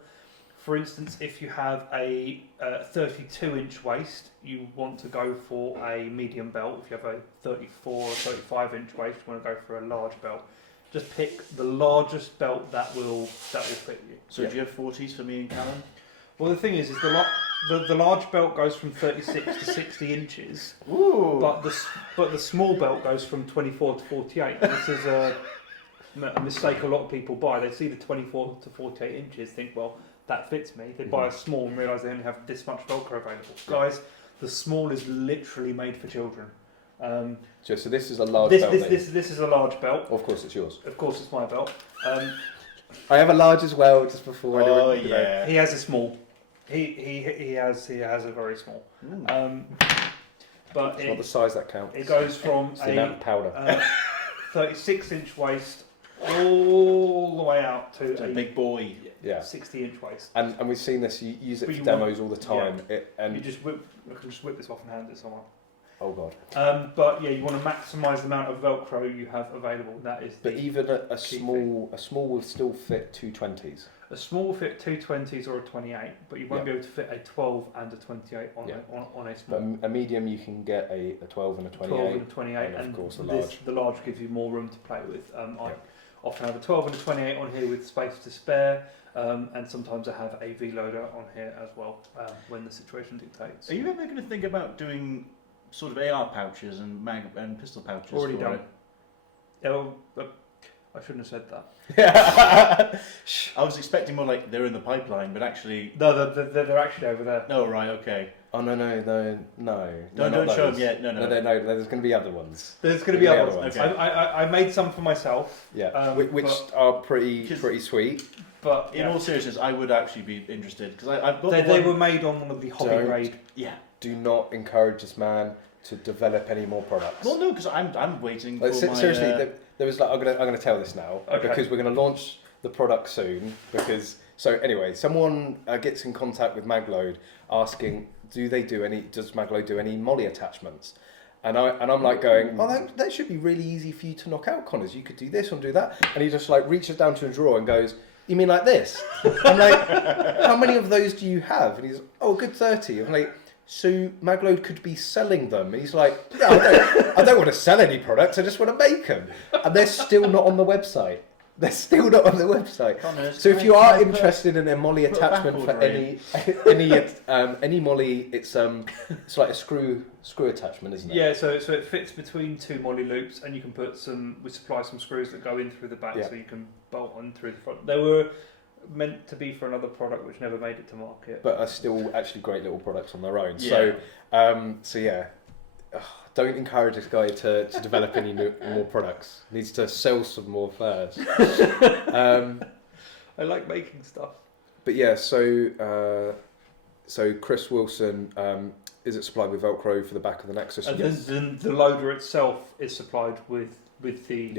For instance, if you have a 32-inch waist, you want to go for a medium belt. If you have a 34 or 35-inch waist, you want to go for a large belt. Just pick the largest belt that will fit you. So do you have 40s for me and Callum? Well, the thing is the large belt goes from 36 to 60 inches. Ooh. But the small belt goes from 24 to 48. This is a mistake a lot of people buy. They see the 24 to 48 inches, think, well, that fits me. They buy a small and realise they only have this much Velcro available. Guys, the small is literally made for children. So this is a large belt. This is a large belt. Of course, it's yours. Of course, it's my belt. I have a large as well. Just before. Oh yeah. He has a small. He has a very small. But it's not the size that counts. It goes from it's the amount of powder. 36-inch waist all the way out to a big boy. Yeah. 60-inch waist. And we've seen this. You use it for demos all the time. Yeah. I can just whip this off and hand it to someone. Oh god. But yeah, you want to maximise the amount of Velcro you have available. That is. But even a small will still fit 220s. A small will fit 220s or a 28, but you won't be able to fit a 12 and a 28 on a small. But a medium, you can get a 12 and a 28. 12 and a 28, and of course the large gives you more room to play with. I often have a 12 and a 28 on here with space to spare. And sometimes I have a V-loader on here as well when the situation dictates. Are you ever going to think about doing sort of AR pouches and pistol pouches? Already done. I shouldn't have said that. I was expecting more like they're in the pipeline, but actually... No, they're actually over there. Oh, right, okay. Oh, no. Don't show them yet. No. There's going to be other ones. There's going to be other Okay. ones. I made some for myself. Yeah, which are pretty sweet. But in all seriousness, I would actually be interested because I've got. They were made on one of the hobby grade. Yeah. Do not encourage this man to develop any more products. Well, no, because I'm waiting for seriously, there was I'm gonna tell this now because we're gonna launch the product soon. Anyway, someone gets in contact with Magload asking, does Magload do any molly attachments? And I'm like going, that should be really easy for you to knock out, Connors. You could do this and do that. And he just like reaches down to a drawer and goes, you mean like this? I'm like, how many of those do you have? And he's, a good 30. I'm like, so Magload could be selling them. And he's like, no, I don't want to sell any products. I just want to make them. And they're still not on the website. Connors, so if you are interested in a molly attachment for any molly, it's like a screw attachment, isn't it? Yeah, so it fits between two molly loops, and you can we supply some screws that go in through the back, so you can bolt on through the front. They were meant to be for another product which never made it to market, but are still actually great little products on their own. Yeah. So yeah. Don't encourage this guy to develop any more products. He needs to sell some more first. I like making stuff. But yeah, so Chris Wilson, is it supplied with Velcro for the back of the Nexus? Yes. The loader itself is supplied with with the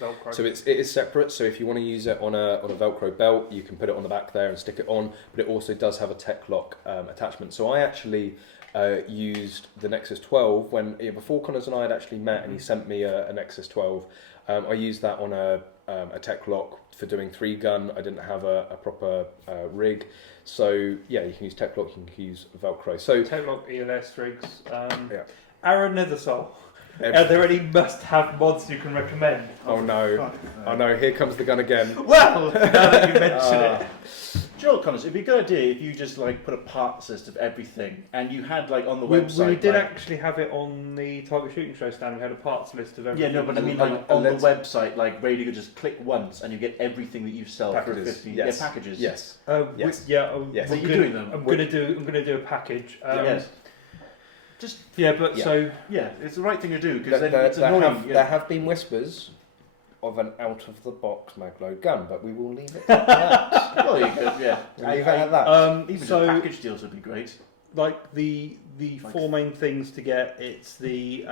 Velcro. So it is separate. So if you want to use it on a Velcro belt, you can put it on the back there and stick it on. But it also does have a Tech Lock attachment. So I actually used the Nexus 12 when before Connors and I had actually met, and he sent me a Nexus 12. I used that on a Tech Lock for doing 3-gun. I didn't have a proper rig. So yeah, you can use Tech Lock, you can use Velcro. So Tech Lock ELS rigs. Yeah. Aaron Nethersole. Are there any must-have mods you can recommend? Oh no! Oh no! Here comes the gun again. Well, now that you mention it. Do you know what, Connors? It'd be a good idea if you just like put a parts list of everything, and you had like on the website. We did like, actually have it on the Target Shooting Show stand. We had a parts list of everything. Yeah, no, but I mean like on the website, like where you could just click once and you get everything that you sell Packages, for 50. yes. Yeah, packages. Yes. Yes. Yes. So you're doing them. I'm gonna do a package. Yes. Just So it's the right thing to do because There it's annoying. there have been whispers of an out-of-the-box magload gun, but we will leave it at that. Well, you could, yeah. We'll leave it at that. Even so just package deals would be great. like the four main things to get, it's the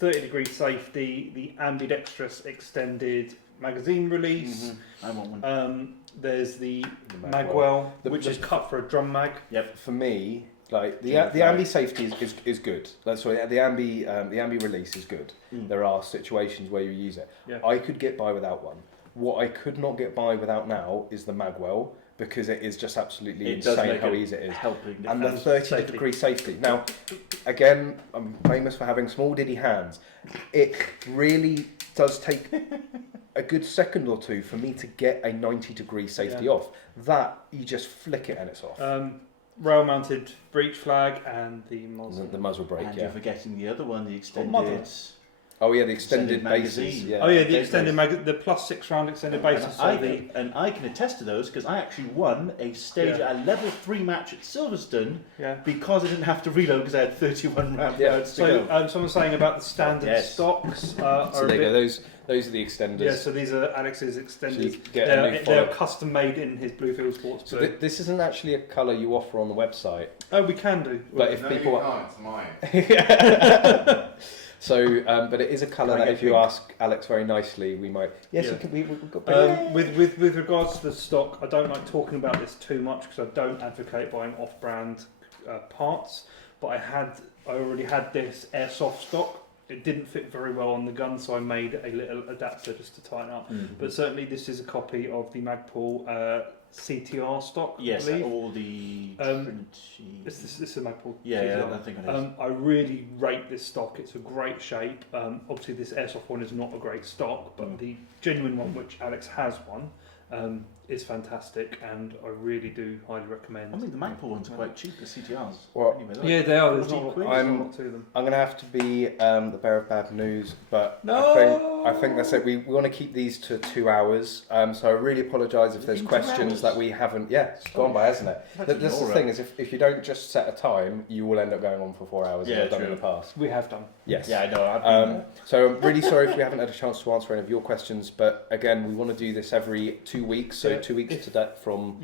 30-degree safety, the ambidextrous extended magazine release. I want one. There's the Magwell. magwell, which the- is cut for a drum mag. For me, like the Yeah, ambi safety is good. That's why the ambi release is good. There are situations where you use it. Yeah. I could get by without one. What I could not get by without now is the magwell, because it is just absolutely insane how easy it is. Helping And the defense. 30-degree safety. Now, again, I'm famous for having small diddy hands. It really does take a good second or two for me to get a 90-degree safety off. That, you just flick it and it's off. Rail-mounted breech flag and the muzzle. The muzzle brake, And yeah. you're forgetting the other one, the extended. muzzle? Oh yeah, the extended bases. magazine. Yeah. Oh yeah, the Those extended the plus 6 round extended bases. And I can attest to those because I actually won a stage a level 3 match at Silverstone because I didn't have to reload because I had 31 rounds to go. Someone's saying about the standard stocks So there you go. Those are the extenders. Yeah, so these are Alex's extenders. So you get a new They're follow. custom made in his Bluefield Sports. So this isn't actually a colour you offer on the website. Oh, we can do. But if No, people you can't, it's mine. So, but it is a colour that if you ask Alex very nicely, we might. Yes, Yeah. we've got. With regards to the stock, I don't like talking about this too much because I don't advocate buying off-brand parts. But I already had this airsoft stock. It didn't fit very well on the gun, so I made a little adapter just to tighten up. But certainly, this is a copy of the Magpul CTR stock. Yes, I believe. all the This is a Magpul. Yeah, CTR. I think it is. I really rate this stock. It's a great shape. Obviously, this airsoft one is not a great stock, but the genuine one, which Alex has one, is fantastic, and I really do highly recommend. I mean, the Magpul ones are quite cheap, the CTRs. Well, anyway, Yeah, they are. There's 40 not quid. a lot to them. I'm going to have to be the bearer of bad news, but No! I think that's it. We want to keep these to 2 hours, so I really apologise if there's In 2 questions hours? that we haven't. Yeah, it's gone by, hasn't it? Bloody That's the Laura. thing is, if you don't just set a time, you will end up going on for 4 hours. Yeah, as I've done true. in the past. We have done. Yes. Yeah, I know. I've been there. So I'm really sorry if we haven't had a chance to answer any of your questions, but again, we want to do this every 2 weeks. So 2 weeks to that from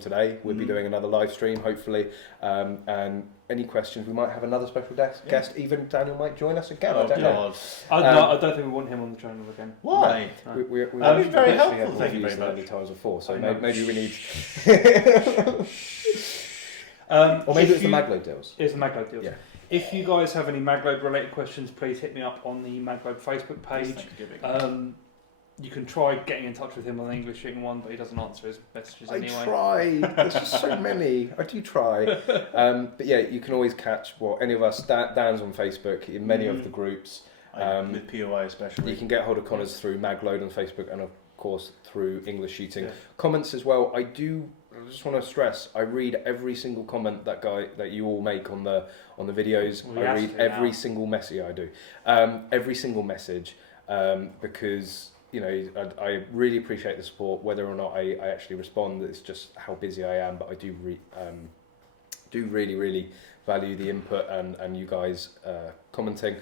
today, we'll be doing another live stream, hopefully. And any questions, we might have another special guest. Even Daniel might join us again. I don't know. God. I don't think we want him on the channel again. Why? No. We Very actually helpful, have thank you reviews very so many times before, so I know. maybe we need. Or maybe it's the Magload deals. It's the Magload deals. Yeah. If you guys have any Magload related questions, please hit me up on the Magload Facebook page. You can try getting in touch with him on the English Shooting one, but he doesn't answer his messages anyway. I try. There's just so many. I do try. But yeah, you can always catch any of us. Dan's on Facebook in many of the groups. With POI especially. You can get hold of Connors through Magload on Facebook and of course through English Shooting. Yeah. Comments as well. I just want to stress, I read every single comment that you all make on the videos. Well, I read every single message. I do every single message because I really appreciate the support. Whether or not I actually respond, it's just how busy I am. But I do really value the input and you guys commenting.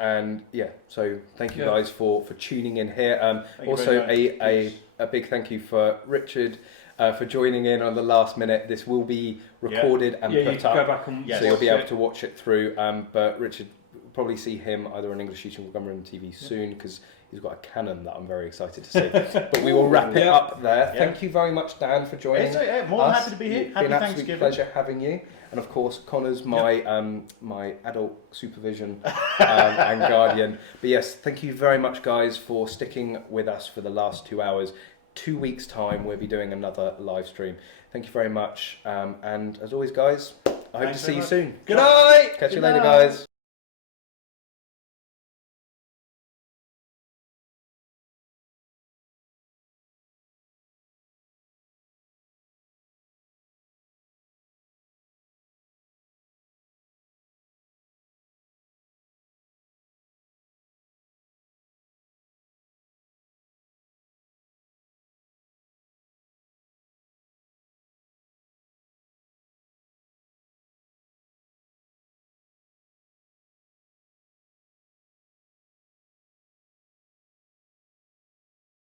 And yeah, so thank you guys for tuning in here. Also, a big thank you for Richard for joining in on the last minute. This will be recorded and you put can up, go back and so you'll be able to watch it through. But Richard probably see him either on English Shooting or Gunroom TV soon, because he's got a cannon that I'm very excited to see. But we will wrap it up there. Yeah. Thank you very much, Dan, for joining us. More than happy to be here. It's Happy been an absolute Thanksgiving. pleasure having you. And of course, Connor's my adult supervision and guardian. But yes, thank you very much, guys, for sticking with us for the last 2 hours. 2 weeks' time, we'll be doing another live stream. Thank you very much. And as always, guys, I hope to see you soon. Good night. Catch you later, guys.